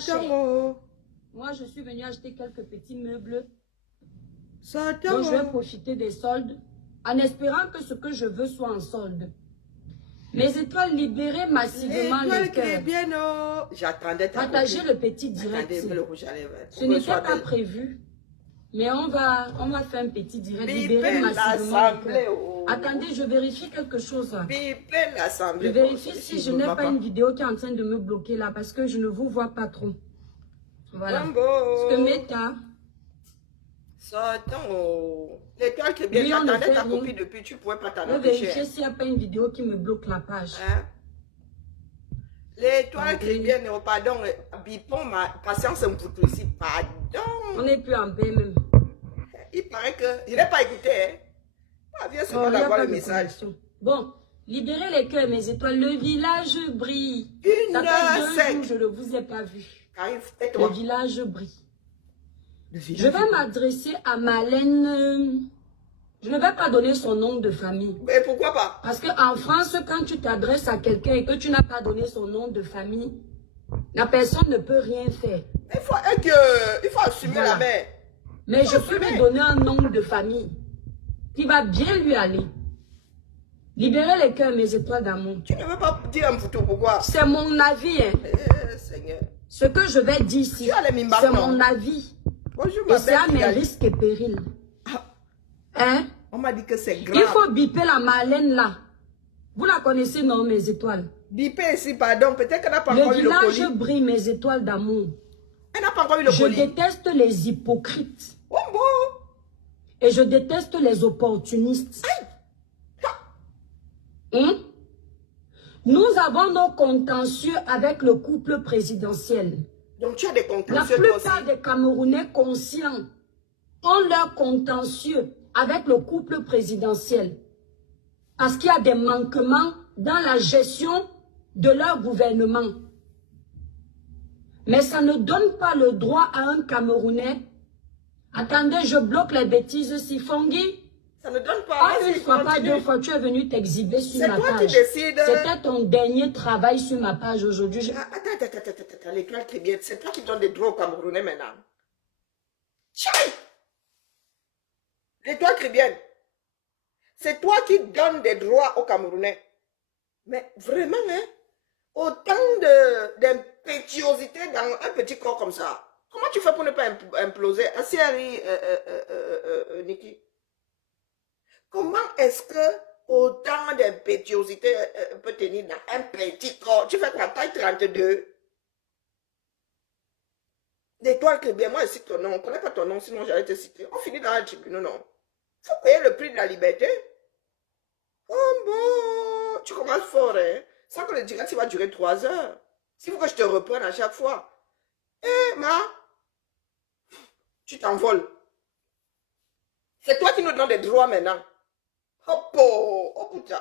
cher. Moi, je suis venue acheter quelques petits meubles. Donc, je vais profiter des soldes en espérant que ce que je veux soit en solde. Mes étoiles, libérées massivement les cœurs. J'attendais ta Partagez le petit direct. Ce n'était pas prévu. Mais on va faire un petit direct. Libérer massivement les cœurs. Attendez, je vérifie quelque chose. Je vérifie si je n'ai pas une vidéo qui est en train de me bloquer là parce que je ne vous vois pas trop. Voilà. Parce que Meta... Sortons. L'étoile qui est bien, j'attendais ta copie depuis, tu ne pouvais pas t'en empêcher. Je vais vérifier s'il n'y a pas une vidéo qui me bloque la page. Hein? L'étoile qui est bien, pardon, bipon, ma patience me fout ici, pardon. On n'est plus en paix même. Il paraît que, je n'ai pas écouté, hein. Ah, viens seulement d'avoir le message. Bon, libérez les cœurs, mes étoiles, le village brille. Ça fait 2 jours, je ne vous ai pas vu. Le village brille. Je vais m'adresser à Malène. Je ne vais pas donner son nom de famille. Mais pourquoi pas? Parce qu'en France, quand tu t'adresses à quelqu'un et que tu n'as pas donné son nom de famille, la personne ne peut rien faire. Il faut assumer la main. Mais je peux lui donner un nom de famille qui va bien lui aller. Libérez les cœurs, mes étoiles d'amour. Tu ne veux pas dire un photo, pourquoi? C'est mon avis. Hein. Seigneur. Ce que je vais dire ici, c'est mon avis. Bonjour, et c'est à mes risques et périls. Hein? On m'a dit que c'est grave. Il faut biper la Malène là. Vous la connaissez, non, mes étoiles? Biper ici, pardon. Peut-être qu'elle n'a pas encore eu le colis. Le village brille, mes étoiles d'amour. Elle n'a pas encore eu le colis. Je déteste les hypocrites. Oh bon. Et je déteste les opportunistes. Nous avons nos contentieux avec le couple présidentiel. Donc tu as des contentieux. La plupart des Camerounais conscients ont leur contentieux avec le couple présidentiel. Parce qu'il y a des manquements dans la gestion de leur gouvernement. Mais ça ne donne pas le droit à un Camerounais. Attendez, je bloque les bêtises, Sifongi. Ça ne donne pas. Pas une fois, pas 2 fois, tu es venu t'exhiber sur ma page. C'est toi qui décides. C'était ton dernier travail sur ma page aujourd'hui. Attends, l'étoile très bien. C'est toi qui donnes des droits aux Camerounais maintenant. Tchaï! L'étoile très bien. C'est toi qui donnes des droits aux Camerounais. Mais vraiment, hein? Autant d'impétuosité dans un petit corps comme ça. Comment tu fais pour ne pas imploser? Asiari, Niki. Comment est-ce que autant d'impétuosité peut tenir dans un petit corps? Tu fais ta taille 32. L'étoile que bien, moi je cite ton nom. On ne connaît pas ton nom, sinon j'allais te citer. On finit dans la tribune, non? Il faut payer le prix de la liberté. Oh bon, tu commences fort, hein? Sans que le direct va durer 3 heures. S'il faut que je te reprenne à chaque fois. Ma, tu t'envoles. C'est toi qui nous donnes des droits maintenant. Oh putain.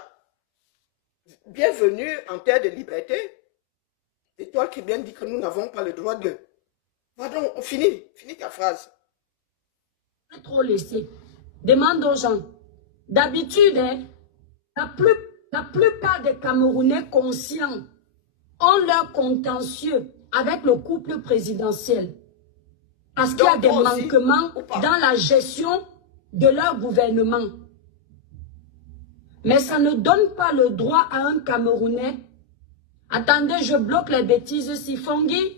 Bienvenue en terre de liberté. Et toi qui bien dit que nous n'avons pas le droit de... Pardon, on finit ta phrase. Trop laissé. Demande aux gens. D'habitude, hein, la plupart des Camerounais conscients ont leur contentieux avec le couple présidentiel. Parce qu'il y a des manquements dans la gestion de leur gouvernement. Mais ça ne donne pas le droit à un Camerounais. Attendez, je bloque les bêtises, Sifongi.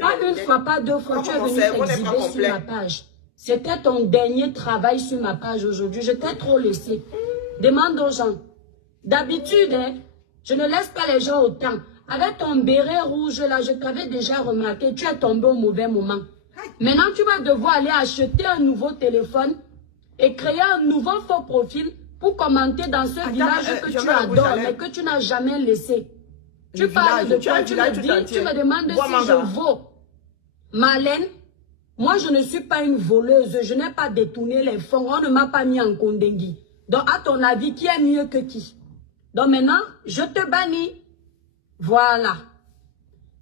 Pas une fois, pas 2 fois, tu es venu t'exhiber sur ma page. C'était ton dernier travail sur ma page aujourd'hui. Je t'ai trop laissé. Demande aux gens. D'habitude, hein, je ne laisse pas les gens autant. Avec ton béret rouge là, je t'avais déjà remarqué, tu es tombé au mauvais moment. Maintenant, tu vas devoir aller acheter un nouveau téléphone et créer un nouveau faux profil pour commenter dans ce village que tu adores, mais que tu n'as jamais laissé. Tu parles de toi, tu me demandes si je vaux. Malène, moi je ne suis pas une voleuse, je n'ai pas détourné les fonds, on ne m'a pas mis en Kondengui. Donc à ton avis, qui est mieux que qui? Donc maintenant, je te bannis. Voilà.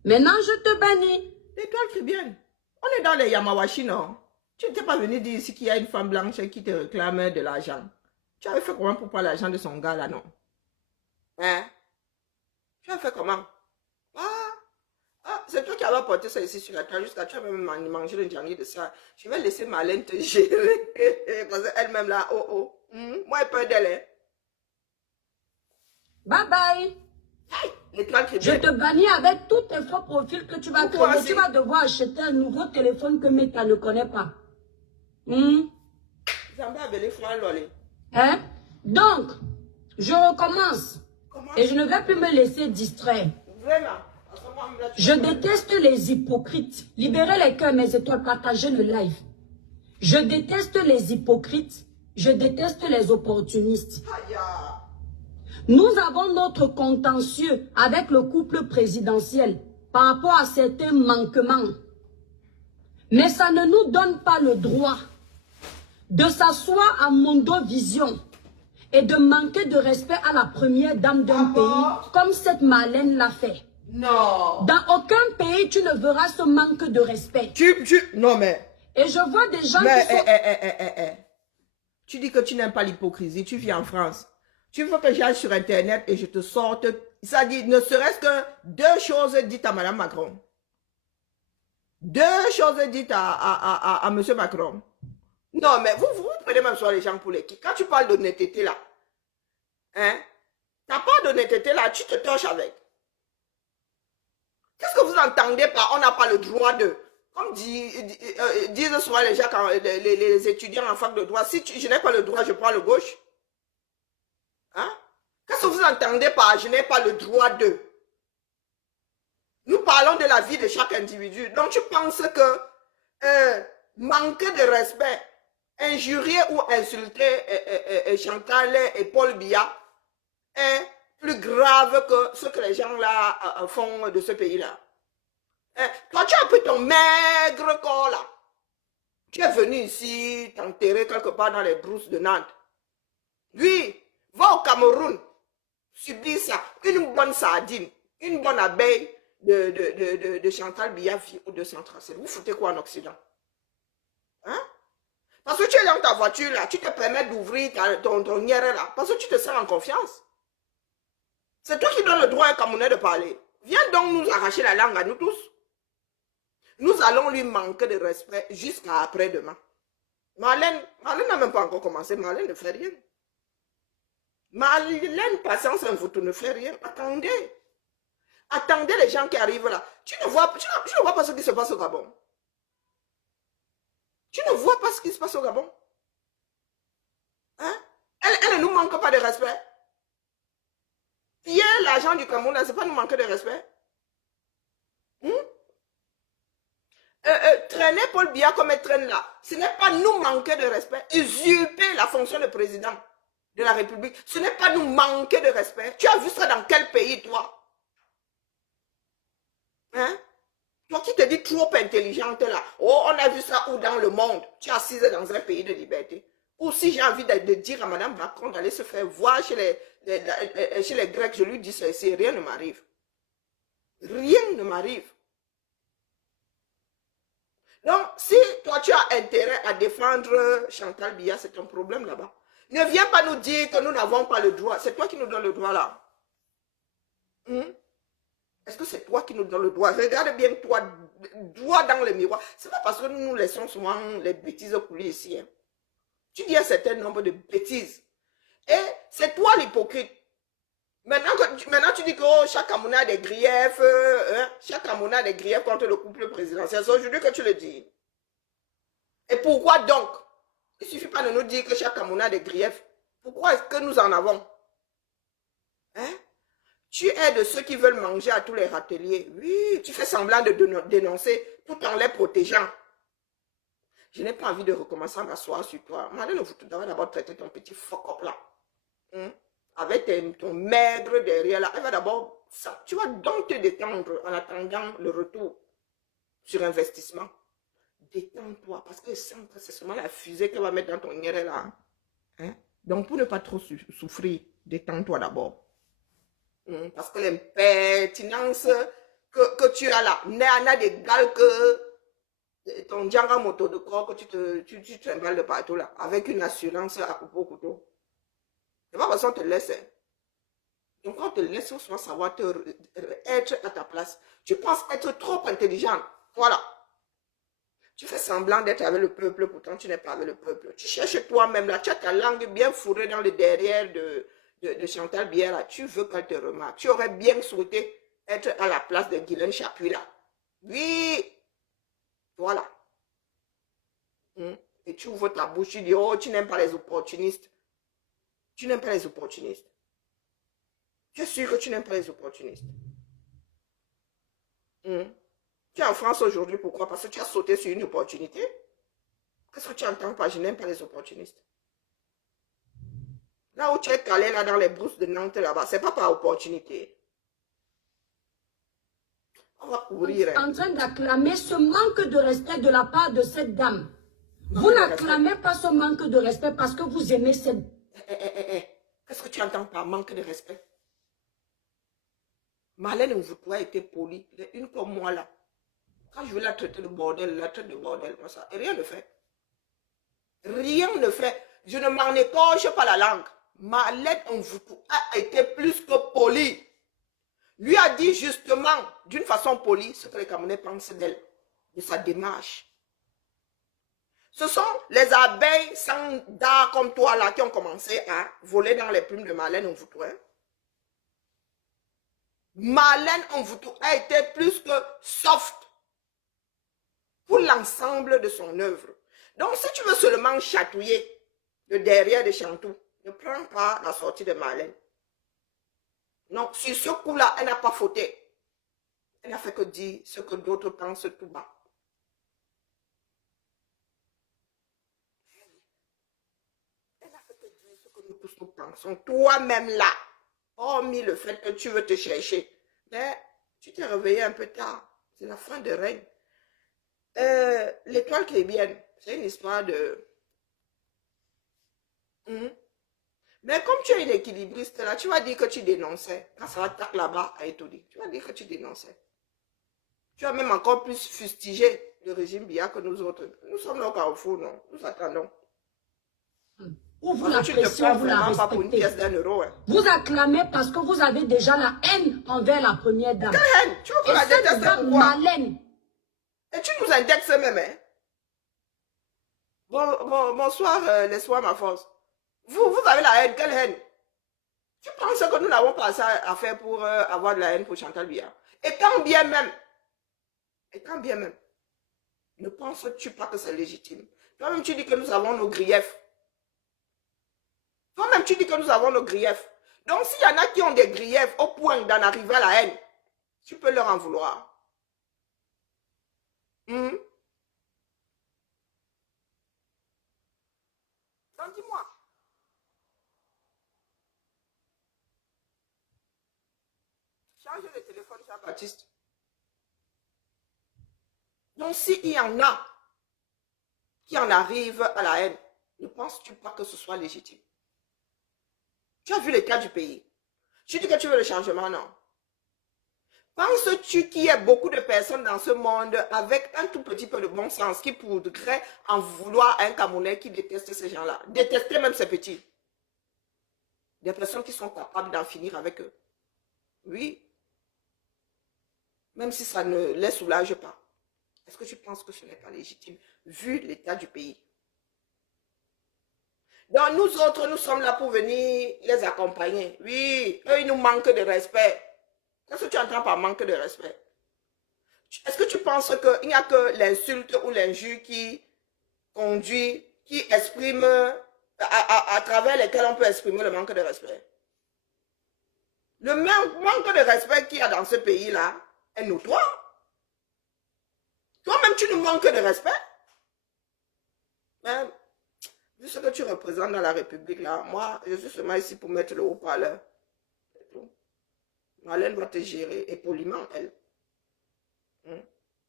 Maintenant, je te bannis. L'étoile très bien. On est dans les Yamawashi, non? Tu n'étais pas venu dire ici qu'il y a une femme blanche qui te réclame de l'argent. Tu avais fait comment pour prendre l'argent de son gars là, non? Hein? Tu as fait comment? c'est toi qui avais apporté ça ici sur la table jusqu'à tu as même mangé le dernier de ça. Je vais laisser Marlène te gérer. Parce qu'elle-même là, oh oh. Moi, j'ai peur d'elle. Hein. Bye bye. Je te bannis avec tous tes faux profils que tu vas créer. Tu vas devoir acheter un nouveau téléphone que Meta ne connaît pas. Hein? Donc, je recommence. Et je ne vais plus me laisser distraire. Vraiment. Je déteste les hypocrites. Libérez les cœurs, mes étoiles, partagez le live. Je déteste les hypocrites. Je déteste les opportunistes. Nous avons notre contentieux avec le couple présidentiel par rapport à certains manquements. Mais ça ne nous donne pas le droit de s'asseoir à Mondovision et de manquer de respect à la première dame d'un pays comme cette Marlène l'a fait. Non. Dans aucun pays, tu ne verras ce manque de respect. Non mais... Et je vois des gens qui sont... Tu dis que tu n'aimes pas l'hypocrisie, tu vis en France. Tu veux que j'aille sur Internet et je te sorte... Ça dit, ne serait-ce que 2 choses dites à Madame Macron. 2 choses dites à Monsieur Macron. Non, mais vous prenez même sur les gens pour les qui. Quand tu parles d'honnêteté là, hein, t'as pas d'honnêteté là, tu te torches avec. Qu'est-ce que vous entendez par on n'a pas le droit de... Comme disent souvent les gens, quand, les étudiants en fac de droit, si je n'ai pas le droit, je prends le gauche. Hein? Qu'est-ce que vous entendez par je n'ai pas le droit de... Nous parlons de la vie de chaque individu. Donc tu penses que manquer de respect, injurier ou insulter Chantal et Paul Biya est plus grave que ce que les gens là font de ce pays-là. Toi, tu as pris ton maigre corps là. Tu es venu ici t'enterrer quelque part dans les brousses de Nantes. Lui, va au Cameroun, subis ça, une bonne sardine, une bonne abeille de Chantal Biya ou de Centracelle. Vous foutez quoi en Occident? Hein? Parce que tu es dans ta voiture là, tu te permets d'ouvrir ton nière là, parce que tu te sens en confiance. C'est toi qui donnes le droit à un Camerounais de parler. Viens donc nous arracher la langue à nous tous. Nous allons lui manquer de respect jusqu'à après-demain. Marlène n'a même pas encore commencé. Marlène ne fait rien. Marlène, patience, vous ne fait rien. Attendez. Attendez les gens qui arrivent là. Tu ne vois pas ce qui se passe au Gabon. Tu ne vois pas ce qui se passe au Gabon. Hein? Elle ne nous manque pas de respect. Piller l'argent du Cameroun, ce n'est pas nous manquer de respect. Traîner Paul Biya comme elle traîne là, ce n'est pas nous manquer de respect. Usurper la fonction de président de la République, ce n'est pas nous manquer de respect. Tu as vu ça dans quel pays, toi? Hein? Toi qui te dis trop intelligente là. Oh, on a vu ça où dans le monde? Tu es assise dans un pays de liberté. Ou si j'ai envie de dire à Madame Macron d'aller se faire voir chez les Grecs, je lui dis ceci, rien ne m'arrive. Rien ne m'arrive. Donc, si toi tu as intérêt à défendre Chantal Biya, c'est un problème là-bas. Ne viens pas nous dire que nous n'avons pas le droit. C'est toi qui nous donnes le droit là. Est-ce que c'est toi qui nous donnes le droit? Regarde bien toi, droit dans le miroir. C'est pas parce que nous nous laissons souvent les bêtises couler ici. Hein. Tu dis un certain nombre de bêtises. Et c'est toi l'hypocrite. Maintenant, tu dis que oh, chaque Camerounais a des griefs, chaque Camerounais a des griefs contre le couple présidentiel. C'est aujourd'hui que tu le dis. Et pourquoi donc? Il ne suffit pas de nous dire que chaque Camerounais a des griefs. Pourquoi est-ce que nous en avons? Hein? Tu es de ceux qui veulent manger à tous les râteliers. Oui, tu fais semblant de dénoncer tout en les protégeant. Je n'ai pas envie de recommencer à m'asseoir sur toi. Madame, tu dois d'abord traiter ton petit fuck-up là. Avec ton maigre derrière là. Elle va d'abord... Tu vas donc te détendre en attendant le retour sur investissement. Détends-toi. Parce que c'est seulement la fusée qu'elle va mettre dans ton nière là. Hein? Donc pour ne pas trop souffrir, détends-toi d'abord. Parce que l'impertinence que tu as là n'a d'égal que ton djanga moto de corps que tu trimbales de partout là, avec une assurance à couteau au couteau. C'est pas parce qu'on te laisse. Donc, on te laisse soit savoir être à ta place. Tu penses être trop intelligent. Voilà. Tu fais semblant d'être avec le peuple, pourtant tu n'es pas avec le peuple. Tu cherches toi-même là, tu as ta langue bien fourrée dans le derrière de Chantal Bière. Tu veux qu'elle te remarque. Tu aurais bien souhaité être à la place de Guylaine Chapuis là. Oui. Voilà. Et tu ouvres ta bouche, tu dis, oh, tu n'aimes pas les opportunistes. Tu n'aimes pas les opportunistes. Tu es sûr que tu n'aimes pas les opportunistes. Tu es en France aujourd'hui, pourquoi? Parce que tu as sauté sur une opportunité. Qu'est-ce que tu entends pas? Je n'aime pas les opportunistes. Là où tu es calé, là, dans les brousses de Nantes, là-bas, c'est pas par opportunité. On va courir. Vous êtes en train d'acclamer ce manque de respect de la part de cette dame. Vous n'acclamez pas ce manque de respect parce que vous aimez cette... Qu'est-ce que tu entends par manque de respect? Marlène Mvoutoua a été polie. Une comme moi, là. Quand je veux la traiter de bordel, la traite de bordel, comme ça. Et rien ne fait. Rien ne fait. Je ne m'en écorche pas la langue. Marlène Mvoutoua a été plus que polie. Lui a dit justement, d'une façon polie, ce que les Camerounais pensent d'elle, de sa démarche. Ce sont les abeilles sans dard comme toi là qui ont commencé à voler dans les plumes de Marlène Mvoutoua. Marlène Mvoutoua a été plus que soft pour l'ensemble de son œuvre. Donc si tu veux seulement chatouiller le derrière de Chantou, ne prends pas la sortie de Marlène. Non, sur ce coup-là, elle n'a pas fauté. Elle n'a fait que dire ce que d'autres pensent tout bas. Elle n'a fait que dire ce que nous tous nous pensons. Toi-même là, hormis le fait que tu veux te chercher, mais tu t'es réveillé un peu tard. C'est la fin de règne. L'étoile chrétienne, c'est une histoire de... Mais comme tu es une équilibriste là, tu vas dire que tu dénonçais. Quand ça va tac là-bas à Etodi, tu vas dire que tu dénonçais. Tu vas même encore plus fustiger le régime Biya que nous autres. Nous sommes là au carrefour, non? Nous attendons. Ou vous l'appréciez, vous la respectez. Hein. Vous acclamez parce que vous avez déjà la haine envers la première dame. Quelle haine? Tu veux qu'on la déteste pourquoi? Malène. Et tu nous indexes même, hein? Bonsoir, laisse-moi ma force. Vous avez la haine, quelle haine? Tu penses que nous n'avons pas ça à faire pour avoir de la haine pour Chantal Biya? Et quand bien même, ne penses-tu pas que c'est légitime? Toi-même, tu dis que nous avons nos griefs. Toi-même, tu dis que nous avons nos griefs. Donc, s'il y en a qui ont des griefs au point d'en arriver à la haine, tu peux leur en vouloir. Donc, dis-moi. Change le téléphone, Jean-Baptiste. Donc, s'il y en a qui en arrivent à la haine, ne penses-tu pas que ce soit légitime? Tu as vu l'état du pays. Tu dis que tu veux le changement, non? Penses-tu qu'il y a beaucoup de personnes dans ce monde avec un tout petit peu de bon sens qui pourraient en vouloir à un Camerounais qui déteste ces gens-là? Détester même ces petits. Des personnes qui sont capables d'en finir avec eux. Oui. Même si ça ne les soulage pas. Est-ce que tu penses que ce n'est pas légitime vu l'état du pays? Donc nous autres, nous sommes là pour venir les accompagner. Oui, eux, ils nous manquent de respect. Qu'est-ce que tu entends par manque de respect? Est-ce que tu penses qu'il n'y a que l'insulte ou l'injure qui conduit, qui exprime, à travers lesquels on peut exprimer le manque de respect? Le manque de respect qu'il y a dans ce pays-là est notoire. Toi-même, tu nous manques de respect. Mais, vu ce que tu représentes dans la République, là, moi, je suis seulement ici pour mettre le haut-parleur. C'est tout. Marlène va te gérer, et poliment, elle.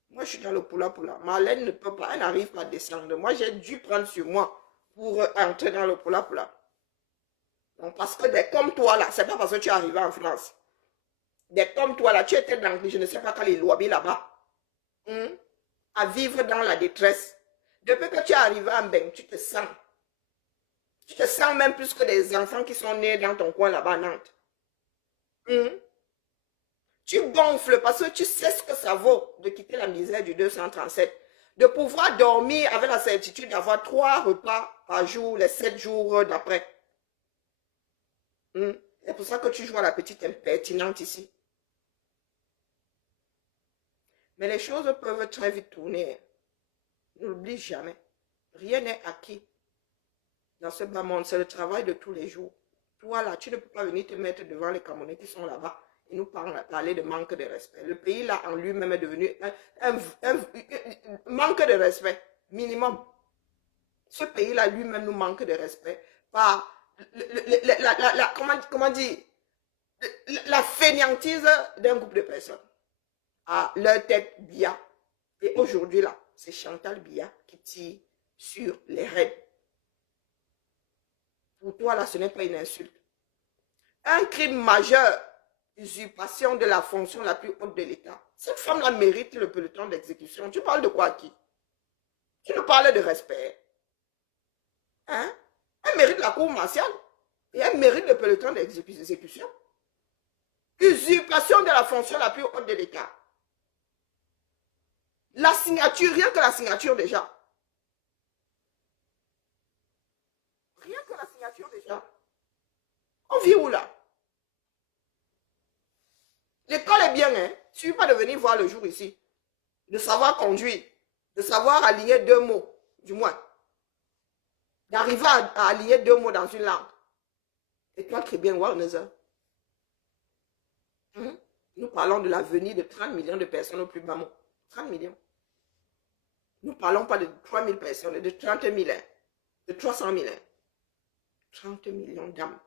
Moi, je suis dans le poula-poula. Marlène ne peut pas, elle n'arrive pas à descendre. Moi, j'ai dû prendre sur moi pour entrer dans le poula-poula. Donc, parce que des comme toi, là, c'est pas parce que tu es arrivé en France. Des comme toi, là, tu étais dans, je ne sais pas quel est lobby là-bas. À vivre dans la détresse. Depuis que tu es arrivé en Beng, tu te sens. Tu te sens même plus que des enfants qui sont nés dans ton coin là-bas à Nantes. Hum. Tu gonfles parce que tu sais ce que ça vaut de quitter la misère du 237. De pouvoir dormir avec la certitude d'avoir 3 repas par jour, les 7 jours d'après. C'est pour ça que tu joues à la petite impertinente ici. Mais les choses peuvent très vite tourner. N'oublie jamais. Rien n'est acquis. Dans ce bas monde, c'est le travail de tous les jours. Toi là, tu ne peux pas venir te mettre devant les Camerounais qui sont là-bas et nous parler de manque de respect. Le pays là en lui-même est devenu un manque de respect, minimum. Ce pays là lui-même nous manque de respect par comment dire, la fainéantise d'un groupe de personnes. À leur tête Biya. Et aujourd'hui là, c'est Chantal Biya qui tire sur les rênes. Pour toi là, ce n'est pas une insulte. Un crime majeur, usurpation de la fonction la plus haute de l'État. Cette femme-là mérite le peloton d'exécution. Tu parles de quoi à qui? Tu nous parles de respect. Hein? Elle mérite la cour martiale. Et elle mérite le peloton d'exécution. Usurpation de la fonction la plus haute de l'État. La signature, rien que la signature déjà. Rien que la signature déjà. On vit où là? L'école est bien, hein? Il ne suffit pas de venir voir le jour ici. De savoir conduire. De savoir aligner 2 mots, du moins. D'arriver à aligner 2 mots dans une langue. Et toi, très bien, Warner. Nous parlons de l'avenir de 30 millions de personnes au plus bas mot. 30 millions. Nous ne parlons pas de 3 000 personnes, de 30 000, de 300 000. 30 millions d'âmes.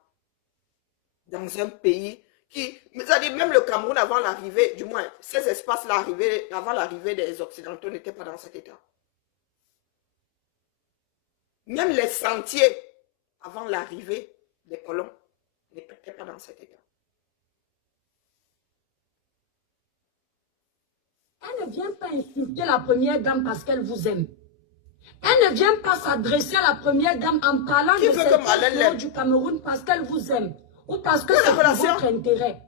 Dans un pays qui, c'est-à-dire même le Cameroun avant l'arrivée, du moins, ces espaces-là avant l'arrivée des Occidentaux n'étaient pas dans cet état. Même les sentiers avant l'arrivée des colons n'étaient pas dans cet état. Elle ne vient pas insulter la première dame parce qu'elle vous aime. Elle ne vient pas s'adresser à la première dame en parlant de cette du Cameroun parce qu'elle vous aime. Ou parce que c'est pour votre intérêt.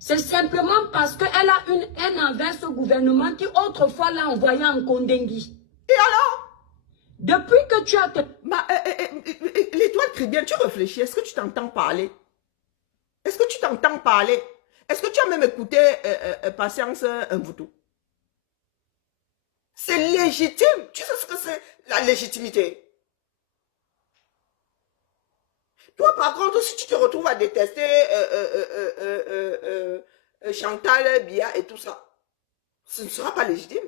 C'est simplement parce qu'elle a une haine envers ce gouvernement qui autrefois l'a envoyé en Kondengui. Et alors? Depuis que tu as... L'étoile très bien, tu réfléchis. Est-ce que tu t'entends parler? Est-ce que tu t'entends parler? Est-ce que tu as même écouté Patience Mvoutou? C'est légitime. Tu sais ce que c'est la légitimité? Toi, par contre, si tu te retrouves à détester Chantal Biya et tout ça, ce ne sera pas légitime.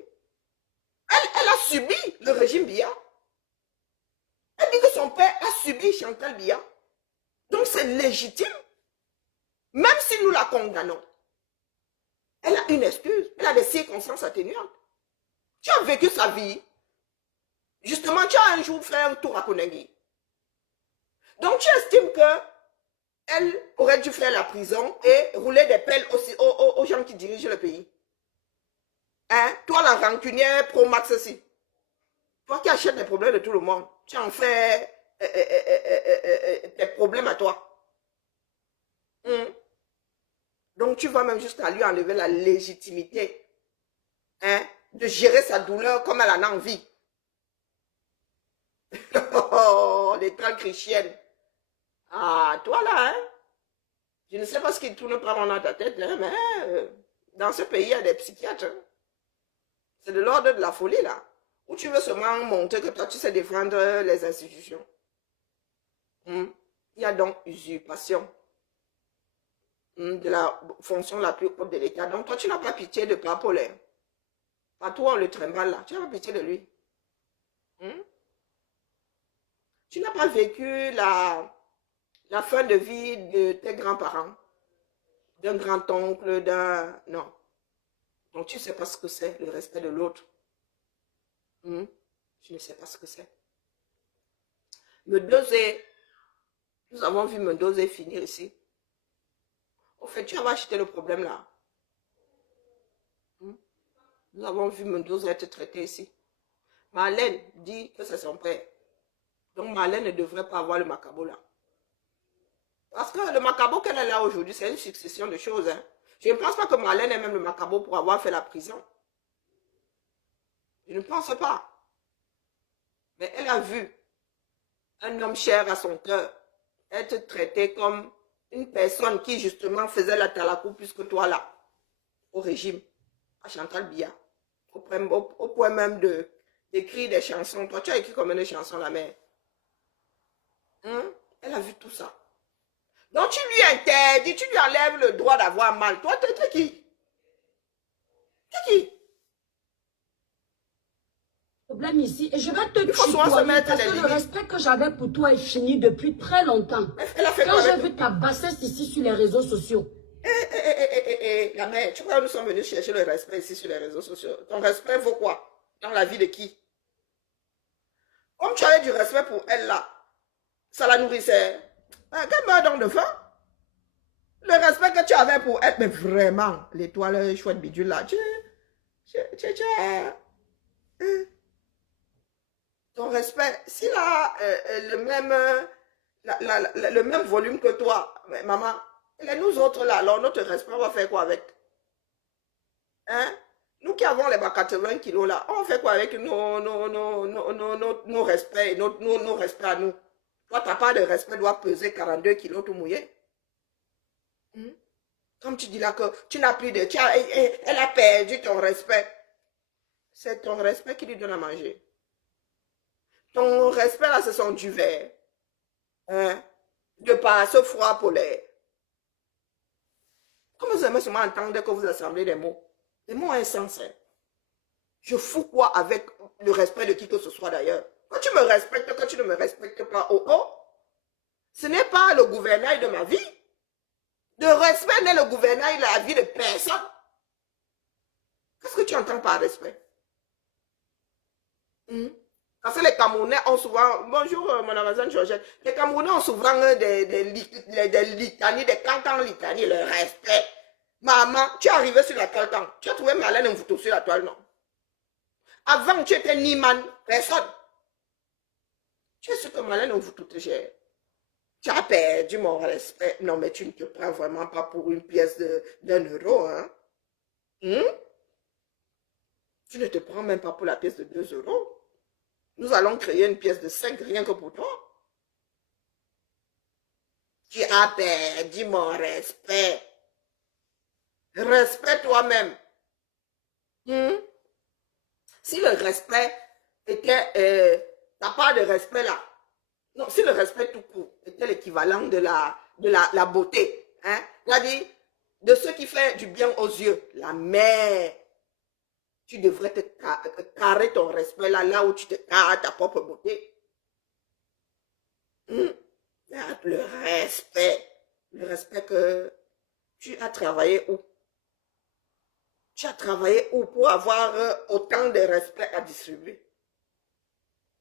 Elle a subi le régime Biya. Elle dit que son père a subi Chantal Biya. Donc c'est légitime. Même si nous la condamnons. Elle a une excuse. Elle a des circonstances atténuantes. Tu as vécu sa vie. Justement, tu as un jour fait un tour à Konengi. Donc tu estimes que elle aurait dû faire la prison et rouler des pelles aussi aux gens qui dirigent le pays. Hein? Toi, la rancunière pro-max aussi. Toi qui achètes des problèmes de tout le monde, tu en fais des problèmes à toi. Donc tu vas même jusqu'à lui enlever la légitimité, hein, de gérer sa douleur comme elle en a envie. Oh, l'étoile chrétienne. Ah, toi là, hein? Je ne sais pas ce qui tourne par dans ta tête, hein, mais dans ce pays, il y a des psychiatres. Hein. C'est de l'ordre de la folie, là. Où tu veux seulement montrer que toi, tu sais défendre les institutions. Il y a donc usurpation de la fonction la plus haute de l'État. Donc, toi, tu n'as pas pitié de Papolin. Pas toi, on le trimballe là. Tu n'as pas pitié de lui. Tu n'as pas vécu la fin de vie de tes grands-parents, d'un grand-oncle, d'un... Non. Donc, tu ne sais pas ce que c'est, le respect de l'autre. Tu ne sais pas ce que c'est. Mendozé, nous avons vu Mendozé finir ici. Au fait, tu avais acheté le problème là. Nous avons vu Mendozé être traité ici. Marlène dit que c'est son père. Donc, Marlène ne devrait pas avoir le macabo là. Parce que le macabo qu'elle est là aujourd'hui, c'est une succession de choses. Hein. Je ne pense pas que Marlène est même le macabo pour avoir fait la prison. Je ne pense pas. Mais elle a vu un homme cher à son cœur être traité comme une personne qui justement faisait la talakou plus que toi là, au régime, à Chantal Biya, au point même d'écrire des chansons. Toi, tu as écrit combien de chansons, la mère? Elle a vu tout ça. Donc tu lui interdis, tu lui enlèves le droit d'avoir mal. Toi, tu es qui? Tu es qui? Problème ici, et je vais te tutoyer parce que le respect que j'avais pour toi est fini depuis très longtemps. Quand j'ai vu ta bassesse ici sur les réseaux sociaux. La mère, tu vois, nous sommes venus chercher le respect ici sur les réseaux sociaux. Ton respect vaut quoi? Dans la vie de qui? Comme tu avais du respect pour elle là, ça la nourrissait. Qu'elle meurt donc de faim. Le respect que tu avais pour elle, mais vraiment, l'étoile chouette bidule là, ton respect, s'il a le même volume que toi, mais maman, et nous autres là, alors notre respect, on va faire quoi avec? Hein? Nous qui avons les 80 kilos là, on fait quoi avec nos respects, nos respects à nous? Toi, ta part de respect doit peser 42 kilos tout mouillé. Comme tu dis là que tu n'as plus de... elle a perdu ton respect. C'est ton respect qui lui donne à manger. Ton respect là, c'est son duvet. Hein? De par ce froid polaire. Comment vous aimez seulement entendre que vous assemblez des mots? Des mots insensés. Je fous quoi avec le respect de qui que ce soit d'ailleurs? Quand tu me respectes, quand tu ne me respectes pas, ce n'est pas le gouvernail de ma vie. De respect n'est le gouvernail de la vie de personne. Qu'est-ce que tu entends par respect? Parce que les Camerounais ont souvent... Bonjour, mon Amazon Georgette. Les Camerounais ont souvent des litanies, des cantans litanies, le respect. Maman, tu es arrivé sur la toile quand? Tu as trouvé Marlène Mvuto sur la toile, non? Avant, tu étais Niman, personne. Tu es sûr que Marlène Mvuto te gère? Tu as perdu mon respect. Non, mais tu ne te prends vraiment pas pour une pièce d'1 euro, hein? Tu ne te prends même pas pour la pièce de 2 euros. Nous allons créer une pièce de 5 rien que pour toi. Tu as perdu mon respect. Respecte toi-même. Si le respect était... ta part de respect là, non, si le respect tout court était l'équivalent de la beauté, hein, c'est-à-dire de ce qui fait du bien aux yeux, la mère, tu devrais te carrer ton respect là où tu te carres ta propre beauté. Le respect que tu as travaillé où? Tu as travaillé où pour avoir autant de respect à distribuer?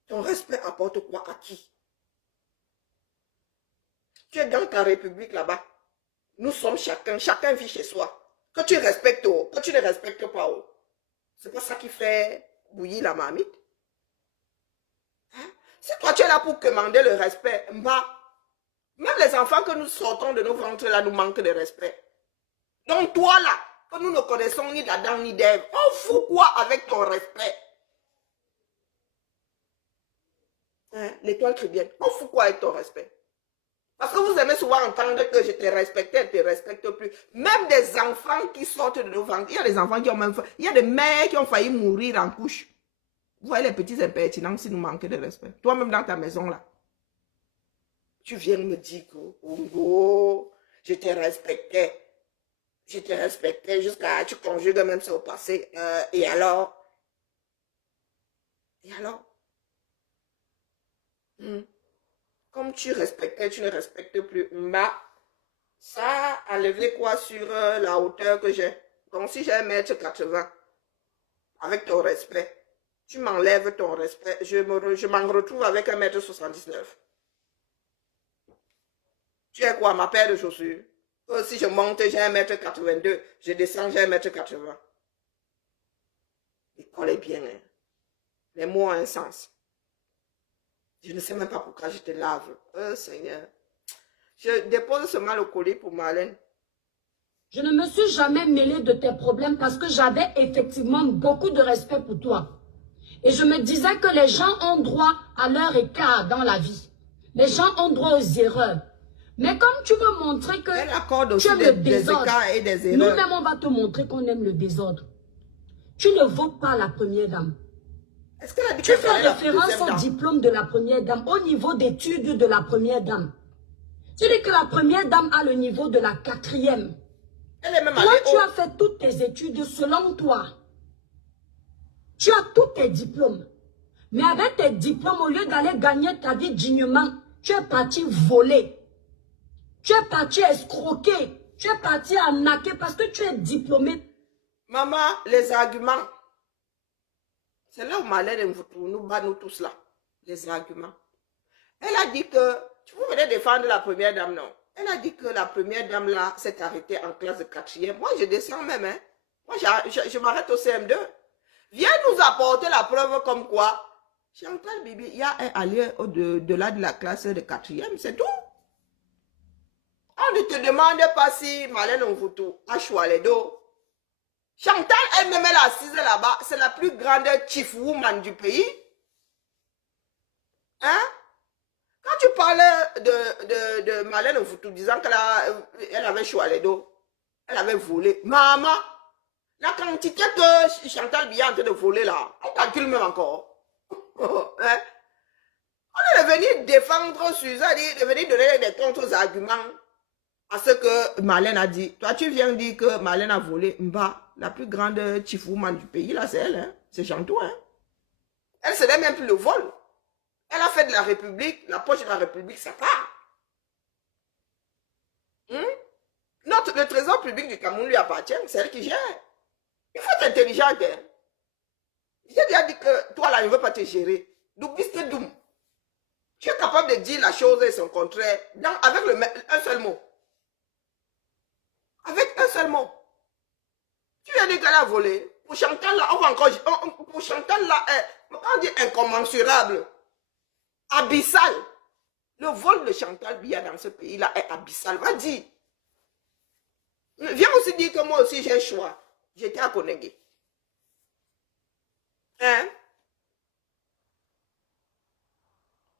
Ton respect apporte quoi à qui? Tu es dans ta république là-bas. Nous sommes chacun vit chez soi. Que tu respectes, que tu ne respectes pas. C'est pas ça qui fait bouillir la marmite. Hein? Si toi tu es là pour commander le respect, même les enfants que nous sortons de nos ventres là nous manquent de respect. Donc toi là, que nous ne connaissons ni d'Adam ni d'Ève, on fout quoi avec ton respect? Hein? L'étoile chrétienne, on fout quoi avec ton respect? Parce que vous aimez souvent entendre que je te respecte, elle ne te respecte plus. Même des enfants qui sortent de nos ventres, il y a des enfants qui ont même fait, il y a des mères qui ont failli mourir en couche. Vous voyez les petits impertinents si nous manquons de respect. Toi-même dans ta maison là, tu viens me dire que, oh, je te respectais. Je te respectais jusqu'à, tu conjugues même ça au passé. Et alors? Et alors? Comme tu respectais, tu ne respectes plus. Ça a enlevé quoi sur la hauteur que j'ai? Donc si j'ai 1m80, avec ton respect, tu m'enlèves ton respect, je m'en retrouve avec 1m79. Tu es quoi, ma paire de chaussures? Si je monte, j'ai 1m82, je descends, j'ai 1m80. L'école est bien, hein? Les mots ont un sens. Je ne sais même pas pourquoi je te lave. Seigneur. Je dépose seulement le colis pour Marlène. Je ne me suis jamais mêlée de tes problèmes parce que j'avais effectivement beaucoup de respect pour toi. Et je me disais que les gens ont droit à leur écart dans la vie. Les gens ont droit aux erreurs. Mais comme tu veux montrer que tu aimes le désordre, nous-mêmes on va te montrer qu'on aime le désordre. Tu ne vaux pas la première dame. Tu fais référence au diplôme de la première dame, au niveau d'études de la première dame. Tu dis que la première dame a le niveau de la quatrième. Toi, tu as fait toutes tes études selon toi. Tu as tous tes diplômes. Mais avec tes diplômes, au lieu d'aller gagner ta vie dignement, tu es parti voler. Tu es parti escroquer. Tu es parti arnaquer parce que tu es diplômé. Maman, les arguments. C'est là où Marlène nous bat nous tous là. Les arguments. Elle a dit que, tu vous venez défendre la première dame, non? Elle a dit que la première dame là s'est arrêtée en classe de 4e. Moi, je descends même, hein. Moi, je m'arrête au CM2. Viens nous apporter la preuve comme quoi, Chantal Bibi, il y a un allié au-delà de la classe de 4e, c'est tout. On ne te demande pas si Marlène Mvutu a Choualedo. Chantal, elle-même, elle est assise là-bas. C'est la plus grande chief woman du pays. Hein? Quand tu parlais de Marlène Mvutu disant qu'elle avait Choualedo, elle avait volé. Maman, la quantité que Chantal Biya est en train de voler là, on calcule même encore. Hein? On est venu défendre Suzanne, de venir donner des contre-arguments à ce que Marlène a dit. Toi, tu viens dire que Marlène a volé. Mba, la plus grande chief woman du pays, là, c'est elle. Hein? C'est Chantou. Hein? Elle, ce n'est même plus le vol. Elle a fait de la République, la poche de la République, ça part. Le trésor public du Cameroun lui appartient, c'est elle qui gère. Il faut être intelligente. Hein? J'ai déjà dit que toi, là, il ne veut pas te gérer. Doubiste doum. Tu es capable de dire la chose et son contraire avec un seul mot. Avec un seul mot. Tu viens de dire qu'elle a volé. Pour Chantal, là, on va encore... Pour Chantal, là, on dit incommensurable. Abyssal. Le vol de Chantal Biya dans ce pays-là est abyssal. Va-y. Viens aussi dire que moi aussi j'ai le choix. J'étais à Konengue. Hein?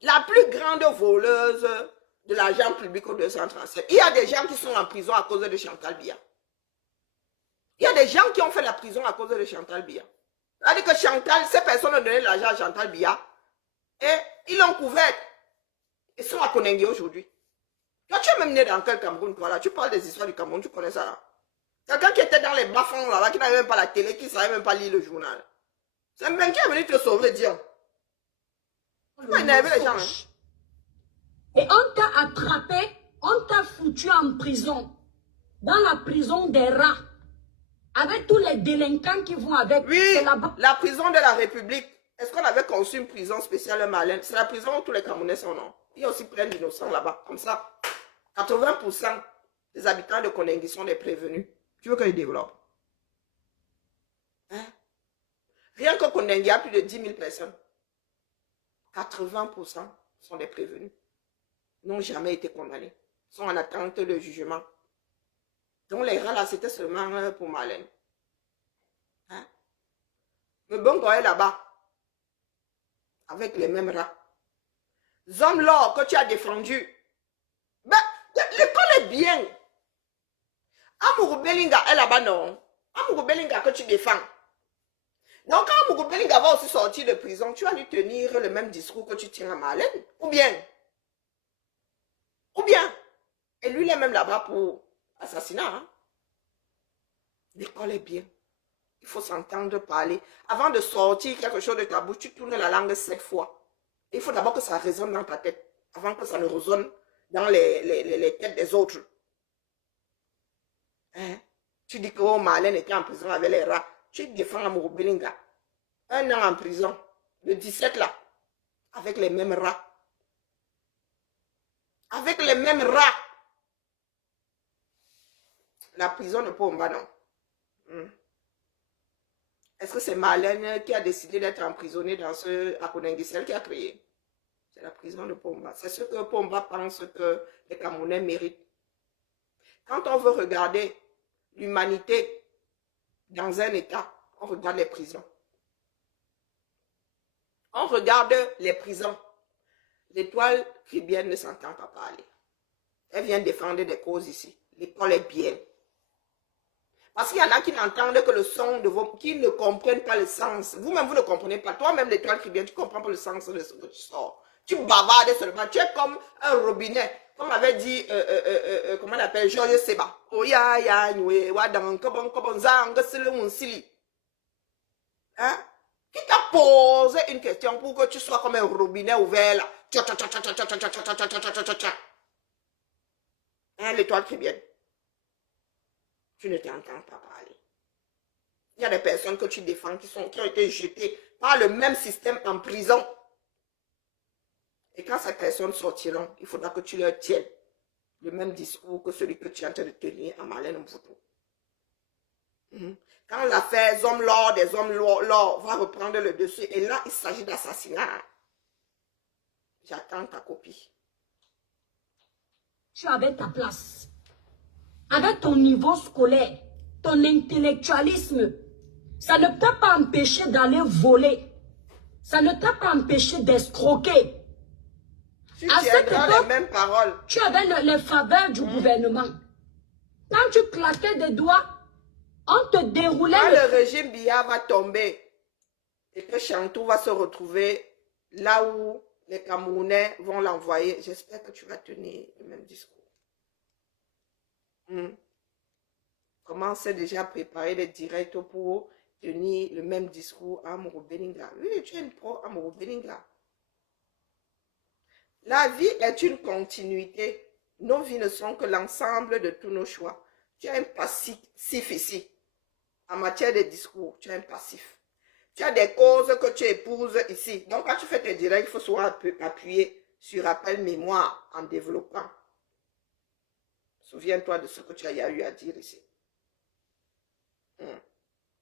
La plus grande voleuse de l'argent public au 237. Il y a des gens qui sont en prison à cause de Chantal Biya. Il y a des gens qui ont fait la prison à cause de Chantal Biya. C'est-à-dire que Chantal, ces personnes ont donné de l'argent à Chantal Biya et ils l'ont couvert. Ils sont à Konengue aujourd'hui. Toi, tu es même né dans quel Cameroun, toi, là? Tu parles des histoires du Cameroun, tu connais ça, là? Quelqu'un qui était dans les bas-fonds, là, qui n'avait même pas la télé, qui ne savait même pas lire le journal. C'est un mec qui est venu te sauver, Dieu. Tu vas énerver les gens, hein? Et on t'a attrapé, on t'a foutu en prison. Dans la prison des rats. Avec tous les délinquants qui vont avec. Oui, la prison de la République. Est-ce qu'on avait conçu une prison spéciale Marlène? C'est la prison où tous les Camerounais sont, non? Il y a aussi plein d'innocents là-bas, comme ça. 80% des habitants de Konengue sont des prévenus. Tu veux qu'ils développent? Hein? Rien que Konengue, il y a plus de 10 000 personnes. 80% sont des prévenus. N'ont jamais été condamnés. Sont en attente de jugement. Donc les rats là, c'était seulement pour Marlène. Hein? Le bon gars est là-bas. Avec les mêmes rats. Zom l'or que tu as défendu. Ben, l'école est bien. Amourou Belinga est là-bas, non? Amourou Belinga que tu défends. Donc, quand Amourou Belinga va aussi sortir de prison, tu vas lui tenir le même discours que tu tiens à Marlène? Ou bien? Et lui, il est même là-bas pour assassinat. Hein? L'école est bien. Il faut s'entendre parler. Avant de sortir quelque chose de ta bouche, tu tournes la langue 7 fois. Il faut d'abord que ça résonne dans ta tête, avant que ça ne résonne dans les têtes des autres. Hein? Tu dis que oh, Marlène était en prison avec les rats. Tu défends Amourou Belinga. 1 an en prison. Le 17 là. Avec les mêmes rats. Avec les mêmes rats. La prison de Pomba, non. Est-ce que c'est Marlène qui a décidé d'être emprisonnée dans ce Akonengue, celle qui a créé? C'est la prison de Pomba. C'est ce que Pomba pense que les Camerounais méritent. Quand on veut regarder l'humanité dans un État, on regarde les prisons. On regarde les prisons. L'étoile caribéenne ne s'entend pas parler. Elle vient défendre des causes ici. L'école est bien. Parce qu'il y en a qui n'entendent que le son de vos... qui ne comprennent pas le sens. Vous-même, vous ne comprenez pas. Toi-même, l'étoile caribéenne, tu ne comprends pas le sens de ce que tu sors. Tu bavardes seulement. Tu es comme un robinet. Comme avait dit, comment on appelle, Georges Seba. Oya, ya, nywe, wadang, kobon, zang, sile, unsili. Hein? Qui t'a posé une question pour que tu sois comme un robinet ouvert là. Hein, l'étoile caribéenne. Tu ne t'entends pas parler. Il y a des personnes que tu défends qui ont été jetées par le même système en prison. Et quand ces personnes sortiront, il faudra que tu leur tiennes le même discours que celui que tu es en train de tenir à Marlène Mvuto. Quand l'affaire Zomlor des hommes lor va reprendre le dessus, et là, il s'agit d'assassinat. J'attends ta copie. Tu avais ta place. Avec ton niveau scolaire, ton intellectualisme, ça ne t'a pas empêché d'aller voler. Ça ne t'a pas empêché d'escroquer. Tu tiendras les mêmes paroles. Tu avais les faveurs du gouvernement. Quand tu claquais des doigts, on te déroulait... Quand le régime Biya va tomber et que Chantou va se retrouver là où les Camerounais vont l'envoyer, j'espère que tu vas tenir le même discours. Commence déjà à préparer les directs pour tenir le même discours à Amoro Beninga. Oui, tu es une pro Amoro Beninga. La vie est une continuité. Nos vies ne sont que l'ensemble de tous nos choix. Tu as un passif ici. En matière de discours, tu as un passif. Tu as des causes que tu épouses ici. Donc, quand tu fais tes directs, il faut souvent appuyer sur rappel mémoire en développant. Souviens-toi de ce que tu as eu à dire ici.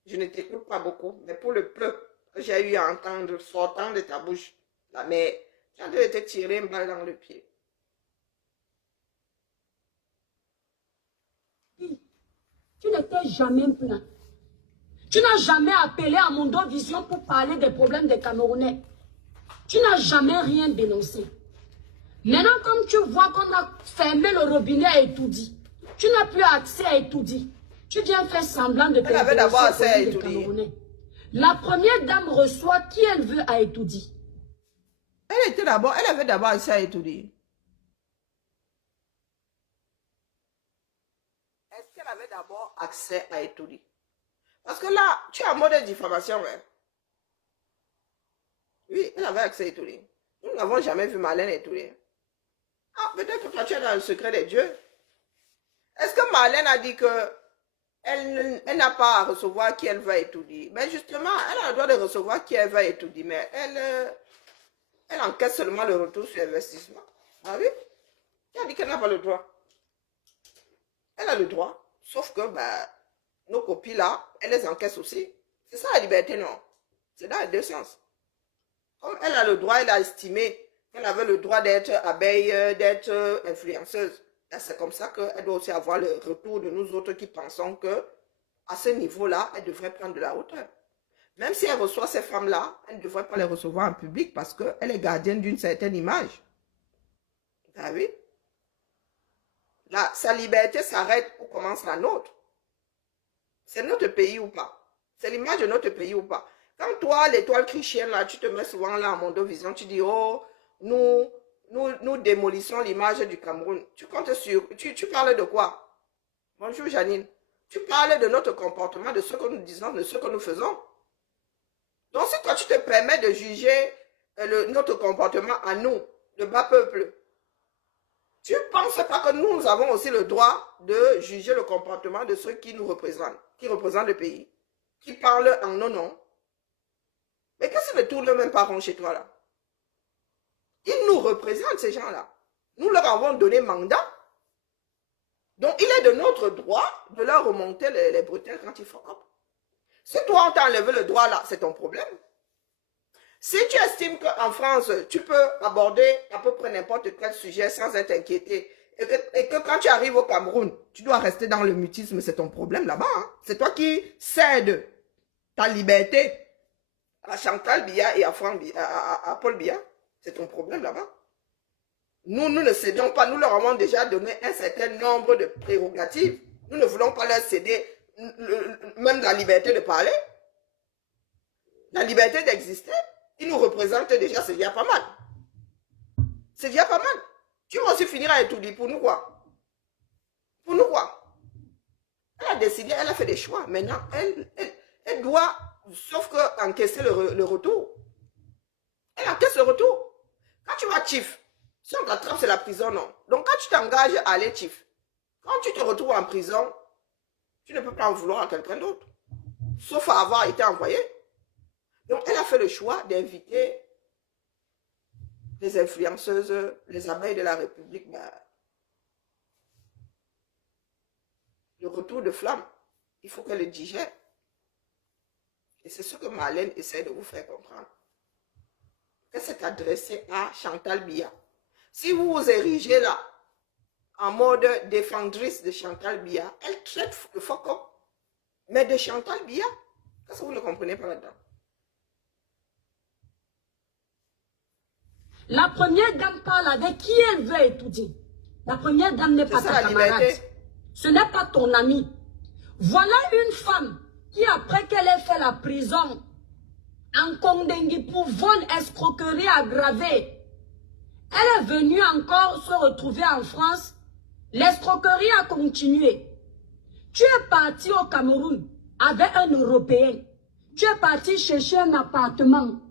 Je ne t'écoute pas beaucoup, mais pour le peu que j'ai eu à entendre sortant de ta bouche, la mère, tu as dû te tirer une balle dans le pied. Tu n'étais jamais plein. Tu n'as jamais appelé à Mondo Vision pour parler des problèmes des Camerounais. Tu n'as jamais rien dénoncé. Maintenant, comme tu vois qu'on a fermé le robinet à Etoudi, tu n'as plus accès à Etoudi. Tu viens faire semblant de t'intéresser d'abord accès à Etoudi. La première dame reçoit qui elle veut à Etoudi. Elle avait d'abord accès à Etoudi. Est-ce qu'elle avait d'abord accès à Etoudi? Parce que là, tu es en mode de diffamation. Hein? Oui, elle avait accès à Etoudi. Nous n'avons jamais vu Marlène Etoudi. Ah, peut-être que toi, tu es dans le secret des dieux. Est-ce que Marlène a dit que elle n'a pas à recevoir qui elle va étudier? Mais justement, elle a le droit de recevoir qui elle va étudier, mais elle encaisse seulement le retour sur investissement. Ah oui? Qui a dit qu'elle n'a pas le droit? Elle a le droit, sauf que nos copies là, elle les encaisse aussi. C'est ça la liberté, non? C'est dans les deux sens. Comme elle a le droit, elle a estimé qu'elle avait le droit d'être abeille, d'être influenceuse. C'est comme ça qu'elle doit aussi avoir le retour de nous autres qui pensons que à ce niveau-là, elle devrait prendre de la hauteur. Même si elle reçoit ces femmes-là, elle ne devrait pas les recevoir en public parce qu'elle est gardienne d'une certaine image. Vous avez vu? Là, sa liberté s'arrête où commence la nôtre. C'est notre pays ou pas? C'est l'image de notre pays ou pas? Quand toi, l'étoile chrétienne, là, tu te mets souvent là en Mondovision, tu dis, oh, nous démolissons l'image du Cameroun. Tu comptes sur... Tu parles de quoi? Bonjour Janine. Tu parles de notre comportement, de ce que nous disons, de ce que nous faisons. Donc si toi tu te permets de juger notre comportement à nous, le bas peuple, tu ne penses pas que nous avons aussi le droit de juger le comportement de ceux qui nous représentent, qui représentent le pays, qui parlent en nos noms? Mais qu'est-ce que ne tourne même pas rond chez toi là? Ils nous représentent, ces gens-là. Nous leur avons donné mandat. Donc, il est de notre droit de leur remonter les bretelles quand ils font. Si toi, on t'a enlevé le droit là, c'est ton problème. Si tu estimes qu'en France, tu peux aborder à peu près n'importe quel sujet sans être inquiété, et que quand tu arrives au Cameroun, tu dois rester dans le mutisme, c'est ton problème là-bas. Hein? C'est toi qui cèdes ta liberté à Chantal Biya et à Paul Biya. C'est ton problème là-bas. Nous ne cédons pas. Nous leur avons déjà donné un certain nombre de prérogatives. Nous ne voulons pas leur céder même la liberté de parler. La liberté d'exister. Ils nous représentent déjà, c'est déjà pas mal. C'est déjà pas mal. Tu vas aussi finir à étudier. Pour nous quoi? Pour nous quoi? Elle a décidé, elle a fait des choix. Maintenant, elle doit, sauf que encaisser le retour. Elle encaisse le retour. Quand tu vas chief, si on t'attrape, c'est la prison, non. Donc quand tu t'engages à aller chief, quand tu te retrouves en prison, tu ne peux pas en vouloir à quelqu'un d'autre. Sauf à avoir été envoyé. Donc elle a fait le choix d'inviter les influenceuses, les abeilles de la République. Le retour de flamme, il faut qu'elle le digère. Et c'est ce que Marlène essaie de vous faire comprendre. Elle s'est adressée à Chantal Biya. Si vous vous érigez là, en mode défendrice de Chantal Biya, elle traite de fuck up. Mais de Chantal Biya, qu'est-ce que vous ne comprenez pas là-dedans? La première dame parle avec qui elle veut étudier. La première dame n'est pas ta camarade. Ce n'est pas ton ami. Voilà une femme qui, après qu'elle ait fait la prison en Kondengui pour vol, escroquerie aggravée, elle est venue encore se retrouver en France. L'escroquerie a continué. Tu es parti au Cameroun avec un Européen. Tu es parti chercher un appartement.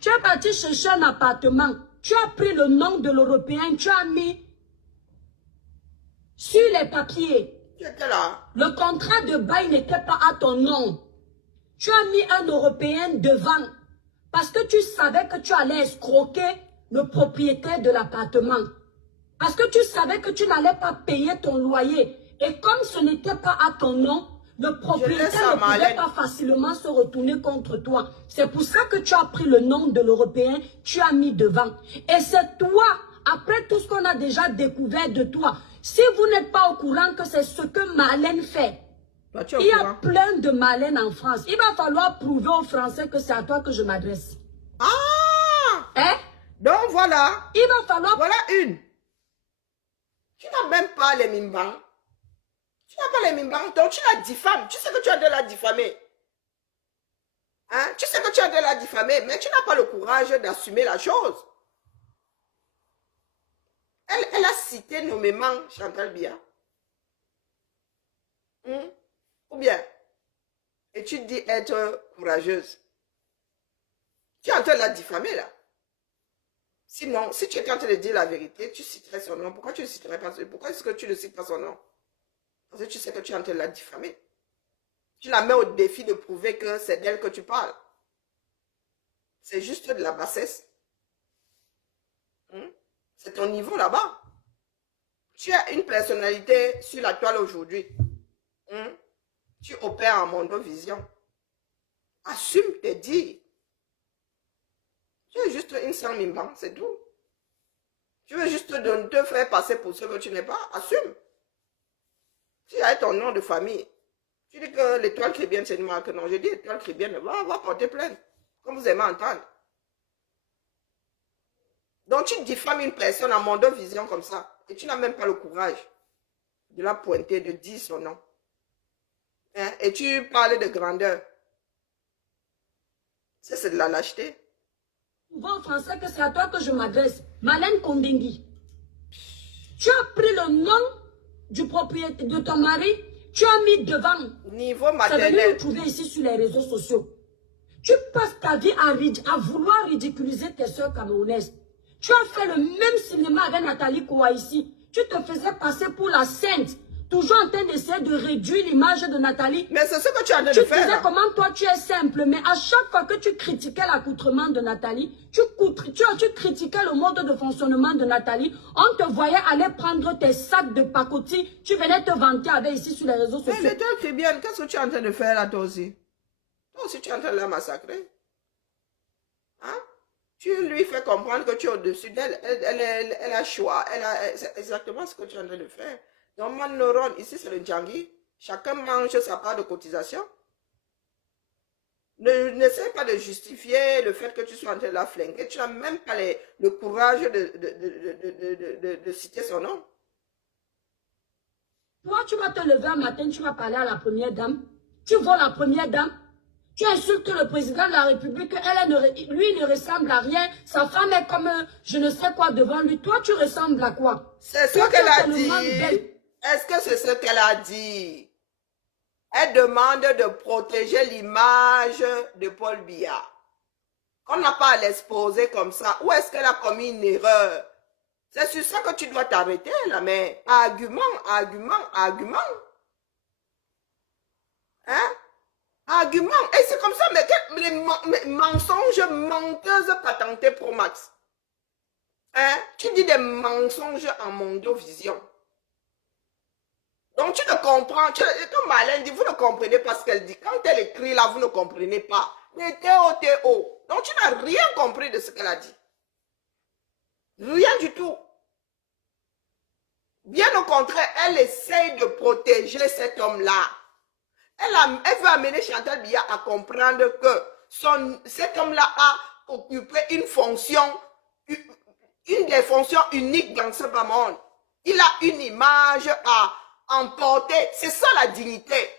Tu es parti chercher un appartement. Tu as pris le nom de l'Européen. Tu as mis sur les papiers. Le contrat de bail n'était pas à ton nom. Tu as mis un Européen devant. Parce que tu savais que tu allais escroquer le propriétaire de l'appartement. Parce que tu savais que tu n'allais pas payer ton loyer. Et comme ce n'était pas à ton nom, le propriétaire ne pouvait pas facilement se retourner contre toi. C'est pour ça que tu as pris le nom de l'Européen, tu as mis devant. Et c'est toi, après tout ce qu'on a déjà découvert de toi, si vous n'êtes pas au courant que c'est ce que Marlène fait, il y a plein de Marlène en France. Il va falloir prouver aux Français que c'est à toi que je m'adresse. Ah! Hein? Donc voilà. Il va falloir... Voilà une. Tu n'as même pas les mimbans. Tu n'as pas les mimbans, donc tu la diffames. Tu sais que tu as de la diffamer. Hein? Tu sais que tu as de la diffamer, mais tu n'as pas le courage d'assumer la chose. Elle a cité nommément Chantal Biya. Ou bien, et tu dis être courageuse. Tu es en train de la diffamer là. Sinon, si tu étais en train de dire la vérité, tu citerais son nom. Pourquoi tu ne citerais pas son nom? Pourquoi est-ce que tu ne cites pas son nom? Parce que tu sais que tu es en train de la diffamer. Tu la mets au défi de prouver que c'est d'elle que tu parles. C'est juste de la bassesse. C'est ton niveau là-bas. Tu as une personnalité sur la toile aujourd'hui. Tu opères en mondovision. Assume tes dires. Tu es juste une sans mimban, c'est tout. Tu veux juste te faire passer pour ce que tu n'es pas. Assume. Tu as ton nom de famille. Tu dis que l'étoile chrétienne, c'est une marque. Non, je dis l'étoile chrétienne, va porter plainte. Comme vous aimez entendre. Donc tu diffames une personne en mondovision comme ça. Et tu n'as même pas le courage de la pointer, de dire son nom. Hein? Et tu parles de grandeur. C'est de la lâcheté. En français que c'est à toi que je m'adresse. Marlène Kondengui. Tu as pris le nom du propriétaire de ton mari, tu as mis devant. Niveau maternel. C'est venu nous trouver ici sur les réseaux sociaux. Tu passes ta vie à vouloir ridiculiser tes soeurs camerounaises. Tu as fait le même cinéma avec Nathalie Koua ici. Tu te faisais passer pour la sainte. Toujours en train d'essayer de réduire l'image de Nathalie. Mais c'est ce que tu as de faire. Tu disais comment toi tu es simple. Mais à chaque fois que tu critiquais l'accoutrement de Nathalie, tu critiquais le mode de fonctionnement de Nathalie. On te voyait aller prendre tes sacs de pacotille. Tu venais te vanter avec ici sur les réseaux sociaux. Mais l'étoile chrétienne, qu'est-ce que tu es en train de faire là toi aussi? Toi aussi tu es en train de la massacrer. Hein? Tu lui fais comprendre que tu es au-dessus d'elle. Elle a choix. C'est exactement ce que tu es en train de faire. Donc, mon neurone, ici, c'est le Djangi. Chacun mange sa part de cotisation. N'essaie pas de justifier le fait que tu sois en train de la flinguer. Tu n'as même pas le courage de citer son nom. Toi, tu vas te lever un matin, tu vas parler à la première dame. Tu vois la première dame. Tu insultes le président de la République. Lui ne ressemble à rien. Sa femme est comme je ne sais quoi devant lui. Toi, tu ressembles à quoi? C'est ce qu'elle a dit. Est-ce que c'est ce qu'elle a dit? Elle demande de protéger l'image de Paul Biya. On n'a pas à l'exposer comme ça. Où est-ce qu'elle a commis une erreur? C'est sur ça que tu dois t'arrêter, là, mais argument. Hein? Argument. Et c'est comme ça, mais les mensonges menteuses patentés pro max. Hein? Tu dis des mensonges en mondovision. Donc, tu ne comprends, comme Marlène dit, vous ne comprenez pas ce qu'elle dit. Quand elle écrit là, vous ne comprenez pas. Mais T.O. Donc, tu n'as rien compris de ce qu'elle a dit. Rien du tout. Bien au contraire, elle essaye de protéger cet homme-là. Elle veut amener Chantal Biya à comprendre que cet homme-là a occupé une fonction, une des fonctions uniques dans ce bas monde. Il a une image à emporter. C'est ça la dignité.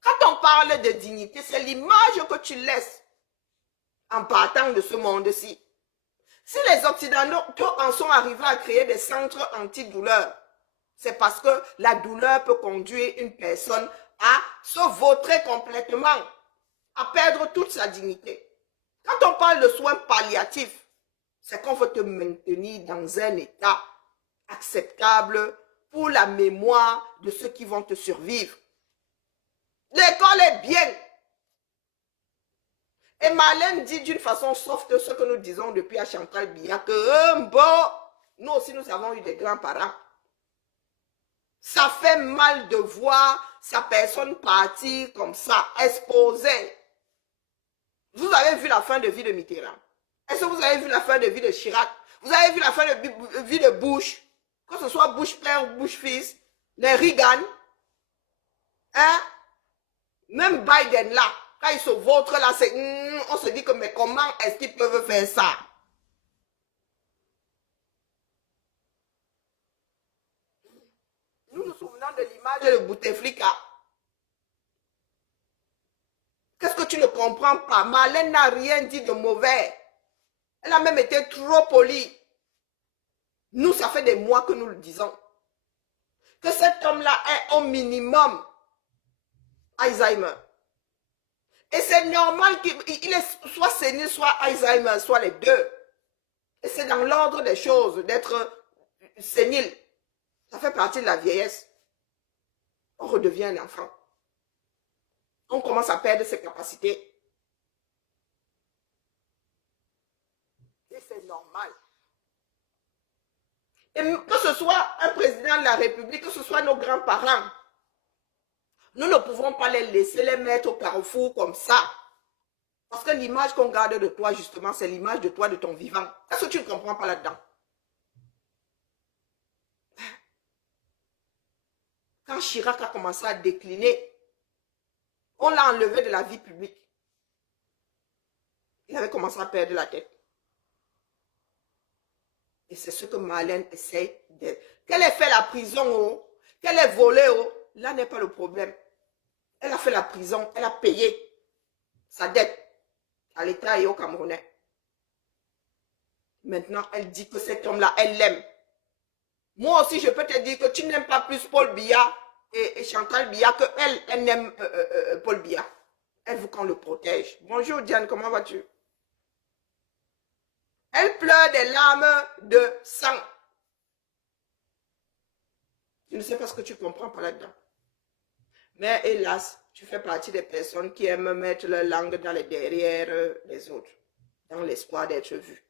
Quand on parle de dignité, c'est l'image que tu laisses en partant de ce monde-ci. Si les Occidentaux en sont arrivés à créer des centres antidouleurs, c'est parce que la douleur peut conduire une personne à se vautrer complètement, à perdre toute sa dignité. Quand on parle de soins palliatifs, c'est qu'on veut te maintenir dans un état acceptable pour la mémoire de ceux qui vont te survivre. L'école est bien. Et Marlène dit d'une façon soft ce que nous disons depuis à Chantal Biya, que bon, nous aussi nous avons eu des grands-parents. Ça fait mal de voir sa personne partir comme ça, exposée. Vous avez vu la fin de vie de Mitterrand? Est-ce que vous avez vu la fin de vie de Chirac? Vous avez vu la fin de vie de Bush? Que ce soit Bush père ou Bush fils, les Reagan, hein? Même Biden là, quand il se vautre là, on se dit que mais comment est-ce qu'ils peuvent faire ça? Nous nous souvenons de l'image de Bouteflika. Qu'est-ce que tu ne comprends pas? Marlène n'a rien dit de mauvais. Elle a même été trop polie. Nous, ça fait des mois que nous le disons. Que cet homme-là est au minimum Alzheimer. Et c'est normal qu'il est soit sénile, soit Alzheimer, soit les deux. Et c'est dans l'ordre des choses d'être sénile. Ça fait partie de la vieillesse. On redevient un enfant. On commence à perdre ses capacités. Et c'est normal. Et que ce soit un président de la République, que ce soit nos grands-parents, nous ne pouvons pas les laisser les mettre au carrefour comme ça. Parce que l'image qu'on garde de toi, justement, c'est l'image de toi, de ton vivant. Est-ce que tu ne comprends pas là-dedans? Quand Chirac a commencé à décliner, on l'a enlevé de la vie publique. Il avait commencé à perdre la tête. Et c'est ce que Marlène essaie de... Qu'elle ait fait la prison, oh, qu'elle ait volé, oh, là n'est pas le problème. Elle a fait la prison, elle a payé sa dette à l'État et aux Camerounais. Maintenant, elle dit que cet homme-là, elle l'aime. Moi aussi, je peux te dire que tu n'aimes pas plus Paul Biya et Chantal Biya qu'elle, elle n'aime Paul Biya. Elle veut qu'on le protège. Bonjour Diane, comment vas-tu? Elle pleure des larmes de sang. Je ne sais pas ce que tu comprends par là-dedans. Mais hélas, tu fais partie des personnes qui aiment mettre leur langue dans les derrières des autres, dans l'espoir d'être vu.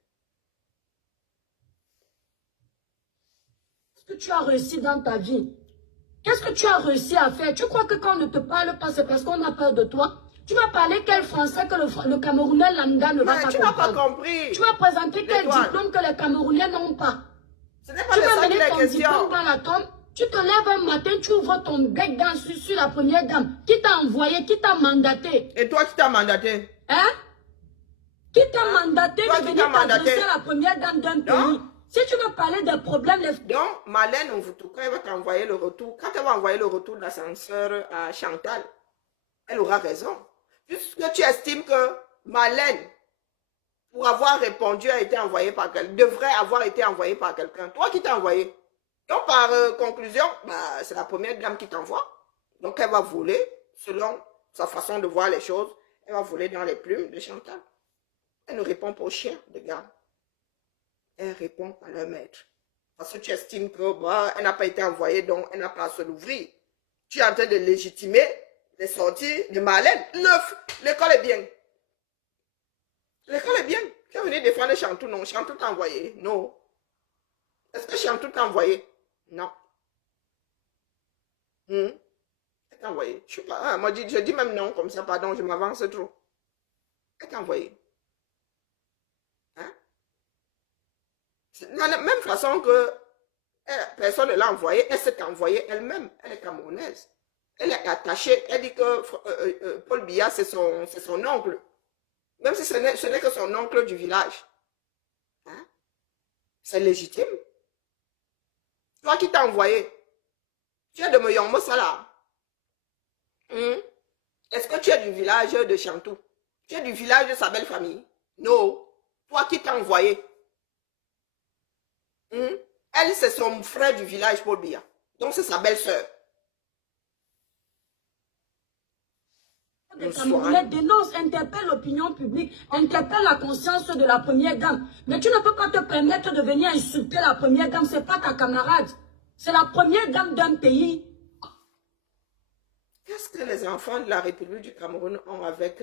Qu'est-ce que tu as réussi dans ta vie? Qu'est-ce que tu as réussi à faire? Tu crois que quand on ne te parle pas, c'est parce qu'on a peur de toi? Tu vas parler quel français que le Camerounais lambda ne va pas comprendre. Tu n'as pas compris. Tu vas présenter quel diplôme que les Camerounais n'ont pas. Ce n'est pas de ça qu'il est question. Dans la tombe, tu te lèves un matin, tu ouvres ton bec dans sur la première dame. Qui t'a envoyé, qui t'a mandaté? Et toi, qui t'a mandaté? Hein? Qui t'a mandaté de venir t'adresser à la première dame d'un pays? Si tu veux parler des problèmes... Donc, Malène, en tout cas, elle va t'envoyer le retour. Quand elle va envoyer le retour de l'ascenseur à Chantal, elle aura raison. Puisque tu estimes que Malène, pour avoir répondu, a été envoyée par quelqu'un, devrait avoir été envoyée par quelqu'un. Toi qui t'as envoyé. Donc, par conclusion, bah, c'est la première dame qui t'envoie. Donc, elle va voler, selon sa façon de voir les choses, elle va voler dans les plumes de Chantal. Elle ne répond pas aux chiens de garde. Elle répond à leur maître. Parce que tu estimes que bah, elle n'a pas été envoyée, donc elle n'a pas à se l'ouvrir. Tu es en train de légitimer les sorties de Malène. L'école est bien. L'école est bien. Tu es venu défendre Chantou, non. Chantou t'a envoyé. Non. Est-ce que Chantou t'a envoyé? Non. Elle t'a envoyé. Je sais pas. Moi, je dis même non comme ça, pardon, je m'avance trop. Elle t'a envoyé. Hein? De la même façon que personne ne l'a envoyée, elle s'est envoyée elle-même. Elle est camerounaise. Elle est attachée. Elle dit que Paul Biya, c'est son oncle. Même si ce n'est que son oncle du village. Hein? C'est légitime. Toi qui t'as envoyé, tu es de Moyombo Sala. Est-ce que tu es du village de Chantou? Tu es du village de sa belle famille? Non. Toi qui t'as envoyé. Elle, c'est son frère du village, Paul Biya. Donc, c'est sa belle-sœur. Les Camerounais dénoncent, interpellent l'opinion publique, interpellent la conscience de la première dame. Mais tu ne peux pas te permettre de venir insulter la première dame, c'est pas ta camarade. C'est la première dame d'un pays. Qu'est-ce que les enfants de la République du Cameroun ont avec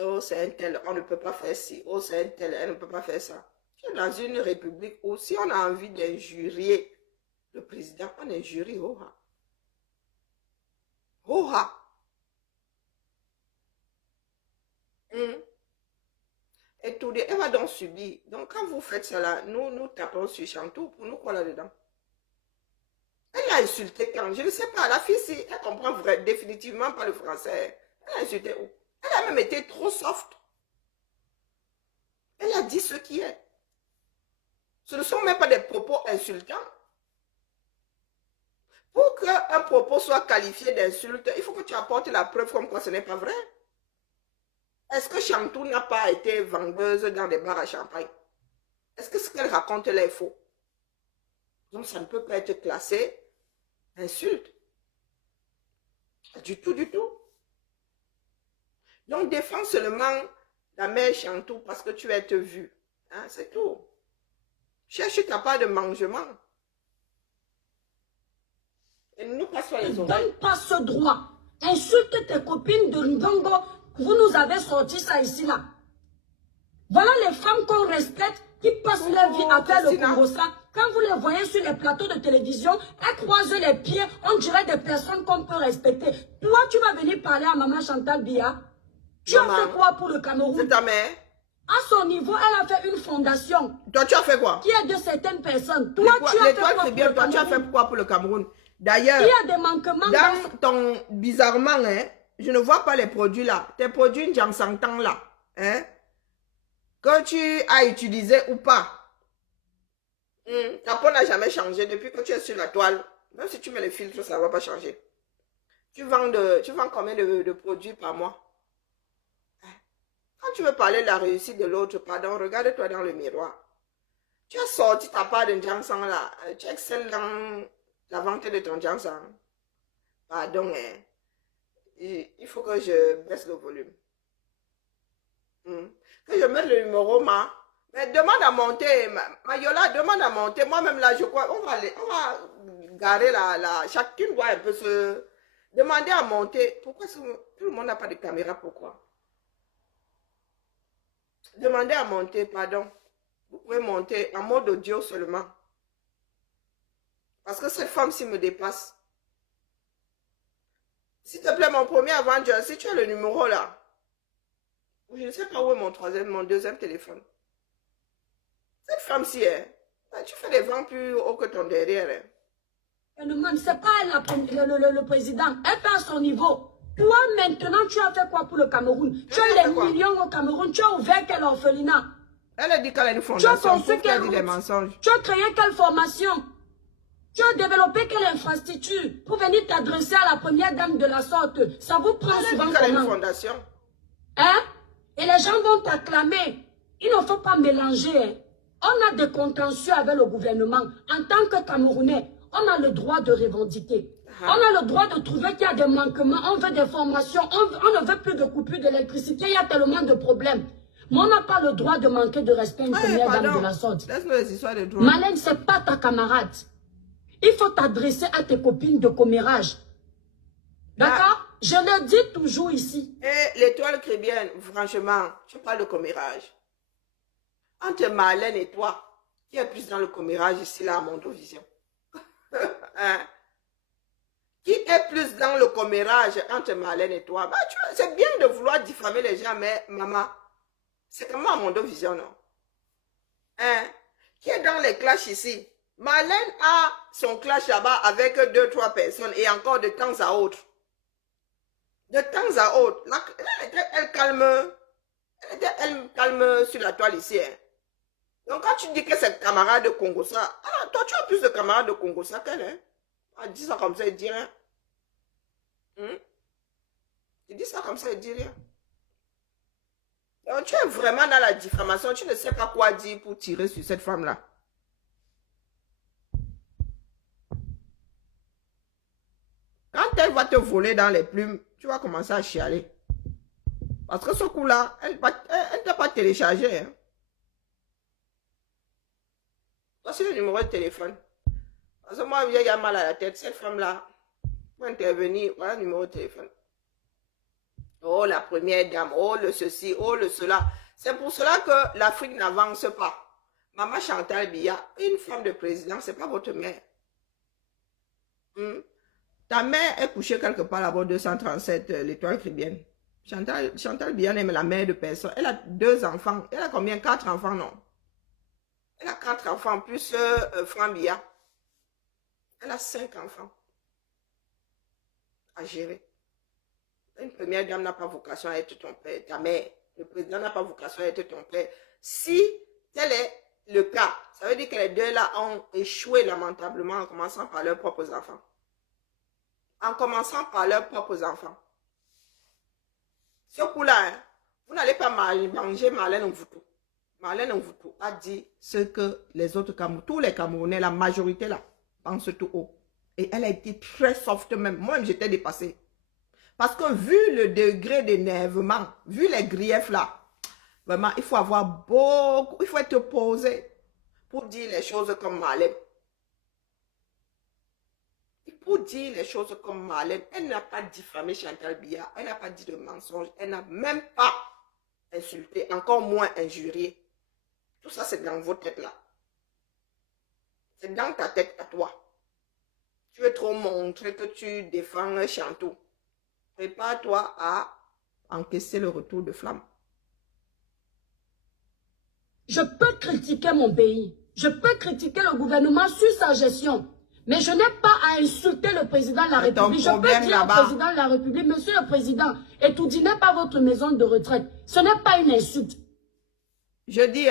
oh, c'est un tel, on ne peut pas faire ci, oh, c'est un tel, elle ne peut pas faire ça. Tu es dans une république où si on a envie d'injurier le président, on injurie Oha. Oha. Et tout, elle va donc subir. Donc quand vous faites cela, nous tapons sur Chantou, pour nous quoi là-dedans? Elle a insulté quand? Je ne sais pas, la fille, si elle comprend définitivement pas le français. Elle a insulté où? Elle a même été trop soft. Elle a dit ce qui est. Ce ne sont même pas des propos insultants. Pour qu'un propos soit qualifié d'insulte, il faut que tu apportes la preuve comme quoi ce n'est pas vrai. Est-ce que Chantou n'a pas été vendeuse dans des bars à champagne? Est-ce que ce qu'elle raconte là est faux? Donc ça ne peut pas être classé insulte. Du tout, du tout. Donc défends seulement la mère Chantou parce que tu vas être vue. Hein, c'est tout. Cherche ta part de mangement. Et nous passons les oreilles. Ne donne pas ce droit. Insulte tes copines de Ndongo. Vous nous avez sorti ça ici, là. Voilà les femmes qu'on respecte, qui passent leur vie à faire le Congosa. Quand vous les voyez sur les plateaux de télévision, elles croisent les pieds, on dirait des personnes qu'on peut respecter. Toi, tu vas venir parler à maman Chantal Biya. Tu as fait quoi pour le Cameroun? C'est ta mère. À son niveau, elle a fait une fondation. Toi, tu as fait quoi? Qui aide de certaines personnes. Toi, tu as fait quoi pour le Cameroun? Toi, tu as fait quoi pour le Cameroun? D'ailleurs, il y a des manquements dans ton... Bizarrement, hein, je ne vois pas les produits là. Tes produits N'Djansantang là. Hein, que tu as utilisé ou pas. Ta peau n'a jamais changé depuis que tu es sur la toile. Même si tu mets les filtres, ça ne va pas changer. Tu vends combien de produits par mois? Quand tu veux parler de la réussite de l'autre, pardon, regarde-toi dans le miroir. Tu as sorti ta part de N'Djansang là. Tu excelles dans la vente de ton N'Djansang. Pardon, hein. Il faut que je baisse le volume. Que je mette le numéro, mais demande à monter. Mayola, demande à monter. Moi-même, là, je crois, on va garer chacune doit un peu se demander à monter. Pourquoi tout le monde n'a pas de caméra? Pourquoi? Demandez à monter, pardon. Vous pouvez monter en mode audio seulement. Parce que cette femme-ci me dépasse. S'il te plaît, mon premier Avenger, si tu as le numéro là, Je ne sais pas où est mon deuxième téléphone. Cette femme-ci, hein, tu fais des vents plus haut que ton derrière. Hein. C'est pas le président. Elle fait à son niveau. Toi, maintenant, tu as fait quoi pour le Cameroun? Tu as les millions au Cameroun. Tu as ouvert quel orphelinat? Elle a dit qu'elle a une fondation. Tu as construit des mensonges. Tu as créé quelle formation? Tu as développé quelle infrastructure pour venir t'adresser à la première dame de la sorte? Ça vous prend souvent comment? Elle a une fondation. Hein? Et les gens vont t'acclamer. Il ne faut pas mélanger. Hein. On a des contentieux avec le gouvernement. En tant que Camerounais, on a le droit de revendiquer. On a le droit de trouver qu'il y a des manquements. On veut des formations. On ne veut plus de coupures d'électricité. Il y a tellement de problèmes. Mais on n'a pas le droit de manquer de respect à une première dame de la sorte. Malène, ce n'est pas ta camarade. Il faut t'adresser à tes copines de commérage. D'accord? Je le dis toujours ici. Et l'étoile chrétienne, franchement, je parle de commérage. Entre Marlène et toi, qui est plus dans le commérage ici, là, à Mondovision? Hein? Qui est plus dans le commérage entre Marlène et toi? Bah, c'est bien de vouloir diffamer les gens, mais maman, c'est comment à Mondovision, non? Hein? Qui est dans les clashs ici? Marlène a son clash là-bas avec 2-3 personnes et encore de temps à autre. De temps à autre. Elle calme sur la toile ici. Hein. Donc quand tu dis que c'est camarade de Congo ça, alors toi tu as plus de camarades de Congo ça qu'elle. Hein? Ah, dis ça comme ça, elle dit rien. Tu dis ça comme ça, elle dit rien. Donc tu es vraiment dans la diffamation, tu ne sais pas quoi dire pour tirer sur cette femme-là. Quand elle va te voler dans les plumes, tu vas commencer à chialer. Parce que ce coup-là, elle ne t'a pas téléchargé. Hein. Voici le numéro de téléphone. Parce que moi, il y a mal à la tête. Cette femme-là, pour intervenir, voilà le numéro de téléphone. Oh, la première dame. Oh, le ceci. Oh, le cela. C'est pour cela que l'Afrique n'avance pas. Maman Chantal Biya, une femme de président, ce n'est pas votre mère. Ta mère est couchée quelque part là-bas, 237, l'étoile chrétienne. Chantal Biya est la mère de personne. Elle a 2 enfants. Elle a combien? 4 enfants, non? Elle a 4 enfants, plus Franck Biya. Elle a 5 enfants à gérer. Une première dame n'a pas vocation à être ton père, ta mère. Le président n'a pas vocation à être ton père. Si tel est le cas, ça veut dire que les 2 là ont échoué lamentablement en commençant par leurs propres enfants. En commençant par leurs propres enfants. Ce coup-là, hein, vous n'allez pas manger Marlène Mvoutou. Marlène Mvoutou a dit ce que les autres Camerounais, tous les Camerounais, la majorité là, pensent tout haut. Et elle a été très soft même. Moi-même, j'étais dépassée. Parce que vu le degré d'énervement, vu les griefs là, vraiment, il faut avoir beaucoup, il faut être posé pour dire les choses comme Marlène. Pour dire les choses comme Marlène, elle n'a pas diffamé Chantal Biya, elle n'a pas dit de mensonge, elle n'a même pas insulté, encore moins injurié. Tout ça, c'est dans vos têtes là. C'est dans ta tête à toi. Tu veux trop montrer que tu défends Chantou. Prépare-toi à encaisser le retour de flamme. Je peux critiquer mon pays. Je peux critiquer le gouvernement sur sa gestion. Mais je n'ai pas à insulter le président de la République. Je peux dire au président de la République, monsieur le président, Etoudi n'est pas votre maison de retraite. Ce n'est pas une insulte. Je dis,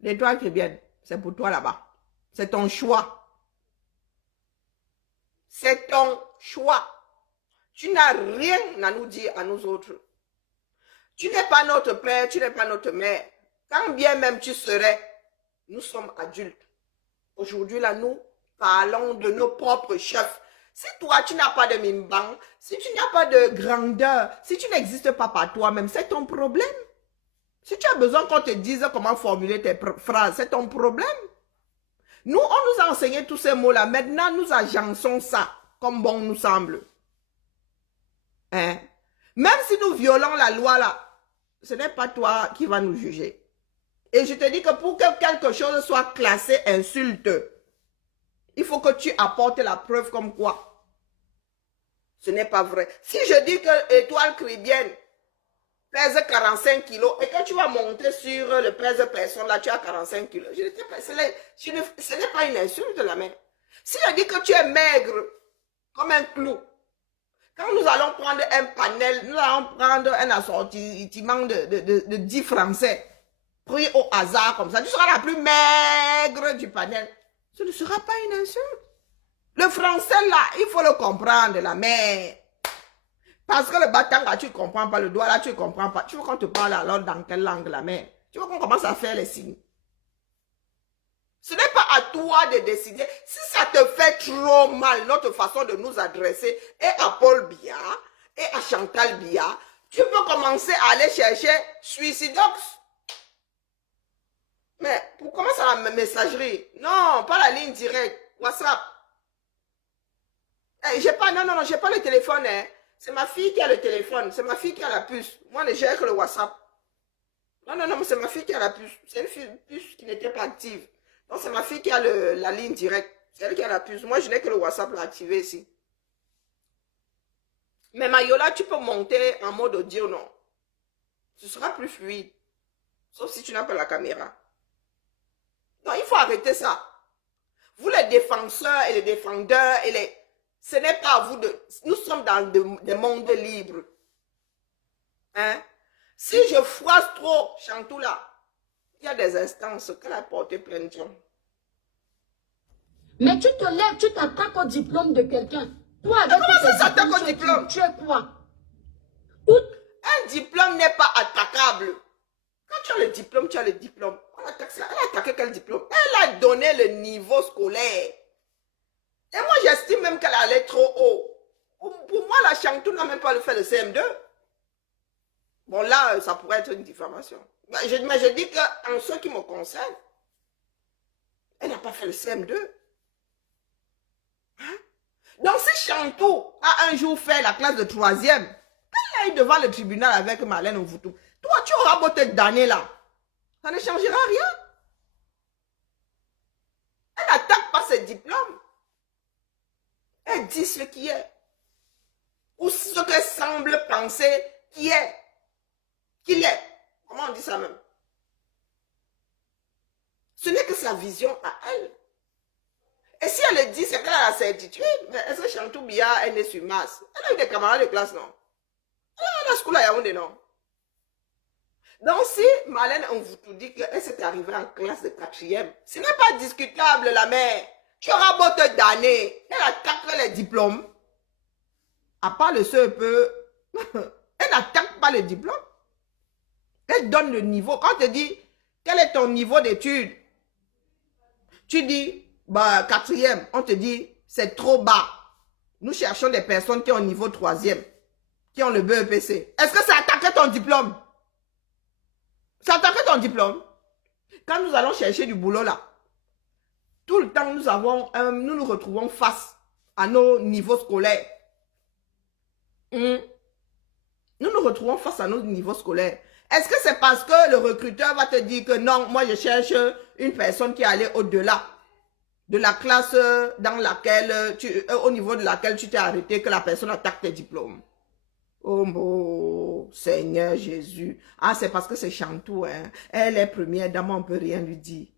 l'étoile chrétienne, c'est pour toi là-bas. C'est ton choix. C'est ton choix. Tu n'as rien à nous dire à nous autres. Tu n'es pas notre père, tu n'es pas notre mère. Quand bien même tu serais, nous sommes adultes. Aujourd'hui, là, nous parlons de nos propres chefs. Si toi, tu n'as pas de mimbang, si tu n'as pas de grandeur, si tu n'existes pas par toi-même, c'est ton problème. Si tu as besoin qu'on te dise comment formuler tes phrases, c'est ton problème. Nous, on nous a enseigné tous ces mots-là. Maintenant, nous agençons ça comme bon nous semble. Hein? Même si nous violons la loi là, ce n'est pas toi qui vas nous juger. Et je te dis que pour que quelque chose soit classé insulte, il faut que tu apportes la preuve comme quoi. Ce n'est pas vrai. Si je dis que étoile chrétienne pèse 45 kilos et quand tu vas monter sur le pèse personne, là, tu as 45 kilos. Ce n'est pas une insulte, la mère. Si je dis que tu es maigre, comme un clou, quand nous allons prendre un panel, nous allons prendre un assortiment de 10 Français, pris au hasard comme ça, tu seras la plus maigre du panel. Ce ne sera pas une insulte. Le français, là, il faut le comprendre, la mère. Parce que le batanga, tu ne comprends pas. Le doigt, là, tu ne comprends pas. Tu veux qu'on te parle alors dans quelle langue, la mère? Tu veux qu'on commence à faire les signes? Ce n'est pas à toi de décider. Si ça te fait trop mal, notre façon de nous adresser, et à Paul Biya, et à Chantal Biya, tu peux commencer à aller chercher Suicidox. Mais pour commencer à la messagerie, non, pas la ligne directe, WhatsApp. J'ai pas le téléphone, hein. C'est ma fille qui a le téléphone, c'est ma fille qui a la puce. Moi, je n'ai que le WhatsApp. Non, c'est ma fille qui a la puce. C'est une puce qui n'était pas active. Donc, c'est ma fille qui a la ligne directe. C'est elle qui a la puce. Moi, je n'ai que le WhatsApp activé ici. Mais Mayola, tu peux monter en mode audio, non. Ce sera plus fluide. Sauf si tu n'as pas la caméra. Non, il faut arrêter ça. Vous, les défenseurs et les défendeurs, ce n'est pas à vous de... Nous sommes dans des mondes libres. Hein? Si je froisse trop, Chantoula, il y a des instances qu'elle a porté plainte. Mais tu te lèves, tu t'attaques au diplôme de quelqu'un. Toi, avec comment ça s'attaque au diplôme? Tu es quoi? Un diplôme n'est pas attaquable. Quand tu as le diplôme, tu as le diplôme. On attaque ça. Elle a attaqué quel diplôme? Elle a donné le niveau scolaire. Et moi, j'estime même qu'elle allait trop haut. Pour moi, la Chantou n'a même pas fait le CM2. Bon, là, ça pourrait être une diffamation. Mais je dis qu'en ce qui me concerne, elle n'a pas fait le CM2. Hein? Donc, si Chantou a un jour fait la classe de 3e, elle aille devant le tribunal avec Marlène Ouvoutou, toi, tu auras beau te damner là. Ça ne changera rien. Elle n'attaque pas ses diplômes. Elle dit ce qui est. Ou ce qu'elle semble penser qui est. Qu'il est. Comment on dit ça même? Ce n'est que sa vision à elle. Et si elle le dit, c'est qu'elle a la certitude. Mais est-ce que Chantou Biya est née sur Mars? Elle a eu des camarades de classe, non? Elle a la school à Yaoundé, non? Donc si Marlène, on vous tout dit qu'elle s'est arrivée en classe de 4e, ce n'est pas discutable, la mère. Tu auras beau te damner. Elle attaque les diplômes. À part le CEP, elle n'attaque pas les diplômes. Elle donne le niveau. Quand on te dit, quel est ton niveau d'études? Tu dis, bah, 4e. On te dit, c'est trop bas. Nous cherchons des personnes qui ont niveau 3e, qui ont le BEPC. Est-ce que c'est attaquer ton diplôme? C'est attaquer ton diplôme? Quand nous allons chercher du boulot là, tout le temps nous nous retrouvons face à nos niveaux scolaires. Nous nous retrouvons face à nos niveaux scolaires. Est-ce que c'est parce que le recruteur va te dire que non, moi je cherche une personne qui est allée au-delà de la classe dans laquelle au niveau de laquelle tu t'es arrêté, que la personne attaque tes diplômes? Oh mon Seigneur Jésus. Ah, c'est parce que c'est Chantou, hein. Elle est première dame, on ne peut rien lui dire.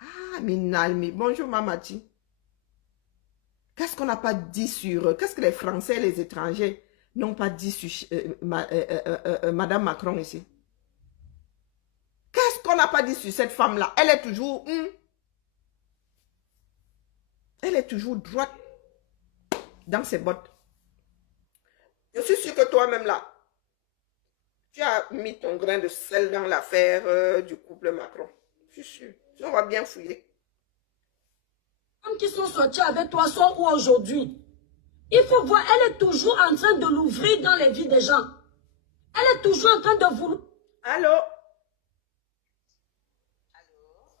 Ah, Minalmi. Bonjour, Mamati. Qu'est-ce qu'on n'a pas dit sur... Qu'est-ce que les Français et les étrangers n'ont pas dit sur Madame Macron ici? Qu'est-ce qu'on n'a pas dit sur cette femme-là? Elle est toujours... elle est toujours droite dans ses bottes. Je suis sûr que toi-même là, tu as mis ton grain de sel dans l'affaire du couple Macron. Je suis sûr. On va bien fouiller. Les hommes qui sont sortis avec toi sont où aujourd'hui? Il faut voir, elle est toujours en train de l'ouvrir dans les vies des gens. Elle est toujours en train de vouloir... Allô?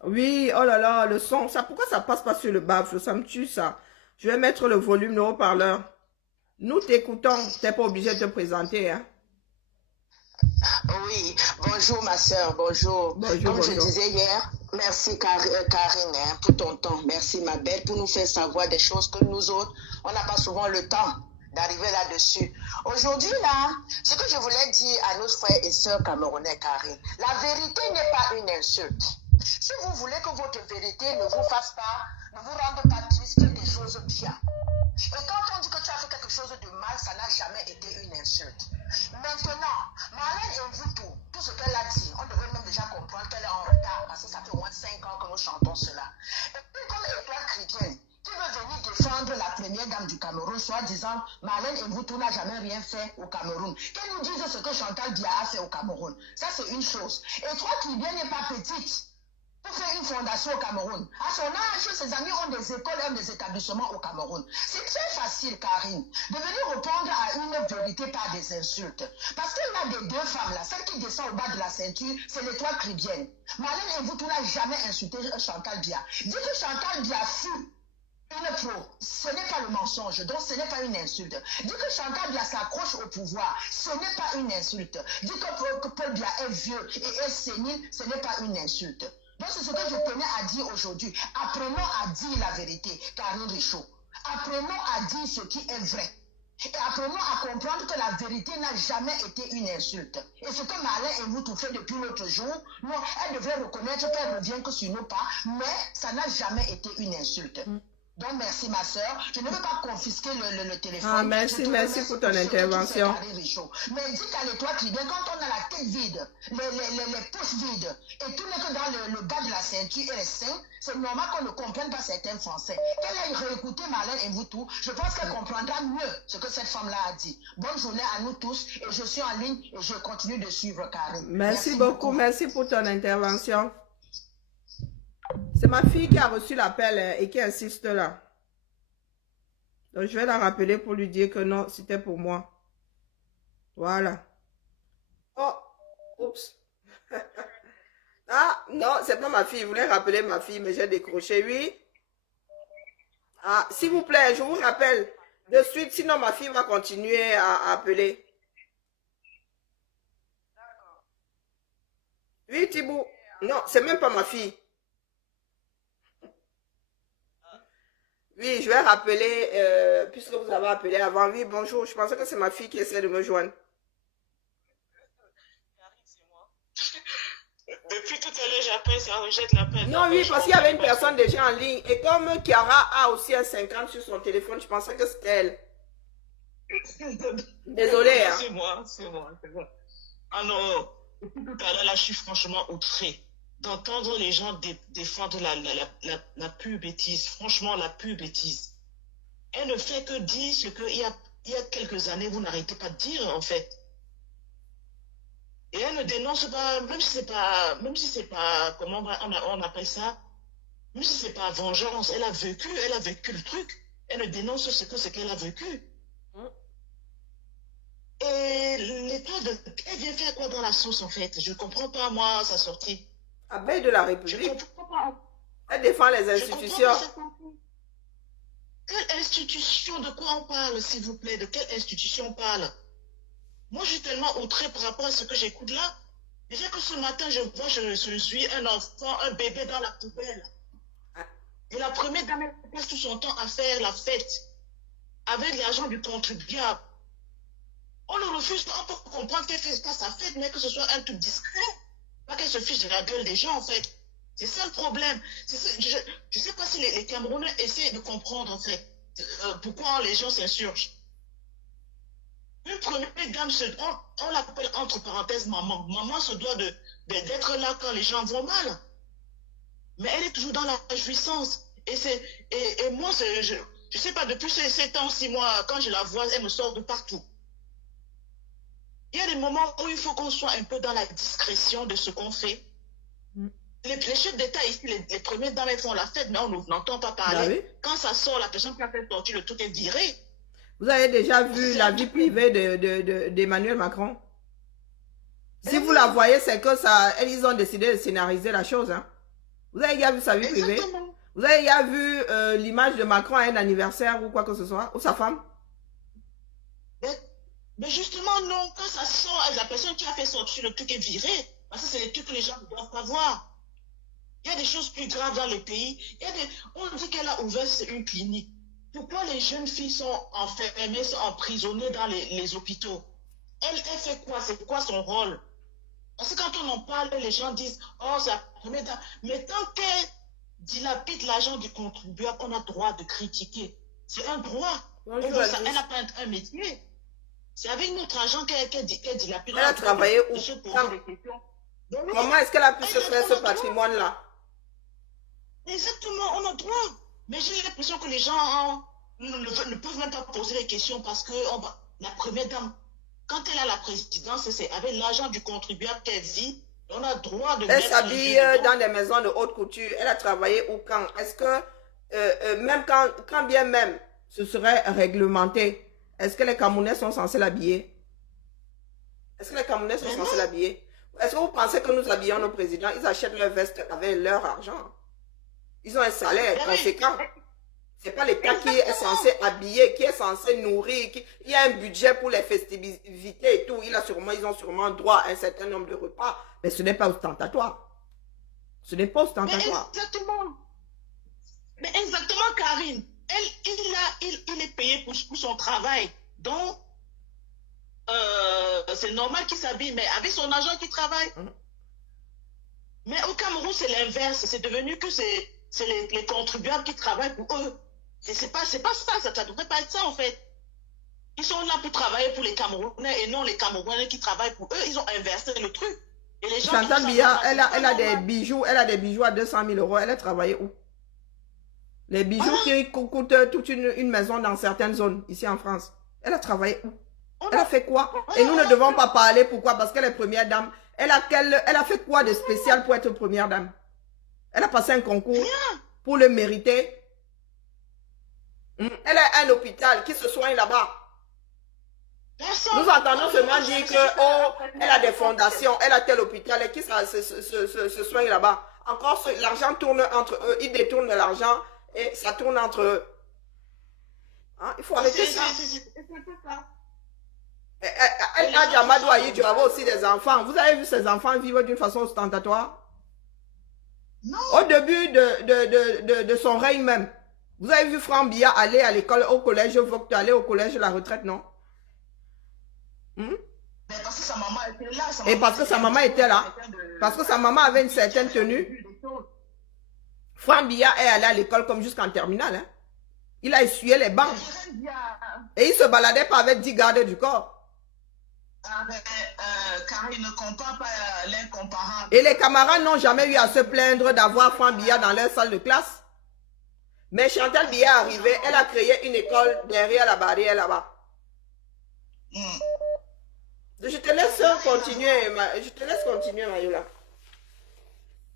Oui, oh là là, le son. Ça, pourquoi ça passe pas sur le baffle? Ça me tue ça. Je vais mettre le volume, le haut-parleur. Nous t'écoutons. Tu n'es pas obligé de te présenter, hein? Oui, bonjour ma soeur, bonjour. Comme je disais hier, merci Karine pour ton temps. Merci ma belle pour nous faire savoir des choses que nous autres, on n'a pas souvent le temps d'arriver là-dessus. Aujourd'hui, là, ce que je voulais dire à nos frères et sœurs camerounais, Karine, la vérité n'est pas une insulte. Si vous voulez que votre vérité ne vous fasse pas, ne vous rende pas triste, des choses bien. Et quand on dit que tu as fait quelque chose de mal, ça n'a jamais été une insulte. Maintenant, Marlène Mvuto, tout ce qu'elle a dit, on devrait même déjà comprendre qu'elle est en retard, parce que ça fait au moins 5 ans que nous chantons cela. Et puis comme Étoile chrétienne, qui veut venir défendre la première dame du Cameroun, soit disant Marlène Mvuto n'a jamais rien fait au Cameroun. Qu'elle nous dise ce que Chantal Dia a fait au Cameroun. Ça, c'est une chose. Étoile chrétienne n'est pas petite. Pour faire une fondation au Cameroun. À son âge, ses amis ont des écoles et des établissements au Cameroun. C'est très facile, Karine, de venir répondre à une vérité par des insultes. Parce qu'il y a des deux femmes là, celle qui descend au bas de la ceinture, c'est l'étoile chrétienne. Marlène Mvuto n'a jamais insulté Chantal Dia. Dis que Chantal Dia fut une pro, ce n'est pas le mensonge, donc ce n'est pas une insulte. Dis que Chantal Dia s'accroche au pouvoir, ce n'est pas une insulte. Dis que Paul Dia est vieux et est sénile, ce n'est pas une insulte. Donc c'est ce que je tenais à dire aujourd'hui. Apprenons à dire la vérité, Karine Richaud. Apprenons à dire ce qui est vrai. Et apprenons à comprendre que la vérité n'a jamais été une insulte. Et ce que Marlène Mvuto fait depuis l'autre jour, non, elle devrait reconnaître qu'elle revient que sur nos pas, mais ça n'a jamais été une insulte. Donc merci ma soeur, je ne veux pas confisquer le téléphone. Ah, merci pour ton intervention. Mais dis qu'à l'étoile chrétienne, quand on a la tête vide, les poches vides, et tout n'est que dans le bas de la ceinture et les seins, c'est normal qu'on ne comprenne pas certains Français. Qu'elle aille réécouter Marlène Mvuto, je pense qu'elle comprendra mieux ce que cette femme-là a dit. Bonne journée à nous tous, et je suis en ligne et je continue de suivre Karine. Merci beaucoup, merci pour ton intervention. C'est ma fille qui a reçu l'appel et qui insiste là. Donc, je vais la rappeler pour lui dire que non, c'était pour moi. Voilà. Oh, oups. Ah, non, c'est pas ma fille. Je voulais rappeler ma fille, mais j'ai décroché. Oui. Ah, s'il vous plaît, je vous rappelle de suite, sinon ma fille va continuer à appeler. Oui, Thibaut. Non, c'est même pas ma fille. Oui, je vais rappeler, puisque vous avez appelé avant. Oui, bonjour, je pensais que c'est ma fille qui essaie de me joindre. Depuis tout à l'heure, j'appelle, ça rejette l'appel. Non, oui, parce qu'il y avait une personne déjà en ligne. Et comme Chiara a aussi un 50 sur son téléphone, je pensais que c'était elle. Désolée. Hein. C'est moi. Alors, depuis tout à l'heure, là, je suis franchement outrée d'entendre les gens défendre la pure bêtise. Franchement, la pure bêtise. Elle ne fait que dire ce qu'il y a quelques années, vous n'arrêtez pas de dire, en fait. Et elle ne dénonce pas, même si c'est pas, comment on appelle ça, même si c'est pas vengeance, elle a vécu le truc. Elle ne dénonce ce qu'elle a vécu. Et l'étoile elle vient faire quoi dans la sauce, en fait? Je ne comprends pas, moi, sa sortie. Abeille de la République. Elle défend les institutions. Quelle institution? De quoi on parle, s'il vous plaît? De quelle institution on parle? Moi, je suis tellement outrée par rapport à ce que j'écoute là. Déjà que ce matin, je suis un enfant, un bébé dans la poubelle. Et la première dame, elle passe tout son temps à faire la fête avec l'argent du contribuable. On ne refuse pas, on peut comprendre qu'elle fait pas sa fête, mais que ce soit un truc discret. Pas qu'elle se fiche de la gueule des gens, en fait. C'est ça le problème. Je ne sais pas si les Camerounais essaient de comprendre, en fait, pourquoi les gens s'insurgent. Une première dame, on l'appelle entre parenthèses maman. Maman se doit d'être là quand les gens vont mal. Mais elle est toujours dans la jouissance. Et moi, je ne sais pas, depuis ces temps-ci, moi, quand je la vois, elle me sort de partout. Il y a des moments où il faut qu'on soit un peu dans la discrétion de ce qu'on fait. Les chefs d'État ici, les premières dames, elles font la fête, mais on n'entend pas parler. Ah oui? Quand ça sort, la personne qui a fait sortir, le truc est viré. Vous avez déjà vu la vie privée d'Emmanuel Macron? Si vous la voyez, c'est que ça, ils ont décidé de scénariser la chose. Hein. Vous avez déjà vu sa vie privée? Vous avez déjà vu l'image de Macron à un anniversaire ou quoi que ce soit? Ou sa femme? Mais justement, non. Quand ça sort, la personne qui a fait sortir le truc est viré. Parce que c'est les trucs que les gens ne doivent pas voir. Il y a des choses plus graves dans le pays. On dit qu'elle a ouvert une clinique. pourquoi les jeunes filles sont enfermées, sont emprisonnées dans les hôpitaux? Elle fait quoi? C'est quoi son rôle? Parce que quand on en parle, les gens disent, oh, c'est la première dame. Mais tant qu'elle dilapide l'argent du contribuable, on a droit de critiquer. C'est un droit. Elle n'a pas un métier. C'est avec notre argent qu'elle dilapide. Elle a travaillé où? Comment est-ce qu'elle a pu se faire ce patrimoine-là? Exactement, on a droit. Mais j'ai l'impression que les gens ne peuvent même pas poser les questions parce que la première dame, quand elle a la présidence, c'est avec l'argent du contribuable qu'elle vit. On a droit de... Elle s'habille dans des maisons de haute couture. Elle a travaillé où quand? Est-ce que, même quand bien même ce serait réglementé, est-ce que les Camerounais sont censés l'habiller? Est-ce que les Camerounais sont censés l'habiller? Est-ce que vous pensez que nous habillons nos présidents? Ils achètent leurs vestes avec leur argent. Ils ont un salaire conséquent. C'est pas l'État qui est censé habiller, qui est censé nourrir. Il y a un budget pour les festivités et tout. Ils ont sûrement droit à un certain nombre de repas. Mais ce n'est pas ostentatoire. Ce n'est pas ostentatoire. Mais exactement, Karine. Il est payé pour son travail. Donc, c'est normal qu'il s'habille, mais avec son argent qu'il travaille. Mais au Cameroun, c'est l'inverse. C'est devenu que c'est les contribuables qui travaillent pour eux. C'est pas ça, ça devrait pas être ça en fait. Ils sont là pour travailler pour les Camerounais et non les Camerounais qui travaillent pour eux. Ils ont inversé le truc. Et les gens Chantal Biya, elle a des bijoux à 200 000 euros. Elle a travaillé où? Les bijoux qui coûtent toute une maison dans certaines zones, ici en France. Elle a travaillé où? Elle a fait quoi? Et nous ne devons pas parler. Pourquoi? Parce qu'elle est première dame. Elle a fait quoi de spécial pour être première dame? Elle a passé un concours pour le mériter. Elle a un hôpital qui se soigne là-bas. Nous entendons seulement dire que, oh, elle a des fondations, elle a tel hôpital et qui se soigne là-bas. Encore, l'argent tourne entre eux, ils détournent de l'argent et ça tourne entre eux. Hein? Il faut arrêter ça. Elle a Amadou Ayi, tu avais aussi des enfants. Vous avez vu ces enfants vivre d'une façon ostentatoire? Non. Au début de son règne même. Vous avez vu Franck Biya aller à l'école, au collège Vokte, aller au collège de la retraite, non? Mais parce que sa maman était là. Et parce que sa maman était là. Parce que sa maman avait une certaine tenue. Franck Biya est allé à l'école comme jusqu'en terminale. Hein? Il a essuyé les bancs. Et il se baladait pas avec 10 gardes du corps. Car il ne compare pas l'incomparable. Et les camarades n'ont jamais eu à se plaindre d'avoir Franck Biya dans leur salle de classe. Mais Chantal Biya est arrivée, elle a créé une école derrière la barrière là-bas. Je te laisse continuer, Mayola.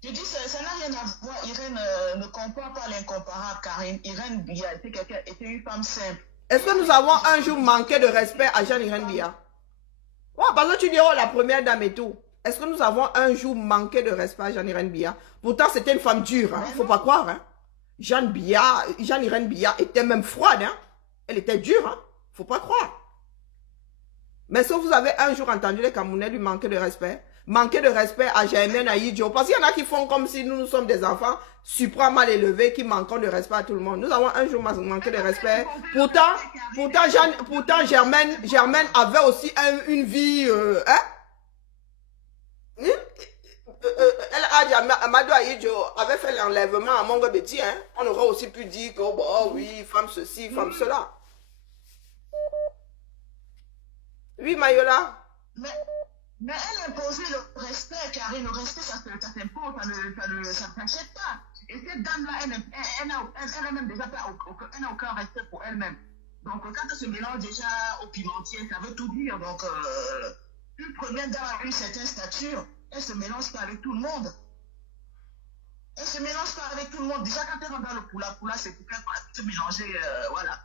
Je dis, ça n'a rien à voir. Irène ne compare pas l'incomparable, Karine. Irène Biya était une femme simple. Est-ce que nous avons un jour manqué de respect à Jeanne-Irène Biya? Ouais, parce que tu dis, oh, la première dame et tout. Est-ce que nous avons un jour manqué de respect à Jeanne-Irène Biya? Pourtant, c'était une femme dure, hein. Il ne faut pas croire. Hein. Jeanne-Irène Biya était même froide. Hein. Elle était dure. Hein. Il ne faut pas croire. Mais si vous avez un jour entendu les Camerounais lui manquer de respect à Germaine Aïdjo, parce qu'il y en a qui font comme si nous sommes des enfants supra mal élevés qui manquent de respect à tout le monde. Nous avons un jour manqué de respect. Pourtant Germaine avait aussi une vie... Amadou Aïdjo avait fait l'enlèvement à Mongo Betty. Hein? On aurait aussi pu dire que, oh oui, femme ceci, femme cela. Oui, Mayola. Mais elle imposait le respect, Karine. Le respect, ça s'impose, ça ne s'achète pas. Et cette dame-là, elle n'a même déjà pas, elle n'a aucun respect pour elle-même. Donc, quand elle se mélange déjà au pimentier, ça veut tout dire. Donc, une première dame a une certaine stature, elle ne se mélange pas avec tout le monde. Elle ne se mélange pas avec tout le monde. Déjà, quand elle rentre dans le poula, c'est pour qu'elle se mélanger, voilà.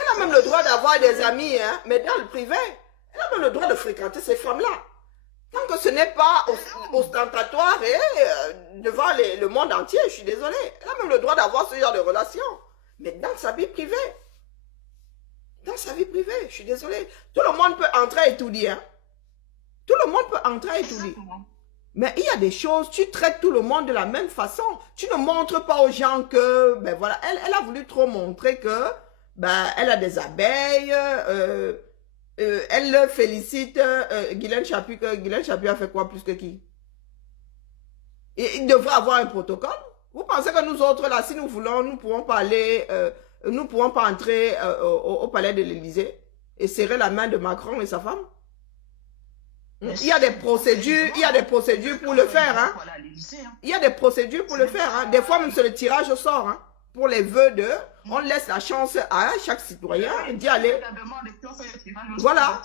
Elle a même le droit d'avoir des amis, hein, mais dans le privé. Elle a même le droit de fréquenter ces femmes-là. Tant que ce n'est pas ostentatoire et devant le monde entier, je suis désolée. Elle a même le droit d'avoir ce genre de relation. Mais dans sa vie privée. Dans sa vie privée, je suis désolée. Tout le monde peut entrer et tout dire. Hein. Tout le monde peut entrer et tout dire. Mais il y a des choses, tu traites tout le monde de la même façon. Tu ne montres pas aux gens que, ben voilà, elle a voulu trop montrer que, ben, elle a des abeilles, elle félicite Guylaine Chapuis, que Guylaine Chapuis a fait quoi plus que qui? Il devrait avoir un protocole. Vous pensez que nous autres, là, si nous voulons, nous ne pourrons pas aller, nous ne pourrons pas entrer au palais de l'Élysée et serrer la main de Macron et sa femme? Il y a des procédures, pour le faire, hein. Il y a des procédures pour le faire, hein. Des fois, même c'est le tirage au sort, hein. Pour les vœux de, on laisse la chance à chaque citoyen d'y aller. Voilà.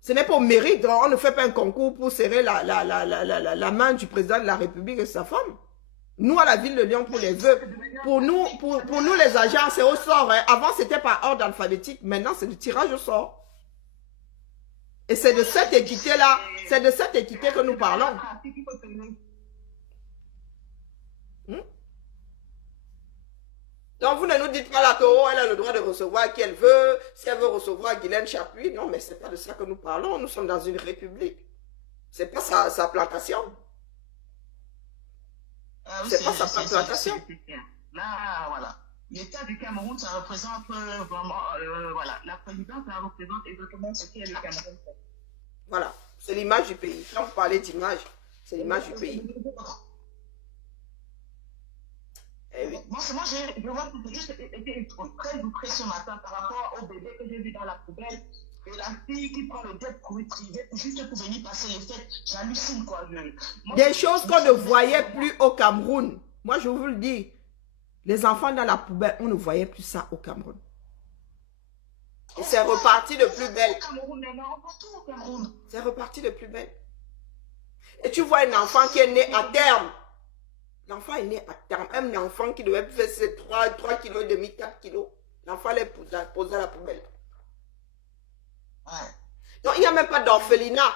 Ce n'est pas au mérite, on ne fait pas un concours pour serrer la main du président de la République et sa femme. Nous, à la ville de Lyon, pour les vœux, pour nous les agents, c'est au sort, hein. Avant, c'était par ordre alphabétique, maintenant, c'est le tirage au sort. Et c'est de cette équité-là, c'est de cette équité que nous parlons. Donc, vous ne nous dites pas là que oh, elle a le droit de recevoir qui elle veut, si elle veut recevoir Guylaine Chapuis. Non, mais ce n'est pas de ça que nous parlons. Nous sommes dans une république. Ce n'est pas sa plantation. C'est pas sa plantation. Là, voilà. L'État du Cameroun, ça représente vraiment, voilà, la présidence, ça représente exactement ce qu'est le Cameroun. Voilà, c'est l'image du pays. Quand vous parlez d'image, c'est l'image du pays. Eh oui. Moi, je vois que j'ai juste été très outré ce matin par rapport au bébé que j'ai vu dans la poubelle et la fille qui prend le jet privé juste pour venir passer les fêtes. J'hallucine, quoi. Des choses qu'on ne voyait plus au Cameroun. Moi, je vous le dis. Les enfants dans la poubelle, on ne voyait plus ça au Cameroun. Et c'est reparti de plus belle. C'est reparti de plus belle. Et tu vois un enfant qui est né à terme. L'enfant est né à terme. Un enfant qui devait faire ses 3,5 kg, 4 kg. L'enfant est posé à la poubelle. Ouais. Donc, il n'y a même pas d'orphelinat.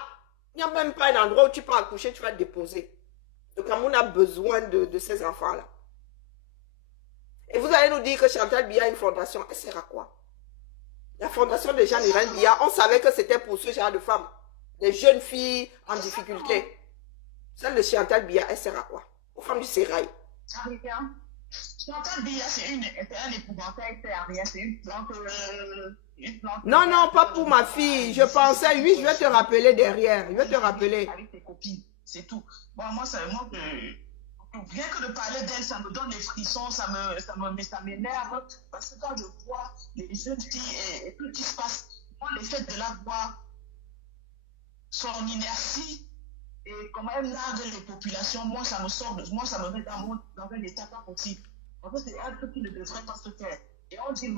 Il n'y a même pas un endroit où tu peux accoucher, tu vas te déposer. Le Cameroun a besoin de ces enfants-là. Et vous allez nous dire que Chantal Biya a une fondation. Elle sert à quoi? La fondation de Jean-Irène Biya, on savait que c'était pour ce genre de femmes. Des jeunes filles en difficulté. Celle de Chantal Biya, elle sert à quoi? Aux femmes du sérail. Chantal Biya, c'est un épouvantail, elle sert à rien. C'est une plante... Non, non, pas pour ma fille. Je pensais, oui, je vais te rappeler derrière. Je vais te rappeler. Avec tes copines, c'est tout. Bon, moi, rien que de parler d'elle, ça me donne des frissons, ça m'énerve. Parce que quand je vois les jeunes filles et tout ce qui se passe, moi, le fait de la voir, son inertie, et comment elle largue les populations, moi, ça me met dans un état pas possible. En fait, c'est un truc qui ne devrait pas se faire. Et on dit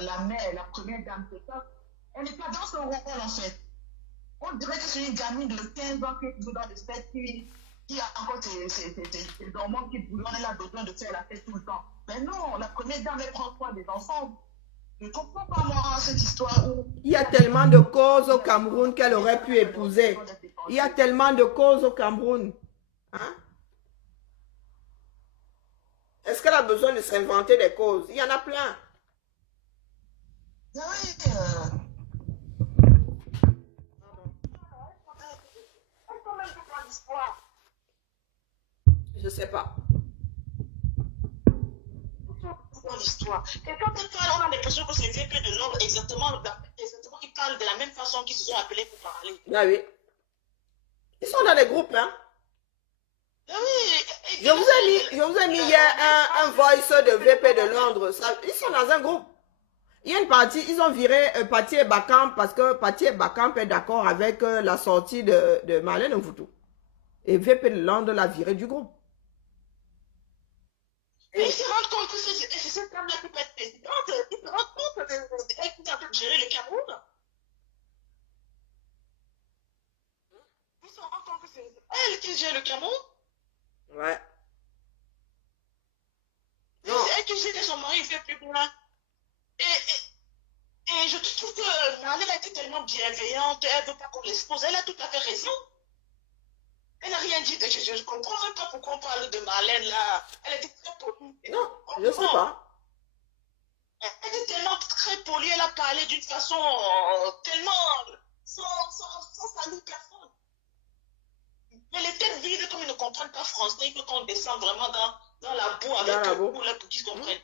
la mère, la première dame, c'est ça. Elle n'est pas dans son rôle, en fait. On dirait que c'est une gamine de 15 ans qui joue dans les fêtes, qui a encore ses hormones qui boulonnent, elle a besoin de faire la fête tout le temps. Mais non, la première dame, elle prend soin des enfants. Je ne comprends pas, moi, cette histoire où... Il y a tellement de causes au Cameroun qu'elle aurait pu épouser. Il y a tellement de causes au Cameroun. Hein? Est-ce qu'elle a besoin de s'inventer des causes? Il y en a plein. Je sais pas. L'histoire. Et quand ils parlent, on a l'impression que c'est VP de Londres, exactement, ils parlent de la même façon qu'ils se sont appelés pour parler. Ah oui. Ils sont dans les groupes, hein. Ah oui. Je vous ai mis hier un voice de VP de Londres. Ils sont dans un groupe. Il y a une partie, ils ont viré Pati et Bakam parce que Pati et Bakam est d'accord avec la sortie de Marlène Mvutu. Et VP de Londres l'a viré du groupe. Et ils se rendent compte que c'est cette femme-là qui peut être présidente. Ils se rendent compte qu'elle est en train de gérer le Cameroun. Ils se rendent compte que c'est elle qui gère le Cameroun. Ouais. C'est elle qui gère son mari, il fait plus pour là. Et je trouve que Marlène a été tellement bienveillante, elle ne veut pas qu'on l'expose, elle a tout à fait raison. Elle n'a rien dit. Je ne comprends même pas pourquoi on parle de Marlène là. Elle était très polie. Non, je ne sais pas. Elle était tellement très polie, elle a parlé d'une façon tellement sans saluer personne. Mais les têtes vides comprennent pas français, il faut qu'on descende vraiment dans la boue avec Dans la boue. eux pour qu'ils comprennent.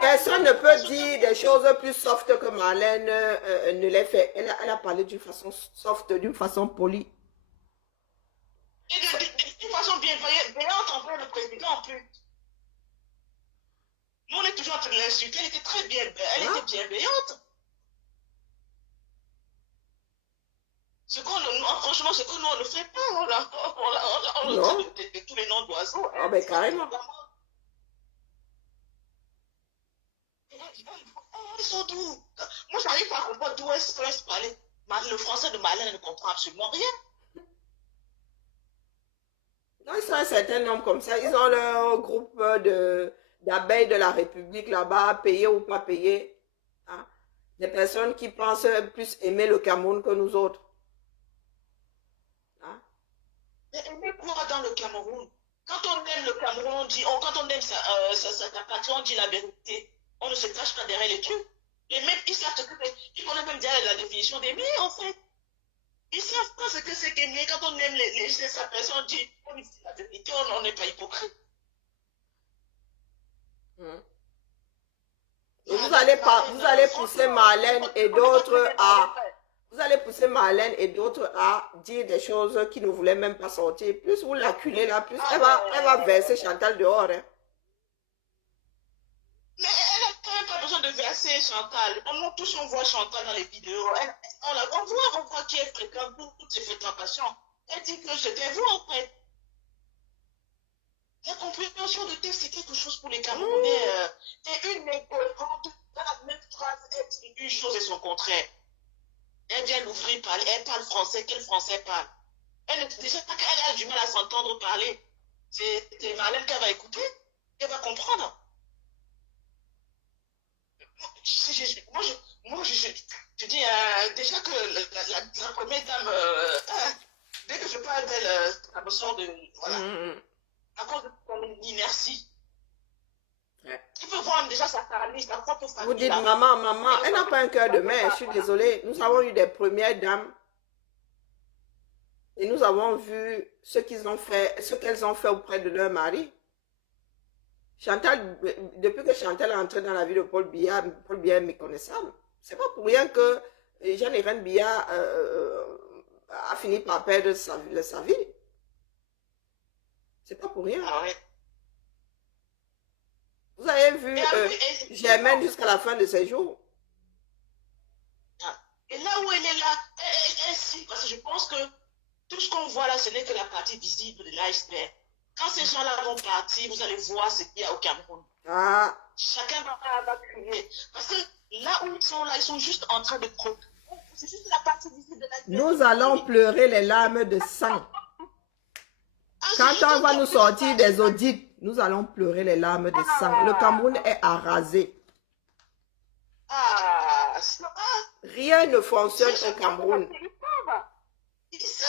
Personne ne peut dire des choses plus soft que Marlène ne les fait. Elle a parlé d'une façon soft, d'une façon polie. Et d'une façon bienveillante envers le président en plus. Nous, on est toujours en train de l'insulter. Elle était très bien, elle était bienveillante. Franchement, ce que nous, on ne fait pas. On dit de tous les noms d'oiseaux. Ah, ben carrément. Ils sont d'où? Moi, j'arrive pas à comprendre d'où est-ce qu'on laisse parler. Le français de Marlène ne comprend absolument rien. Non, ils sont un certain nombre comme ça. Ils ont leur groupe d'abeilles de la République là-bas, payés ou pas payés. Hein? Des personnes qui pensent plus aimer le Cameroun que nous autres. Hein? Mais aimer quoi dans le Cameroun? Quand on aime le Cameroun, on dit, quand on aime sa patrie, on dit la vérité. On ne se cache pas derrière les trucs. Les mecs, ils savent ce que c'est. Ils connaissent même déjà la définition d'aimer, en fait. Ils savent pas ce que c'est qu'aimer. Quand on aime sa personne, on dit, on dit la vérité, on n'est pas hypocrite. Et vous allez pousser Marlène et d'autres à... Vous allez pousser Marlène et d'autres à dire des choses qui ne voulaient même pas sortir. Plus vous l'acculez là, plus elle va verser Chantal dehors. Hein. Mais elle n'a quand même pas besoin de verser Chantal. Nous tous on voit Chantal dans les vidéos. On voit qui est fréquente pour toutes ces fréquentations. Elle dit que c'était vous en fait. La compréhension de texte, c'est quelque chose pour les Camerounais. Et une négociante, dans la même phrase, elle dit une chose et son contraire. Elle vient l'ouvrir, parler. Elle parle français. Quel français parle? Déjà, elle a du mal à s'entendre parler. C'est Marlène qu'elle va écouter. Elle va comprendre. Moi, je dis déjà que la première dame, dès que je parle d'elle, ça me sort de... Voilà. À cause de son inertie. Tu peux voir déjà sa famille, sa propre famille. Vous dites, maman, elle n'a pas un cœur de mère, je suis désolée. Nous avons eu des premières dames. Et nous avons vu ce qu'elles ont fait auprès de leur mari. Chantal, depuis que Chantal est entrée dans la vie de Paul Biya est méconnaissable. C'est pas pour rien que Jeanne-Irène Biya a fini par perdre sa vie. C'est pas pour rien. Ah ouais. Vous avez vu Germaine jusqu'à la fin de ses jours. Et là où elle est là, si, parce que je pense que tout ce qu'on voit là, ce n'est que la partie visible de l'iceberg. Quand ces gens-là vont partir, vous allez voir ce qu'il y a au Cameroun. Ah. Chacun va crier. Parce que là où ils sont là, ils sont juste en train de croquer. C'est juste la partie visible de l'iceberg. Nous allons pleurer les larmes de sang. Quand on va nous sortir des audits, nous allons pleurer les larmes de sang. Le Cameroun est arasé. Rien ne fonctionne au Cameroun. Ils savent.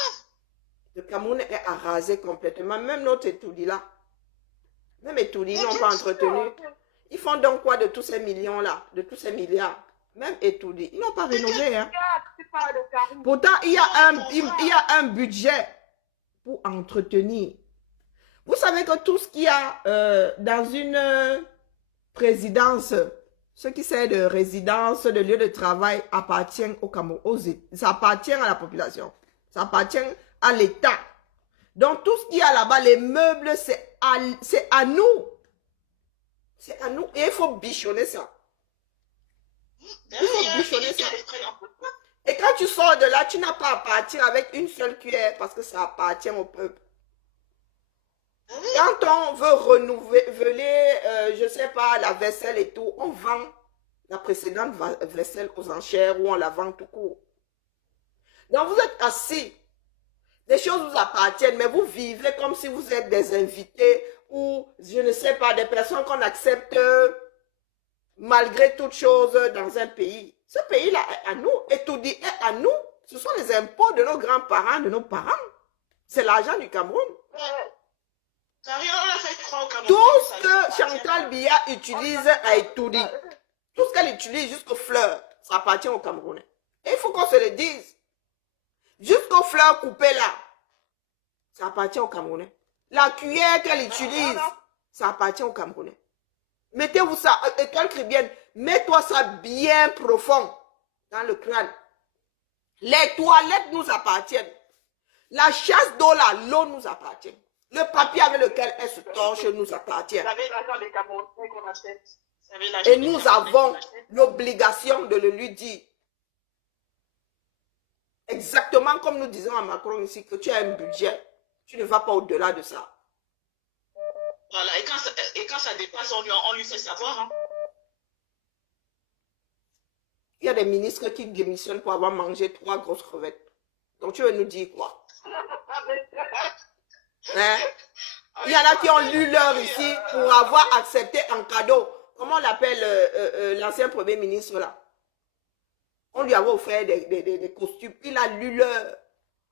Le Cameroun est arasé complètement. Même notre Etoudi là. Même Etoudi, ils n'ont pas entretenu. Ils font donc quoi de tous ces millions-là, de tous ces milliards? Même Etoudi, ils n'ont pas rénové. Hein. Pourtant, il y a un budget pour entretenir. Vous savez que tout ce qu'il y a dans une présidence, ce qui sert de résidence, de lieu de travail, appartient au Cameroun. Ça appartient à la population. Ça appartient à l'État. Donc, tout ce qu'il y a là-bas, les meubles, c'est à nous. C'est à nous. Et il faut bichonner ça. Il faut bichonner ça. Et quand tu sors de là, tu n'as pas à partir avec une seule cuillère parce que ça appartient au peuple. Quand on veut renouveler, je ne sais pas, la vaisselle et tout, on vend la précédente vaisselle aux enchères ou on la vend tout court. Donc vous êtes assis. Les choses vous appartiennent, mais vous vivez comme si vous êtes des invités ou, je ne sais pas, des personnes qu'on accepte malgré toute chose dans un pays. Ce pays-là est à nous, et tout dit est à nous. Ce sont les impôts de nos grands-parents, de nos parents. C'est l'argent du Cameroun. Tout ce que Chantal Biya utilise à Etoudi, tout ce qu'elle utilise jusqu'aux fleurs, ça appartient au Camerounais. Et il faut qu'on se le dise. Jusqu'aux fleurs coupées là, ça appartient aux Camerounais. La cuillère qu'elle utilise, ça appartient aux Camerounais. Mettez-vous ça, étoile caribéenne, mets-toi ça bien profond dans le crâne. Les toilettes nous appartiennent. La chasse d'eau là, l'eau nous appartient. Le papier avec lequel elle se torche nous appartient. Et nous avons l'obligation de le lui dire. Exactement comme nous disons à Macron ici que tu as un budget, tu ne vas pas au-delà de ça. Voilà, et quand ça dépasse, on lui fait savoir. Hein. Il y a des ministres qui démissionnent pour avoir mangé 3 grosses crevettes. Donc tu veux nous dire quoi? Hein? Il y en a qui ont lu l'heure ici pour avoir accepté un cadeau. Comment on l'appelle l'ancien premier ministre là? On lui avait offert des costumes. Il a lu l'heure.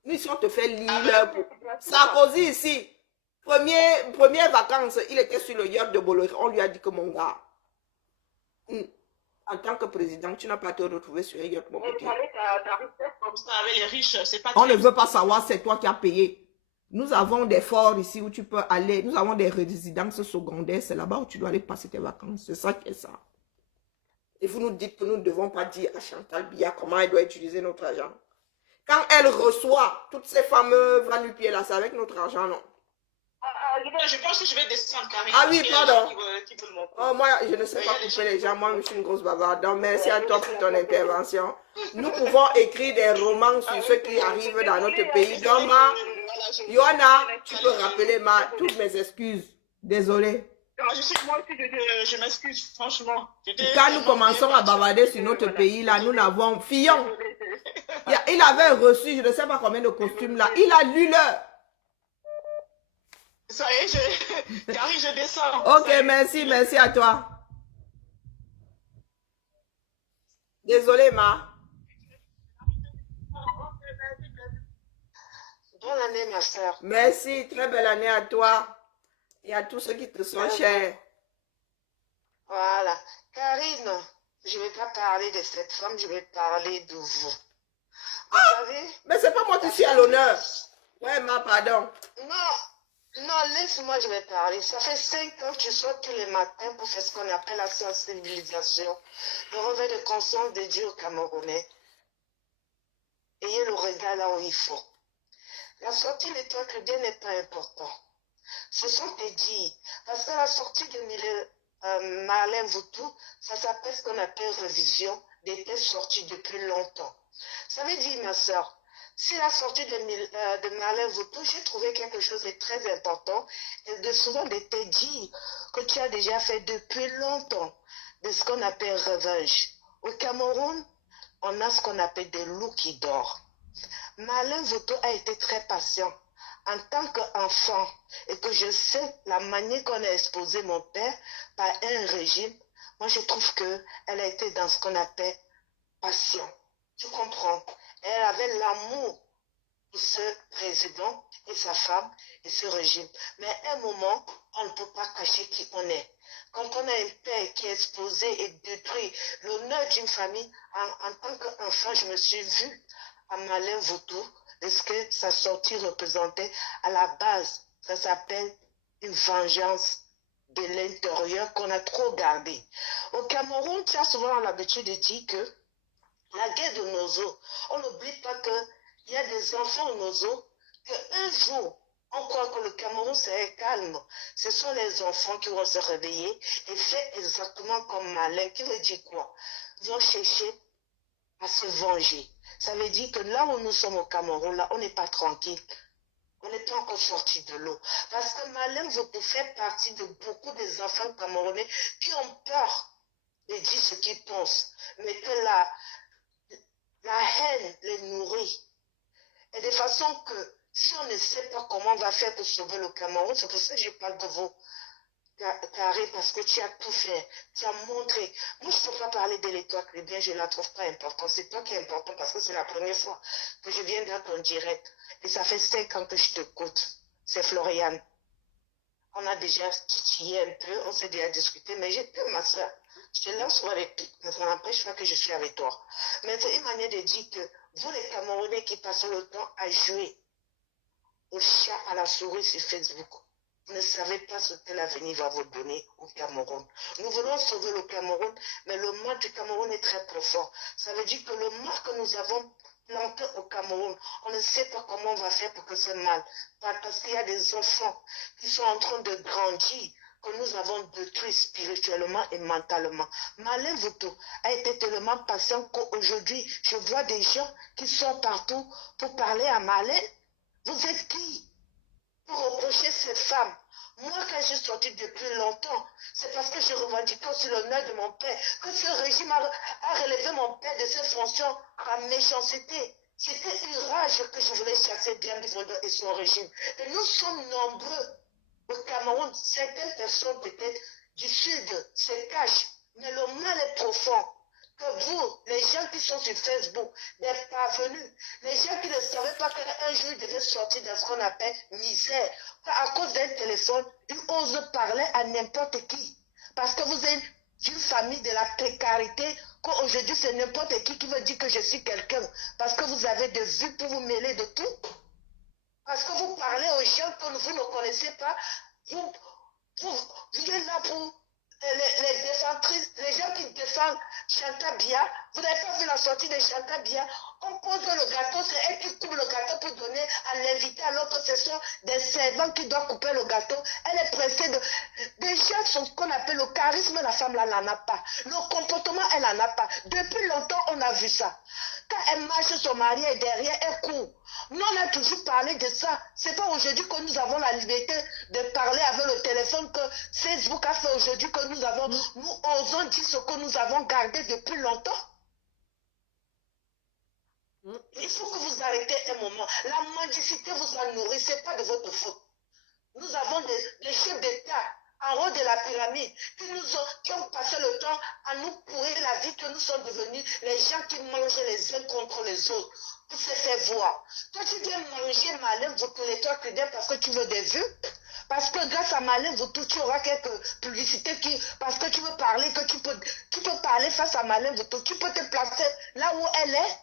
Nous ici on te fait lire l'heure. Sarkozy ici. Première vacances, il était sur le yacht de Bolloré. On lui a dit que mon gars, en tant que président, tu n'as pas à te retrouver sur un yacht, mon petit. Comme ça, avec les riches, c'est pas on ne veut pas savoir c'est toi qui as payé. Nous avons des forts ici où tu peux aller. Nous avons des résidences secondaires. C'est là-bas où tu dois aller passer tes vacances. C'est ça qui est ça. Et vous nous dites que nous ne devons pas dire à Chantal Biya comment elle doit utiliser notre argent. Quand elle reçoit toutes ces fameux va-nu-pieds là, c'est avec notre argent, non? Je pense que je vais descendre carrément. Ah oui, pardon. Oh, moi, je ne sais pas couper les gens. Moi, je suis une grosse bavarde. Donc, merci à toi pour ton intervention. Nous pouvons écrire des romans sur ce qui arrive dans notre pays. Donc, Yohana, tu peux rappeler toutes mes excuses. Désolée. Moi aussi, je m'excuse, franchement. Quand nous commençons à bavarder sur notre pays, là, nous n'avons... Fillon, il avait reçu, je ne sais pas combien de costumes, là. Il a lu l'heure. Ça y est, Carrie, je descends. Ok, merci à toi. Désolée, ma. Bonne année, ma soeur. Merci, très belle année à toi et à tous ceux qui te sont chers. Voilà. Karine, je ne vais pas parler de cette femme, je vais parler de vous. Vous savez? Mais c'est pas moi qui suis à l'honneur. Ouais, ma, pardon. Non, laisse-moi, je vais parler. Ça fait 5 ans que je sors tous les matins pour faire ce qu'on appelle la sensibilisation, le réveil de conscience de Dieu aux Camerounais. Ayez le regard là où il faut. La sortie de toi chrétien n'est pas important. Ce sont tes dires. Parce que la sortie de Marlène Voutou, ça s'appelle ce qu'on appelle révision des textes sortis depuis longtemps. Ça veut dire, ma soeur, si la sortie de Marlène Voutou, j'ai trouvé quelque chose de très important et de souvent de tes dires que tu as déjà fait depuis longtemps, de ce qu'on appelle revanche. Au Cameroun, on a ce qu'on appelle des loups qui dorment. Marlène Voutou a été très patient. En tant qu'enfant, et que je sais la manière qu'on a exposé mon père par un régime, moi je trouve qu'elle a été dans ce qu'on appelle passion. Tu comprends? Elle avait l'amour pour ce président et sa femme et ce régime. Mais à un moment, on ne peut pas cacher qui on est. Quand on a un père qui est exposé et détruit l'honneur d'une famille, en tant qu'enfant, je me suis vue à Marlène Voutou, de ce que sa sortie représentait à la base. Ça s'appelle une vengeance de l'intérieur qu'on a trop gardée. Au Cameroun, tu as souvent l'habitude de dire que la guerre de Nozo, on n'oublie pas qu'il y a des enfants au Nozo, qu'un jour, on croit que le Cameroun serait calme. Ce sont les enfants qui vont se réveiller et faire exactement comme Malin, qui veut dire quoi? Ils vont chercher à se venger. Ça veut dire que là où nous sommes au Cameroun, là, on n'est pas tranquille. On n'est pas encore sorti de l'eau. Parce que Malin vous fait partie de beaucoup des enfants camerounais qui ont peur de dire ce qu'ils pensent. Mais que la haine les nourrit. Et de façon que si on ne sait pas comment on va faire pour sauver le Cameroun, c'est pour ça que je parle de vous. Carré, parce que tu as tout fait, tu as montré. Moi, je ne peux pas parler de l'étoile chrétienne, je ne la trouve pas importante. C'est toi qui es important parce que c'est la première fois que je viens dans ton direct. Et ça fait 5 ans que je t'écoute. C'est Floriane. On a déjà titillé un peu, on s'est déjà discuté, mais je t'aime, ma soeur. Je lance souvent les pics, mais ça n'empêche pas que je suis avec toi. Mais c'est une manière de dire que vous, les Camerounais qui passez le temps à jouer au chat, à la souris sur Facebook, vous ne savez pas ce que l'avenir va vous donner au Cameroun. Nous voulons sauver le Cameroun, mais le mal du Cameroun est très profond. Ça veut dire que le mal que nous avons planté au Cameroun, on ne sait pas comment on va faire pour que ce mal, parce qu'il y a des enfants qui sont en train de grandir, que nous avons détruits spirituellement et mentalement. Malin Voutou a été tellement patient qu'aujourd'hui, je vois des gens qui sont partout pour parler à Malin. Vous êtes qui pour reprocher ces femmes? Moi, quand j'ai sorti depuis longtemps, c'est parce que je revendiquais aussi l'honneur de mon père, que ce régime a relevé mon père de ses fonctions par méchanceté. C'était une rage que je voulais chasser bien Bifondo et son régime. Et nous sommes nombreux au Cameroun. Certaines personnes peut-être du sud se cachent, mais le mal est profond. Que vous, les gens qui sont sur Facebook, des parvenus, les gens qui ne savaient pas qu'un jour ils devaient sortir dans ce qu'on appelle misère, à cause d'un téléphone, ils osent parler à n'importe qui. Parce que vous êtes une famille de la précarité, qu'aujourd'hui c'est n'importe qui veut dire que je suis quelqu'un. Parce que vous avez des vues pour vous mêler de tout. Parce que vous parlez aux gens que vous ne connaissez pas. Vous êtes là pour les défentrices, les gens qui défendent Chantal Bia. Vous n'avez pas vu la sortie de Chantal Bia. On pose le gâteau, c'est elle qui coupe le gâteau pour donner à l'invité, alors que ce sont des servants qui doivent couper le gâteau. Elle est pressée de... Des gens sont ce qu'on appelle le charisme, la femme là n'en a pas. Le comportement, elle n'en a pas. Depuis longtemps, on a vu ça. Quand elle marche, son mari est derrière, elle court. Nous, on a toujours parlé de ça. C'est pas aujourd'hui que nous avons la liberté de parler avec le téléphone que Facebook a fait aujourd'hui, que nous avons, nous osons dire ce que nous avons gardé depuis longtemps. Il faut que vous arrêtez un moment. La mendicité vous a nourri, ce n'est pas de votre faute. Nous avons des chefs d'État en haut de la pyramide qui ont passé le temps à nous pourrir la vie, que nous sommes devenus les gens qui mangent les uns contre les autres pour se faire voir. Toi, tu viens manger Malin Voutou et toi que parce que tu veux des vues. Parce que grâce à Malin Voutou, tu auras quelques publicités parce que tu veux parler, que tu peux parler face à Malin Voutou. Tu peux te placer là où elle est.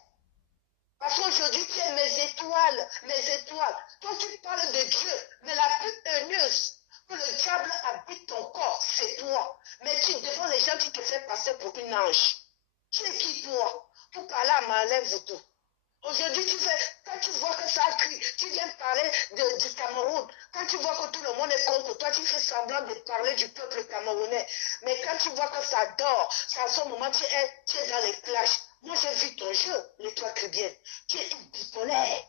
Parce qu'aujourd'hui, tu es mes étoiles, mes étoiles. Toi, tu parles de Dieu, mais la plus haineuse que le diable habite ton corps, c'est toi. Mais devant les gens, tu te fais passer pour une ange. Tu es qui, toi, pour parler à Malin Voutou? Aujourd'hui, quand tu vois que ça crie, tu viens parler du Cameroun. Quand tu vois que tout le monde est contre toi, tu fais semblant de parler du peuple camerounais. Mais quand tu vois que ça dort, c'est à ce moment tu es dans les clashs. Moi, j'ai vu ton jeu, les toi chrétienne. Tu es une bipolaire.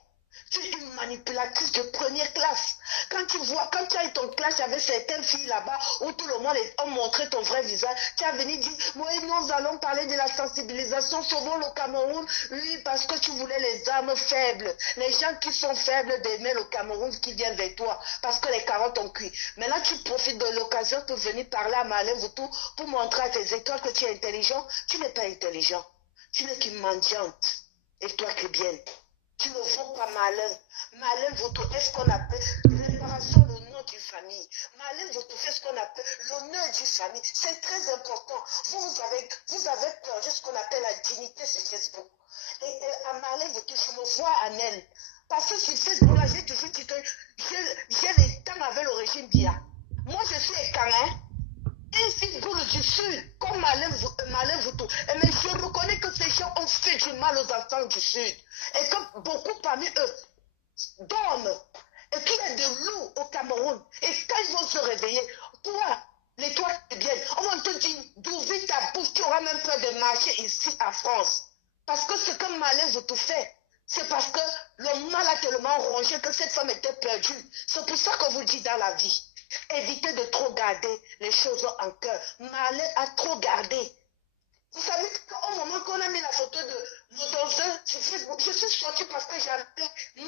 Tu es une manipulatrice de première classe. Quand tu as eu ton clash avec certaines filles là-bas, où tout le monde a montré ton vrai visage, tu as venu dire, oui, nous allons parler de la sensibilisation, sauvons le Cameroun. Oui, parce que tu voulais les âmes faibles. Les gens qui sont faibles d'aimer le Cameroun qui viennent vers toi, parce que les carottes ont cuit. Maintenant, tu profites de l'occasion pour venir parler à Malin Voutou, pour montrer à tes étoiles que tu es intelligent. Tu n'es pas intelligent. Tu n'es qu'une mendiante. Et toi qui bien. Tu ne vaux pas Malin. Malin Voutou est ce qu'on appelle réparation, le nom d'une famille. Malin Voutou fait ce qu'on appelle l'honneur d'une famille. C'est très important. Vous avez perdu ce qu'on appelle la dignité sur Facebook. Et à Malin Voutou, je me vois en elle. Parce que sur Facebook, là, j'ai toujours dit que j'ai les temps avec le régime Bia. Moi, je suis écarin. Une fille boule du sud, comme Malin Voutou. Mais je reconnais que ces gens ont fait du mal aux enfants du sud. Et que beaucoup parmi eux dorment. Et qu'il y a des loups au Cameroun. Et quand ils vont se réveiller, toi, les toi qui viennent, on va te dire d'ouvrir ta bouche, tu auras même peur de marcher ici en France. Parce que ce que Malin Voutou fait, c'est parce que le mal a tellement rongé que cette femme était perdue. C'est pour ça que vous dites dans la vie. Évitez de trop garder les choses en cœur. Malin a trop gardé. Vous savez qu'au moment qu'on a mis la photo de Modoze sur Facebook, je suis sortie parce que j'avais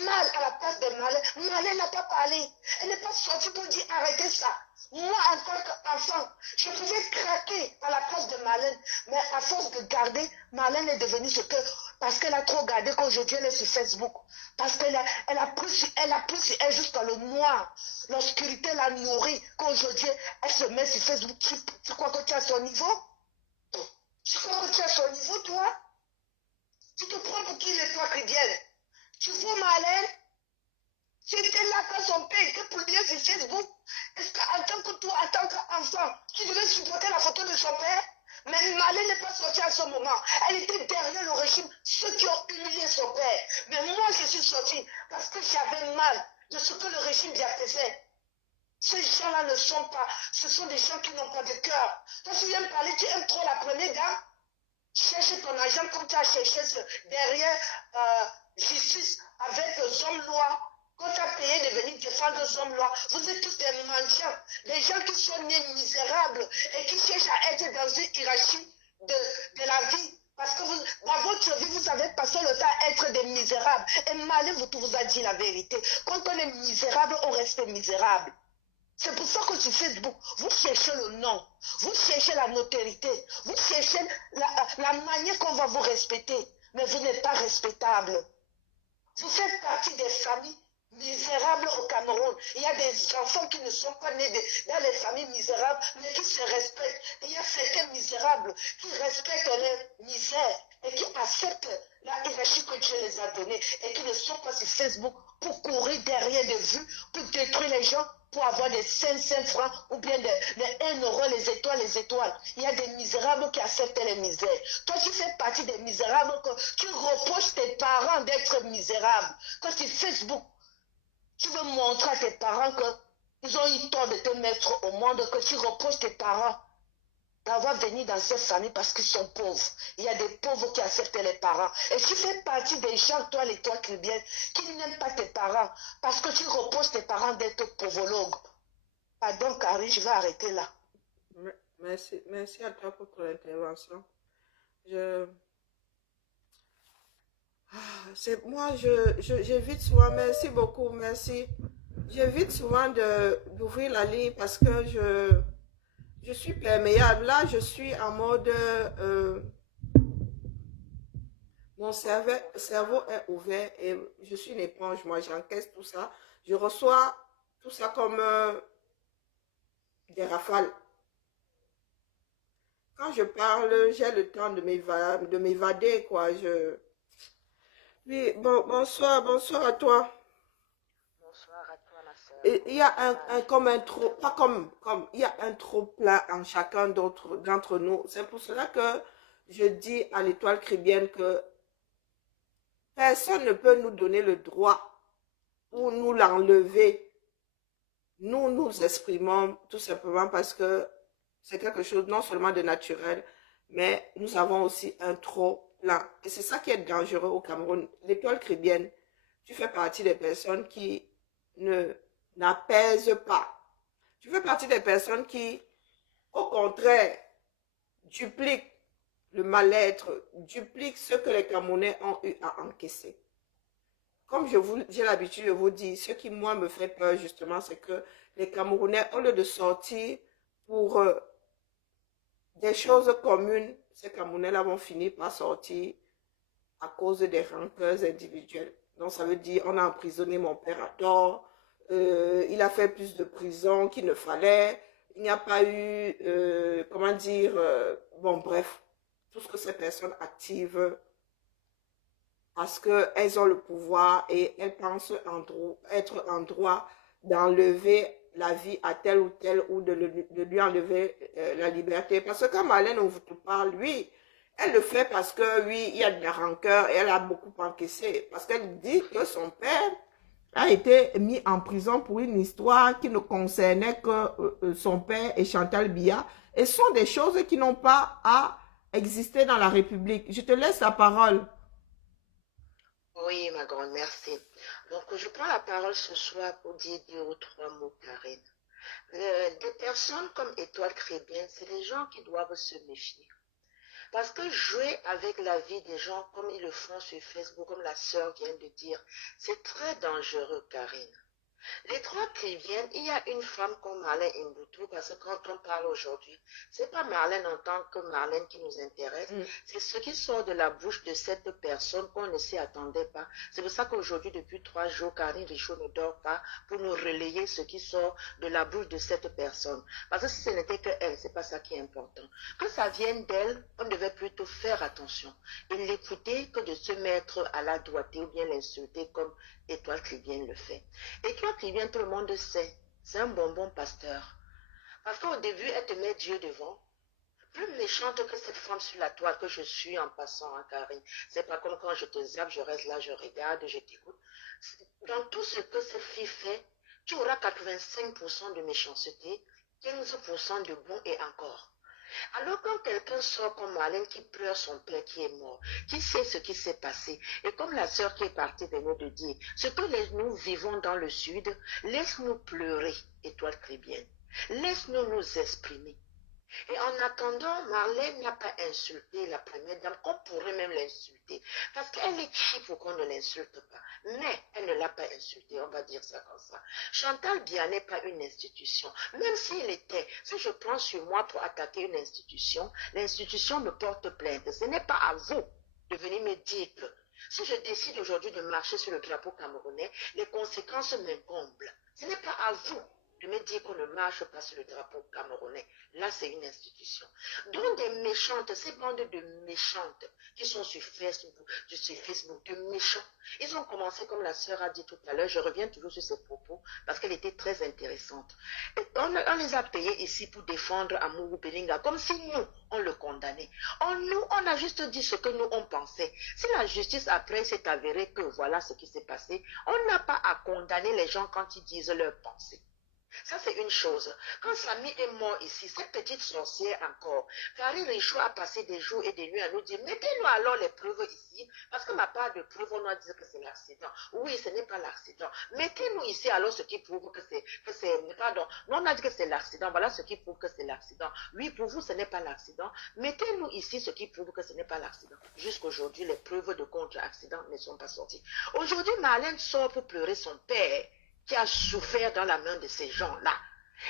mal à la place de Malin. Malin n'a pas parlé. Elle n'est pas sortie pour dire arrêtez ça. Moi, en tant qu'enfant, je pouvais craquer à la place de Malin. Mais à force de garder, Malin est devenue ce que... Parce qu'elle a trop gardé qu'aujourd'hui elle est sur Facebook. Parce qu'elle a pris sur elle jusqu'à le noir. L'obscurité l'a nourrie. Qu'aujourd'hui, elle se met sur Facebook. Tu crois que tu as son niveau? Tu crois que tu es à son niveau, toi? Tu te prends pour qui les toi chrétienne? Tu vois Marlène? Tu étais là quand son père était publié sur Facebook. Est-ce qu'en tant que toi, en tant qu'enfant, tu devais supporter la photo de son père? Mais Marlène n'est pas sortie à ce moment. Elle était derrière le régime, ceux qui ont humilié son père. Mais moi, je suis sortie parce que j'avais mal de ce que le régime lui a fait. Ces gens-là ne sont pas, ce sont des gens qui n'ont pas de cœur. Quand tu viens me parler, tu aimes trop la première dame. Cherche ton argent comme tu as cherché derrière justice avec les hommes lois. Quand tu as payé de venir défendre les hommes lois, vous êtes tous des mendiants, des gens qui sont nés misérables et qui cherchent à être dans une hiérarchie de la vie. Parce que vous, dans votre vie, vous avez passé le temps à être des misérables. Et Malé vous a dit la vérité. Quand on est misérable, on reste misérable. C'est pour ça que sur Facebook, vous cherchez le nom, vous cherchez la notoriété, vous cherchez la manière qu'on va vous respecter, mais vous n'êtes pas respectable. Vous faites partie des familles misérables au Cameroun. Il y a des enfants qui ne sont pas nés dans les familles misérables, mais qui se respectent. Et il y a certains misérables qui respectent leur misère et qui acceptent la hiérarchie que Dieu les a donnée et qui ne sont pas sur Facebook pour courir derrière des vues, pour détruire les gens, pour avoir des 500 francs ou bien des 1 euro, les étoiles. Il y a des misérables qui acceptent les misères. Toi, tu fais partie des misérables que tu reproches tes parents d'être misérables. Quand tu Facebook, tu veux montrer à tes parents qu'ils ont eu tort de te mettre au monde, que tu reproches tes parents d'avoir venu dans cette famille parce qu'ils sont pauvres. Il y a des pauvres qui acceptent les parents. Et tu fais partie des gens, toi, les toi qui viennent, qui n'aiment pas tes parents parce que tu reproches tes parents d'être pauvologues. Pardon, Carrie, je vais arrêter là. Merci à toi pour ton intervention. Moi, j'évite souvent, merci beaucoup, merci. J'évite souvent d'ouvrir la ligne parce que je suis perméable. Là, je suis en mode, mon cerveau est ouvert et je suis une éponge. Moi, j'encaisse tout ça. Je reçois tout ça comme des rafales. Quand je parle, j'ai le temps de m'évader, quoi. Oui, bonsoir à toi. Bonsoir à toi, ma soeur. Et il y a il y a un trop plein en chacun d'entre nous. C'est pour cela que je dis à l'étoile chrétienne que personne ne peut nous donner le droit ou nous l'enlever. Nous nous exprimons tout simplement parce que c'est quelque chose non seulement de naturel, mais nous avons aussi un trop plein. Et c'est ça qui est dangereux au Cameroun. L'étoile chrétienne, tu fais partie des personnes qui n'apaisent pas. Tu fais partie des personnes qui, au contraire, dupliquent le mal-être, dupliquent ce que les Camerounais ont eu à encaisser. Comme j'ai l'habitude de vous dire, ce qui, moi, me fait peur, justement, c'est que les Camerounais, au lieu de sortir pour des choses communes, ces Camerounais-là vont finir par sortir à cause des rancœurs individuelles. Donc, ça veut dire, on a emprisonné mon père à tort, il a fait plus de prison qu'il ne fallait, il n'y a pas eu, comment dire, bon, bref, tout ce que ces personnes activent parce qu'elles ont le pouvoir et elles pensent être en droit d'enlever la vie à tel ou tel ou de lui enlever la liberté. Parce que quand Marlène, on vous parle, oui, elle le fait parce que, oui, il y a de la rancœur et elle a beaucoup encaissé. Parce qu'elle dit que son père a été mis en prison pour une histoire qui ne concernait que son père et Chantal Biya. Et ce sont des choses qui n'ont pas à exister dans la République. Je te laisse la parole. Oui, ma grande, merci. Donc, je prends la parole ce soir pour dire 2 ou 3 mots, Karine. Des personnes comme Étoile Chrétienne, c'est les gens qui doivent se méfier. Parce que jouer avec la vie des gens comme ils le font sur Facebook, comme la sœur vient de dire, c'est très dangereux, Karine. Les trois qui viennent, il y a une femme comme Marlène Mboutou, parce que quand on parle aujourd'hui, c'est pas Marlène en tant que Marlène qui nous intéresse, c'est ce qui sort de la bouche de cette personne qu'on ne s'y attendait pas. C'est pour ça qu'aujourd'hui, depuis 3 jours, Karine Richaud ne dort pas pour nous relayer ce qui sort de la bouche de cette personne. Parce que si ce n'était que elle, c'est pas ça qui est important. Quand ça vient d'elle, on devait plutôt faire attention et l'écouter que de se mettre à la doigté ou bien l'insulter comme Étoile Chrétienne le fait. Étoile Chrétienne, tout le monde sait, c'est un bonbon pasteur. Parce qu'au début, elle te met Dieu devant. Plus méchante que cette femme sur la toile que je suis en passant, hein, Karine. C'est pas comme quand je te zappe, je reste là, je regarde, je t'écoute. Dans tout ce que cette fille fait, tu auras 85% de méchanceté, 15% de bon et encore. Alors quand quelqu'un sort comme Marlène qui pleure son père qui est mort, qui sait ce qui s'est passé, et comme la sœur qui est partie venait de dire, ce que nous vivons dans le sud, laisse-nous pleurer, Étoile Chrétienne, laisse-nous nous exprimer. Et en attendant, Marlène n'a pas insulté la première dame, qu'on pourrait même l'insulter, parce qu'elle est qui pour qu'on ne l'insulte pas. Mais elle ne l'a pas insultée, on va dire ça comme ça. Chantal Biya n'est pas une institution. Même s'il était, si je prends sur moi pour attaquer une institution, l'institution me porte plainte. Ce n'est pas à vous de venir me dire que si je décide aujourd'hui de marcher sur le drapeau camerounais, les conséquences m'incombent. Ce n'est pas à vous de me dire qu'on ne marche pas sur le drapeau camerounais. Là, c'est une institution. Donc, des méchantes, ces bandes de méchantes qui sont sur Facebook, de méchants, ils ont commencé, comme la sœur a dit tout à l'heure, je reviens toujours sur ses propos, parce qu'elle était très intéressante. Et on les a payés ici pour défendre Amourou Belinga, comme si nous, on le condamnait. On a juste dit ce que nous, on pensait. Si la justice, après, s'est avérée que voilà ce qui s'est passé, on n'a pas à condamner les gens quand ils disent leurs pensées. Ça, c'est une chose. Quand Samy est mort ici, cette petite sorcière encore, Karine Richaud a passé des jours et des nuits à nous dire, mettez-nous alors les preuves ici, parce que ma part de preuves, on a dit que c'est l'accident. Oui, ce n'est pas l'accident. Mettez-nous ici alors ce qui prouve que c'est, pardon, nous on a dit que c'est l'accident, voilà ce qui prouve que c'est l'accident. Oui, pour vous, ce n'est pas l'accident. Mettez-nous ici ce qui prouve que ce n'est pas l'accident. Jusqu'aujourd'hui, les preuves de contre-accident ne sont pas sorties. Aujourd'hui, Marlène sort pour pleurer son père, qui a souffert dans la main de ces gens-là.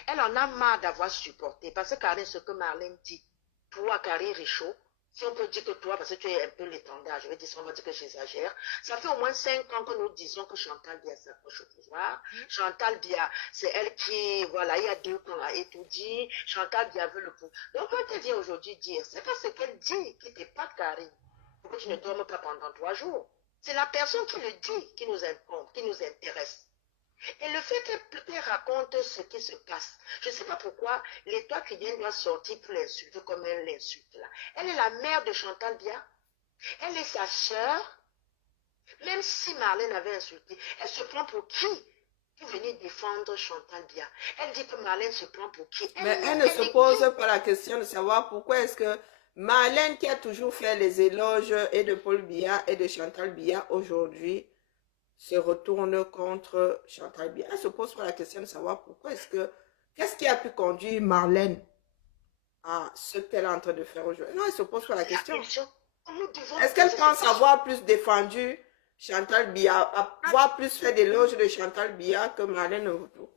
Elle en a marre d'avoir supporté. Parce que Karine, ce que Marlène dit, toi, Karine Richaud, si on peut dire que toi, parce que tu es un peu l'étendard, je vais dire, on va dire que j'exagère, ça fait au moins 5 ans que nous disons que Chantal Biya s'approche au pouvoir. Chantal Biya, c'est elle qui, voilà, il y a 2 ans, là, et tout dit, Chantal Biya veut le pouvoir. Donc, quand elle vient aujourd'hui dire, c'est pas ce qu'elle dit qui t'épate, Karine, pour que tu ne dormes pas pendant 3 jours. C'est la personne qui le dit qui nous incombe, qui nous intéresse. Et le fait qu'elle raconte ce qui se passe, je ne sais pas pourquoi l'Étoile Chrétienne doit sortir pour l'insulter comme elle l'insulte là. Elle est la mère de Chantal Biya, elle est sa sœur. Même si Marlène avait insulté, elle se prend pour qui venir défendre Chantal Biya? Elle dit que Marlène se prend pour qui? Mais elle ne se pose pas la question de savoir pourquoi est-ce que Marlène, qui a toujours fait les éloges et de Paul Biya et de Chantal Biya, aujourd'hui se retourne contre Chantal Biya. Elle se pose pas la question de savoir pourquoi est-ce que, qu'est-ce qui a pu conduire Marlène à ce qu'elle est en train de faire aujourd'hui. Non, elle se pose pas la question. Est-ce qu'elle pense avoir plus défendu Chantal Biya, avoir plus fait d'éloges de Chantal Biya que Marlène Mboutou?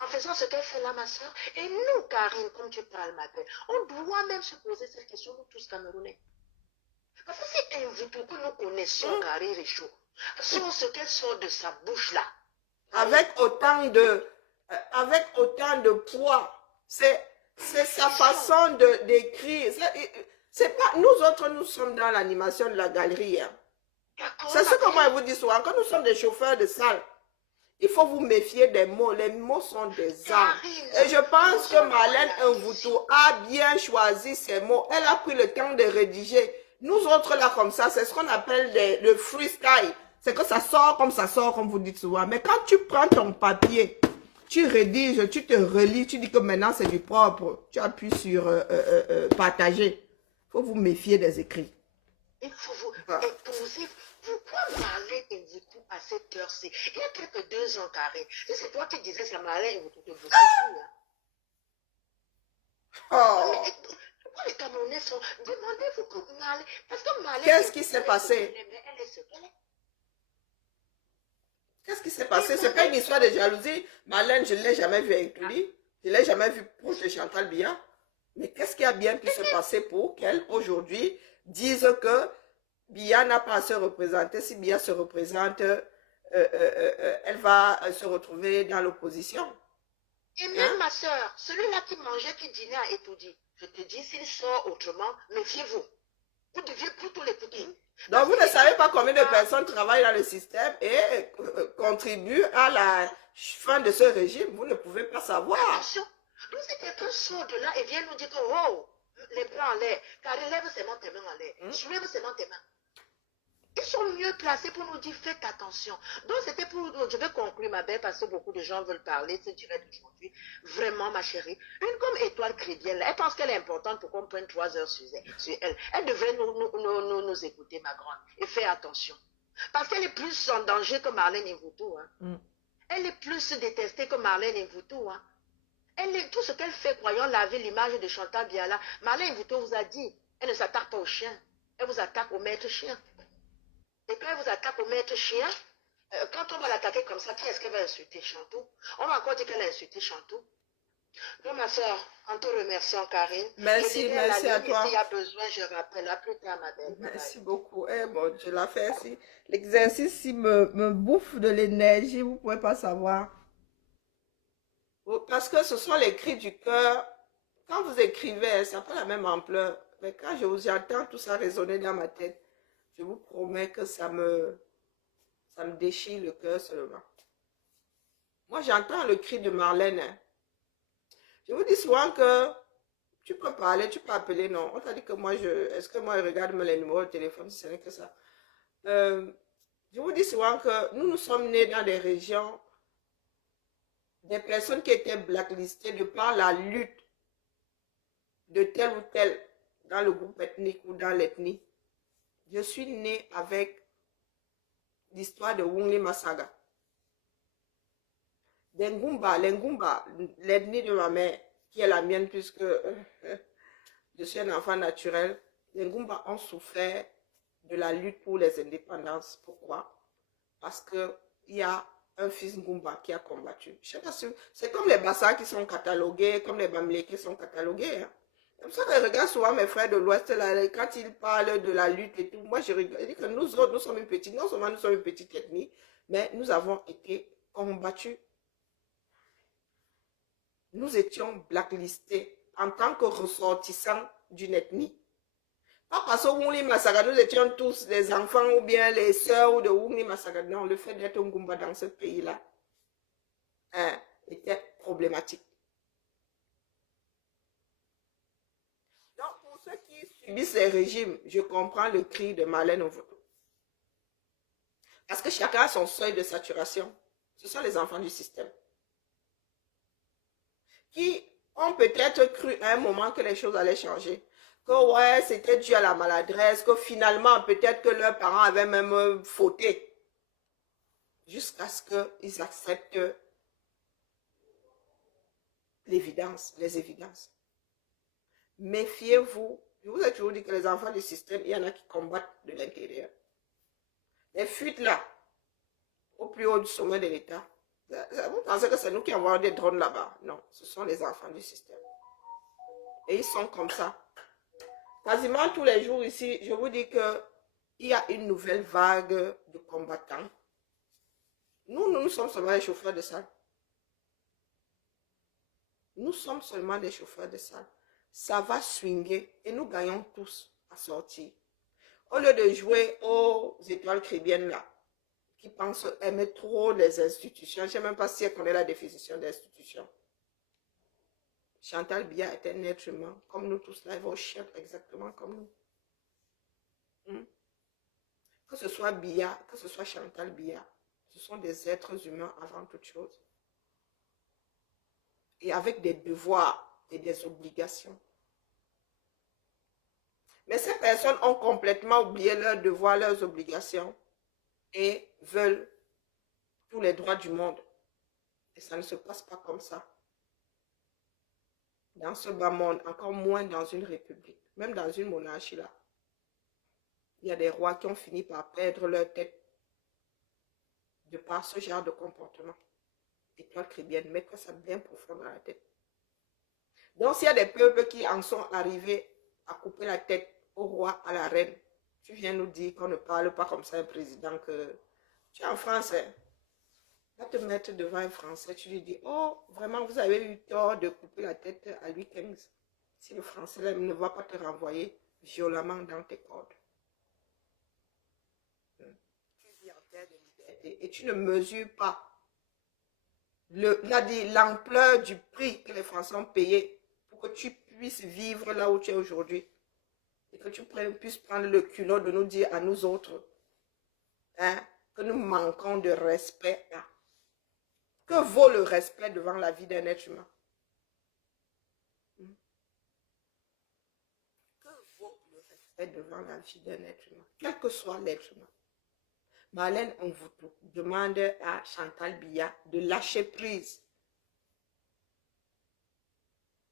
En faisant ce qu'elle fait là, ma soeur, et nous, Karine, comme tu parles, ma belle, on doit même se poser cette question, nous tous Camerounais. Parce que c'est Mboutou que nous connaissons, Karine Richaud, sur ce qu'elle sort de sa bouche là. Avec autant de poids, c'est sa façon d'écrire. C'est pas, nous autres, nous sommes dans l'animation de la galerie. Hein. C'est ce que moi je vous dis souvent, quand nous sommes des chauffeurs de salle, il faut vous méfier des mots. Les mots sont des armes. Et je pense que Marlène Mboutou a bien choisi ses mots. Elle a pris le temps de rédiger. Nous autres là comme ça, c'est ce qu'on appelle le freestyle. C'est que ça sort, comme vous dites souvent. Mais quand tu prends ton papier, tu rédiges, tu te relis, tu dis que maintenant c'est du propre. Tu appuies sur partager. Il faut vous méfier des écrits. Il faut vous épouser. Pourquoi Marlène Mboutou à cette heure-ci? Il y a quelques 2 ans, Karine. C'est toi qui disais ça, Marlène Mboutou te bouffait plus. Oh. Pourquoi les Camerounais sont... Demandez-vous que Marlène... Parce que Marlène... Qu'est-ce qui s'est passé? Qu'est-ce qui s'est passé? C'est pas une histoire de jalousie. Marlène, je ne l'ai jamais vue avec Touli. Je ne l'ai jamais vue proche de Chantal Biya. Mais qu'est-ce qui a bien pu se passer pour qu'elle, aujourd'hui, dise que Biya n'a pas à se représenter? Si Biya se représente, elle va se retrouver dans l'opposition. Et même ma soeur, celui-là qui mangeait, qui dînait à Etoudi, je te dis, s'il sort autrement, méfiez-vous. Vous deviez plutôt l'écouter. Donc, vous ne savez pas combien de personnes travaillent dans le système et contribuent à la fin de ce régime. Vous ne pouvez pas savoir. Attention. Donc, c'est quelqu'un sort de là et vient nous dire que, oh, les bras en l'air, car lève seulement tes mains en l'air. Soulève seulement tes mains. Ils sont mieux placés pour nous dire, faites attention. Donc, c'était pour... Je vais conclure, ma belle, parce que beaucoup de gens veulent parler, ce direct d'aujourd'hui. Vraiment, ma chérie. Une comme Étoile Chrétienne, elle pense qu'elle est importante pour qu'on prenne 3 heures sur elle. Elle devrait nous écouter, ma grande, et faire attention. Parce qu'elle est plus en danger que Marlène Invoutou. Hein. Elle est plus détestée que Marlène Invoutou. Hein. Tout ce qu'elle fait, croyant laver l'image de Chantal Biala. Marlène Invoutou vous a dit, elle ne s'attaque pas aux chiens. Elle vous attaque au maître chien. Et quand elle vous attaque au maître chien, quand on va l'attaquer comme ça, qui est-ce qu'elle va insulter? Chantou? On va encore dire qu'elle a insulté Chantou. Donc ma soeur, en te remerciant, Karine. Merci, merci à toi. S'il y a besoin, je rappelle. À plus tard, ma belle. Merci beaucoup. Eh bon, je la fais si. L'exercice me bouffe de l'énergie, vous ne pouvez pas savoir. Parce que ce sont les cris du cœur. Quand vous écrivez, ça n'a pas la même ampleur. Mais quand j'entends tout ça résonner dans ma tête, je vous promets que ça me déchire le cœur seulement. Moi, j'entends le cri de Marlène. Hein. Je vous dis souvent que tu peux parler, tu peux appeler, non. On t'a dit que moi, est-ce que moi, je regarde les numéros de téléphone, si ce n'est que ça. Je vous dis souvent que nous sommes nés dans des régions, des personnes qui étaient blacklistées de par la lutte de tel ou tel dans le groupe ethnique ou dans l'ethnie. Je suis née avec l'histoire de Wungli Masaga. L'Engumba, l'ethnie de ma mère, qui est la mienne puisque je suis un enfant naturel, les Ngumba ont souffert de la lutte pour les indépendances. Pourquoi? Parce qu'il y a un fils Ngumba qui a combattu. C'est comme les Bassa qui sont catalogués, comme les Bamilés qui sont catalogués. Hein. Comme ça, je regarde souvent mes frères de l'Ouest, quand ils parlent de la lutte et tout, moi je regarde, je dis que nous autres, nous sommes une petite, non seulement nous sommes une petite ethnie, mais nous avons été combattus. Nous étions blacklistés en tant que ressortissants d'une ethnie. Pas parce que Wungli Masaga, nous étions tous des enfants ou bien les sœurs de Wungli Masaga. Non, le fait d'être un Ngumba dans ce pays-là était problématique. Donc, pour ceux qui subissent ces régimes, je comprends le cri de Marlène Invoutou. Parce que chacun a son seuil de saturation. Ce sont les enfants du système. Qui ont peut-être cru à un moment que les choses allaient changer. Que ouais, c'était dû à la maladresse, que finalement, peut-être que leurs parents avaient même fauté. Jusqu'à ce qu'ils acceptent l'évidence, les évidences. Méfiez-vous. Je vous ai toujours dit que les enfants du système, il y en a qui combattent de l'intérieur. Les fuites là, au plus haut du sommet de l'État, vous pensez que c'est nous qui envoyons des drones là-bas? Non, ce sont les enfants du système. Et ils sont comme ça. Quasiment tous les jours ici, je vous dis qu'il y a une nouvelle vague de combattants. Nous sommes seulement des chauffeurs de salle. Nous sommes seulement des chauffeurs de salle. Ça va swinguer et nous gagnons tous à sortir. Au lieu de jouer aux étoiles chrétiennes là, qui pensent aimer trop les institutions. Je ne sais même pas si elle connaît la définition d'institution. Chantal Biya est un être humain, comme nous tous là, elle va au chien exactement comme nous. Que ce soit Biya, que ce soit Chantal Biya, ce sont des êtres humains avant toute chose. Et avec des devoirs et des obligations. Mais ces personnes ont complètement oublié leurs devoirs, leurs obligations et veulent tous les droits du monde. Et ça ne se passe pas comme ça. Dans ce bas monde, encore moins dans une république, même dans une monarchie là. Il y a des rois qui ont fini par perdre leur tête de par ce genre de comportement. Étoile chrétienne, mets-toi ça bien profond dans la tête. Donc, s'il y a des peuples qui en sont arrivés à couper la tête au roi, à la reine, tu viens nous dire qu'on ne parle pas comme ça un président que... Tu es en français. Va te mettre devant un Français, tu lui dis, oh, vraiment, vous avez eu tort de couper la tête à Louis XV. Si le Français ne va pas te renvoyer violemment dans tes cordes. Tu vis en terre de liberté et tu ne mesures pas l'ampleur du prix que les Français ont payé pour que tu puisses vivre là où tu es aujourd'hui. Et que tu puisses prendre le culot de nous dire à nous autres hein, que nous manquons de respect. Hein. Que vaut le respect devant la vie d'un être humain? Que vaut le respect devant la vie d'un être humain? Quel que soit l'être humain. Marlène Mvoutou demande à Chantal Biya de lâcher prise.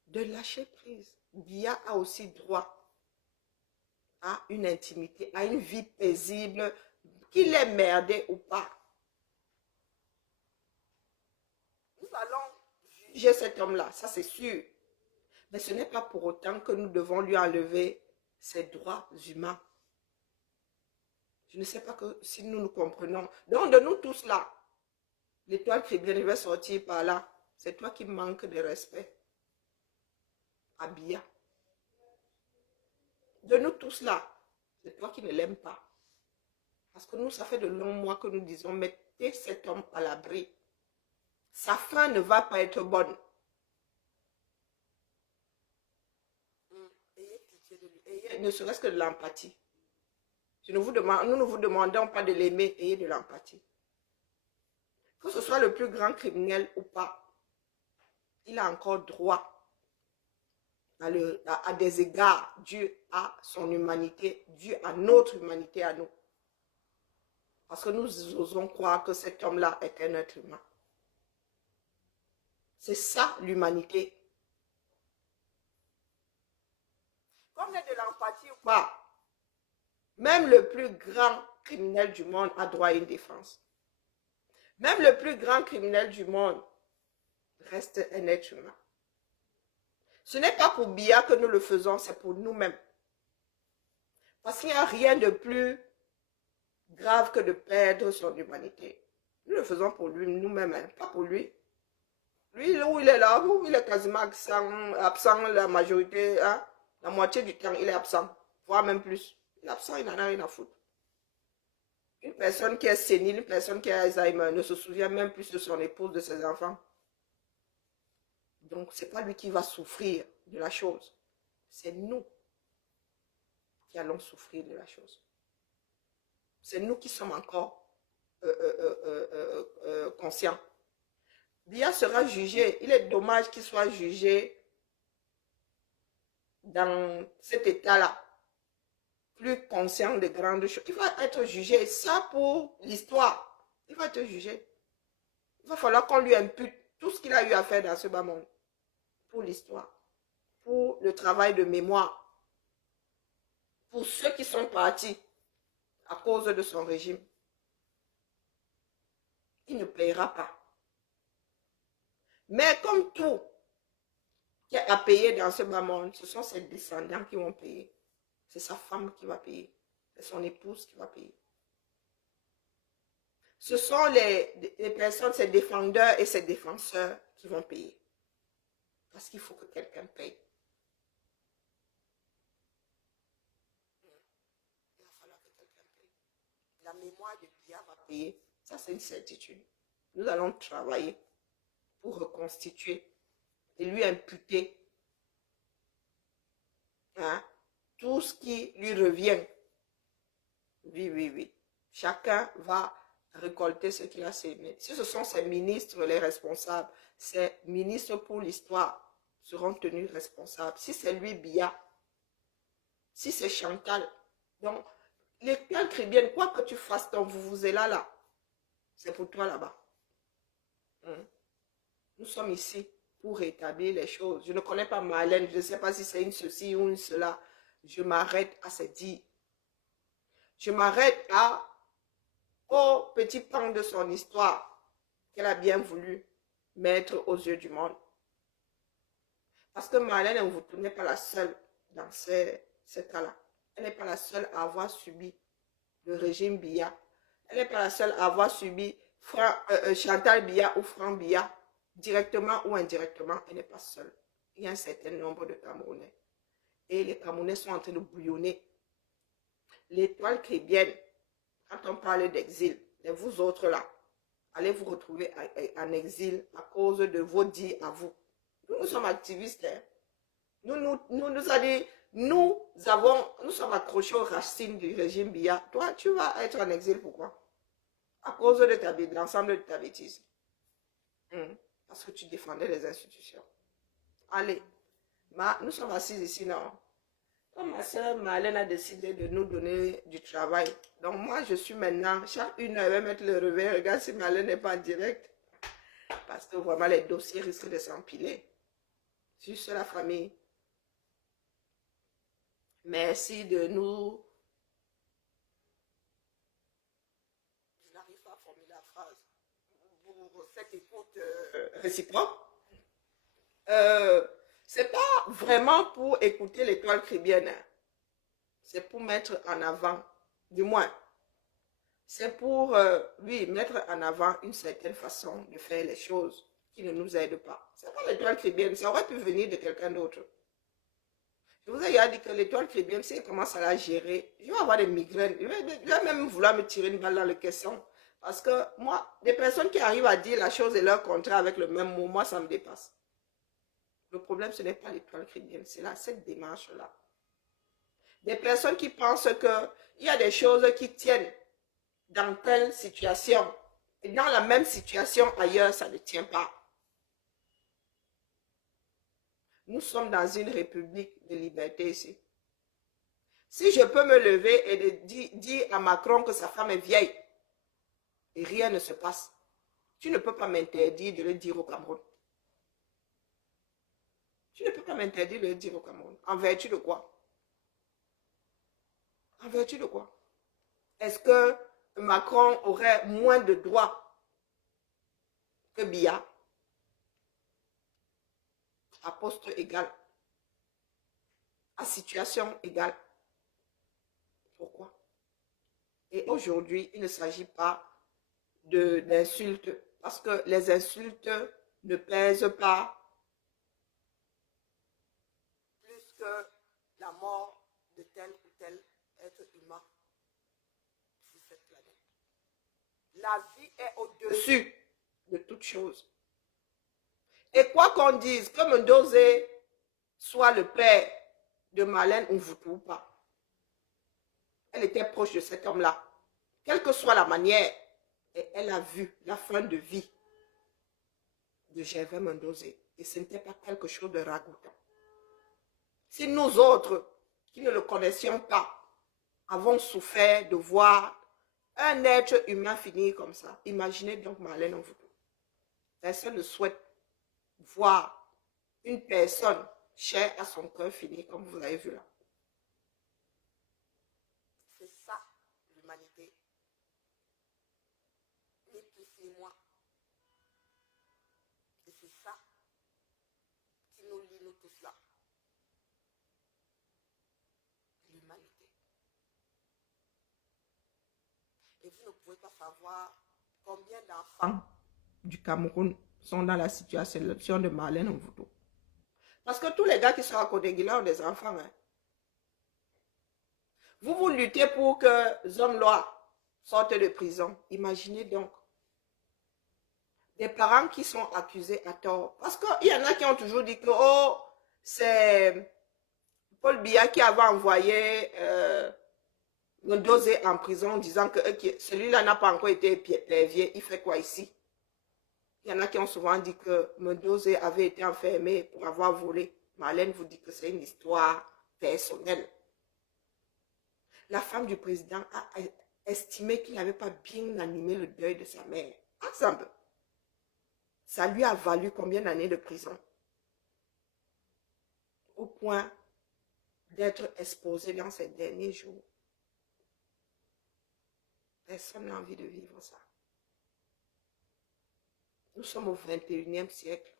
De lâcher prise. Biya a aussi droit à une intimité, à une vie paisible, qu'il est merdé ou pas. Nous allons juger cet homme-là, ça c'est sûr. Mais ce n'est pas pour autant que nous devons lui enlever ses droits humains. Je ne sais pas que si nous nous comprenons. Donc de nous tous là, l'étoile chrétienne va sortir par là. C'est toi qui manques de respect. Abia. De nous tous là, c'est toi qui ne l'aimes pas. Parce que nous, ça fait de longs mois que nous disons, mettez cet homme à l'abri. Sa fin ne va pas être bonne. Ayez pitié de lui. Ayez ne serait-ce que de l'empathie. Nous ne vous demandons pas de l'aimer, ayez de l'empathie. Que ce soit le plus grand criminel ou pas, il a encore droit à des égards dû à son humanité, dû à notre humanité à nous. Parce que nous osons croire que cet homme-là est un être humain. C'est ça l'humanité. Qu'on ait de l'empathie ou pas, même le plus grand criminel du monde a droit à une défense. Même le plus grand criminel du monde reste un être humain. Ce n'est pas pour Biya que nous le faisons, c'est pour nous-mêmes. Parce qu'il n'y a rien de plus grave que de perdre son humanité. Nous le faisons pour lui, nous-mêmes, hein, pas pour lui. Lui, où il est là, où il est quasiment absent la majorité, hein, la moitié du temps, il est absent, voire même plus. Il est absent, il n'en a rien à foutre. Une personne qui est sénile, une personne qui a Alzheimer ne se souvient même plus de son épouse, de ses enfants. Donc, ce n'est pas lui qui va souffrir de la chose. C'est nous qui allons souffrir de la chose. C'est nous qui sommes encore conscients. Biya sera jugé. Il est dommage qu'il soit jugé dans cet état-là. Plus conscient des grandes choses. Il va être jugé. Ça pour l'histoire. Il va être jugé. Il va falloir qu'on lui impute tout ce qu'il a eu à faire dans ce bas monde. Pour l'histoire. Pour le travail de mémoire. Pour ceux qui sont partis à cause de son régime. Il ne payera pas. Mais comme tout qui a payé dans ce bas monde, ce sont ses descendants qui vont payer. C'est sa femme qui va payer. C'est son épouse qui va payer. Ce sont les personnes, ses défendeurs et ses défenseurs qui vont payer. Parce qu'il faut que quelqu'un paye. Il va falloir que quelqu'un paye. La mémoire de Biya va payer. Ça, c'est une certitude. Nous allons travailler pour reconstituer et lui imputer hein, tout ce qui lui revient. Oui, oui, oui. Chacun va récolter ce qu'il a sémé. Si ce sont ses ministres les responsables, ses ministres pour l'histoire seront tenus responsables. Si c'est lui, Biya, si c'est Chantal, donc l'étoile chrétienne, quoi que tu fasses, donc vous êtes là, c'est pour toi là-bas. Nous sommes ici pour rétablir les choses. Je ne connais pas Marlène, je ne sais pas si c'est une ceci ou une cela. Je m'arrête à se dire. Je m'arrête à... Oh, beau petit pan de son histoire qu'elle a bien voulu mettre aux yeux du monde. Parce que Marlène Mvoutou n'est pas la seule dans ces cas-là. Elle n'est pas la seule à avoir subi le régime Biya. Elle n'est pas la seule à avoir subi Chantal Biya ou Franck Biya, directement ou indirectement. Elle n'est pas seule. Il y a un certain nombre de Camerounais. Et les Camerounais sont en train de bouillonner. L'étoile chrétienne, quand on parle d'exil, et vous autres là, allez vous retrouver en exil à cause de vos dits à vous. Nous sommes activistes. Hein. Nous sommes accrochés aux racines du régime Biya. Toi, tu vas être en exil, pourquoi? À cause de l'ensemble de ta bêtise. Parce que tu défendais les institutions. Allez, nous sommes assis ici, non? Comme ma soeur Marlène a décidé de nous donner du travail. Donc moi, je suis maintenant, chaque une heure, je vais mettre le réveil. Regarde si Marlène n'est pas en direct. Parce que vraiment, les dossiers risquent de s'empiler. Juste la famille. Merci de nous... Je n'arrive pas à formuler la phrase. Pour cette écoute réciproque. C'est pas vraiment pour écouter l'étoile chrétienne. C'est pour mettre en avant, du moins, c'est pour, oui, mettre en avant une certaine façon de faire les choses qui ne nous aide pas. C'est pas l'étoile chrétienne, ça aurait pu venir de quelqu'un d'autre. Je vous ai déjà dit que l'étoile chrétienne, si elle commence à la gérer, je vais avoir des migraines. Je vais même vouloir me tirer une balle dans le caisson. Parce que moi, des personnes qui arrivent à dire la chose et leur contraire avec le même mot, moi, ça me dépasse. Le problème, ce n'est pas l'étoile chrétienne, c'est là, cette démarche-là. Des personnes qui pensent qu'il y a des choses qui tiennent dans telle situation. Et dans la même situation ailleurs, ça ne tient pas. Nous sommes dans une république de liberté ici. Si je peux me lever et dire à Macron que sa femme est vieille, et rien ne se passe, tu ne peux pas m'interdire de le dire au Cameroun. Tu ne peux pas m'interdire de le dire au Cameroun. En vertu de quoi? En vertu de quoi? Est-ce que Macron aurait moins de droits que Biya? À poste égal. À situation égale. Pourquoi? Et aujourd'hui, il ne s'agit pas d'insultes. Parce que les insultes ne pèsent pas plus que la mort de tel ou tel être humain sur cette planète. La vie est au-dessus de toute chose. Et quoi qu'on dise, que Mendozé soit le père de Marlène Mvoutou ou pas, elle était proche de cet homme-là. Quelle que soit la manière, et elle a vu la fin de vie de Gervais Mendozé. Et ce n'était pas quelque chose de ragoûtant. Si nous autres, qui ne le connaissions pas, avons souffert de voir un être humain finir comme ça, imaginez donc Marlène Mvoutou. Personne ne souhaite voir une personne chère à son cœur finir comme vous l'avez vu là. C'est ça l'humanité. Ni plus ni moins. Et c'est ça qui nous lie nous tous là. L'humanité. Et vous ne pouvez pas savoir combien d'enfants du Cameroun sont dans la situation de Marlène Mvoutou. Parce que tous les gars qui sont à Kodengila ont des enfants. Hein. Vous luttez pour que Zomloa sorte de prison. Imaginez donc. Des parents qui sont accusés à tort. Parce qu'il y en a qui ont toujours dit que oh, c'est Paul Biya qui avait envoyé Mendozé en prison en disant que celui-là n'a pas encore été épervier. Il fait quoi ici? Il y en a qui ont souvent dit que Mendozé avait été enfermé pour avoir volé. Marlène vous dit que c'est une histoire personnelle. La femme du président a estimé qu'il n'avait pas bien animé le deuil de sa mère. Ensemble. Ça lui a valu combien d'années de prison? Au point d'être exposé dans ses derniers jours. Personne n'a envie de vivre ça. Nous sommes au 21e siècle.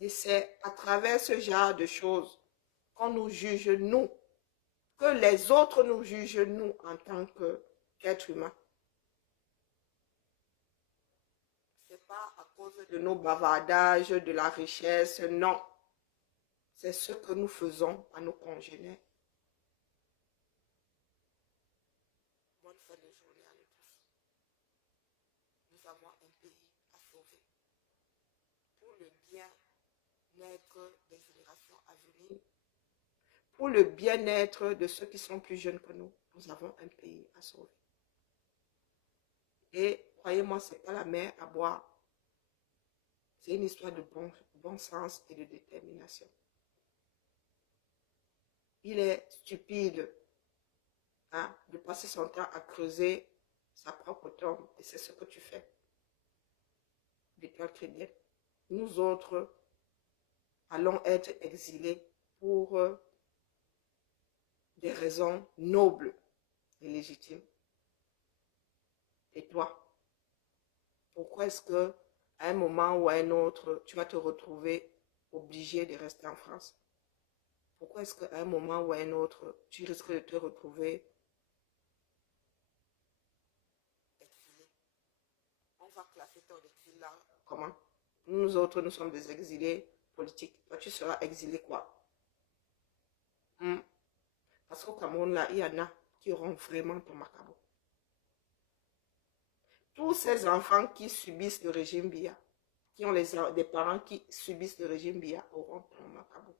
Et c'est à travers ce genre de choses qu'on nous juge, nous, que les autres nous jugent, nous, en tant qu'êtres humains. Ce n'est pas à cause de nos bavardages, de la richesse, non. C'est ce que nous faisons à nos congénères. Bonne fin de journée à nous tous. Nous avons un pays à sauver. Pour le bien-être des générations à venir, pour le bien-être de ceux qui sont plus jeunes que nous, nous avons un pays à sauver. Et croyez-moi, ce n'est pas la mer à boire. C'est une histoire de bon sens et de détermination. Il est stupide de passer son temps à creuser sa propre tombe. Et c'est ce que tu fais. D'école chrétienne. Nous autres allons être exilés pour des raisons nobles et légitimes. Et toi, pourquoi est-ce que à un moment ou à un autre, tu vas te retrouver obligé de rester en France? Pourquoi est-ce qu'à un moment ou à un autre, tu risques de te retrouver exilé? On va classer ton exil là. Comment? Nous autres, nous sommes des exilés politiques. Toi, tu seras exilé quoi? Parce qu'au Cameroun, là, il y en a qui auront vraiment ton macabre. Tous ces enfants qui subissent le régime Biya, qui ont des parents qui subissent le régime Biya, auront ton macabre.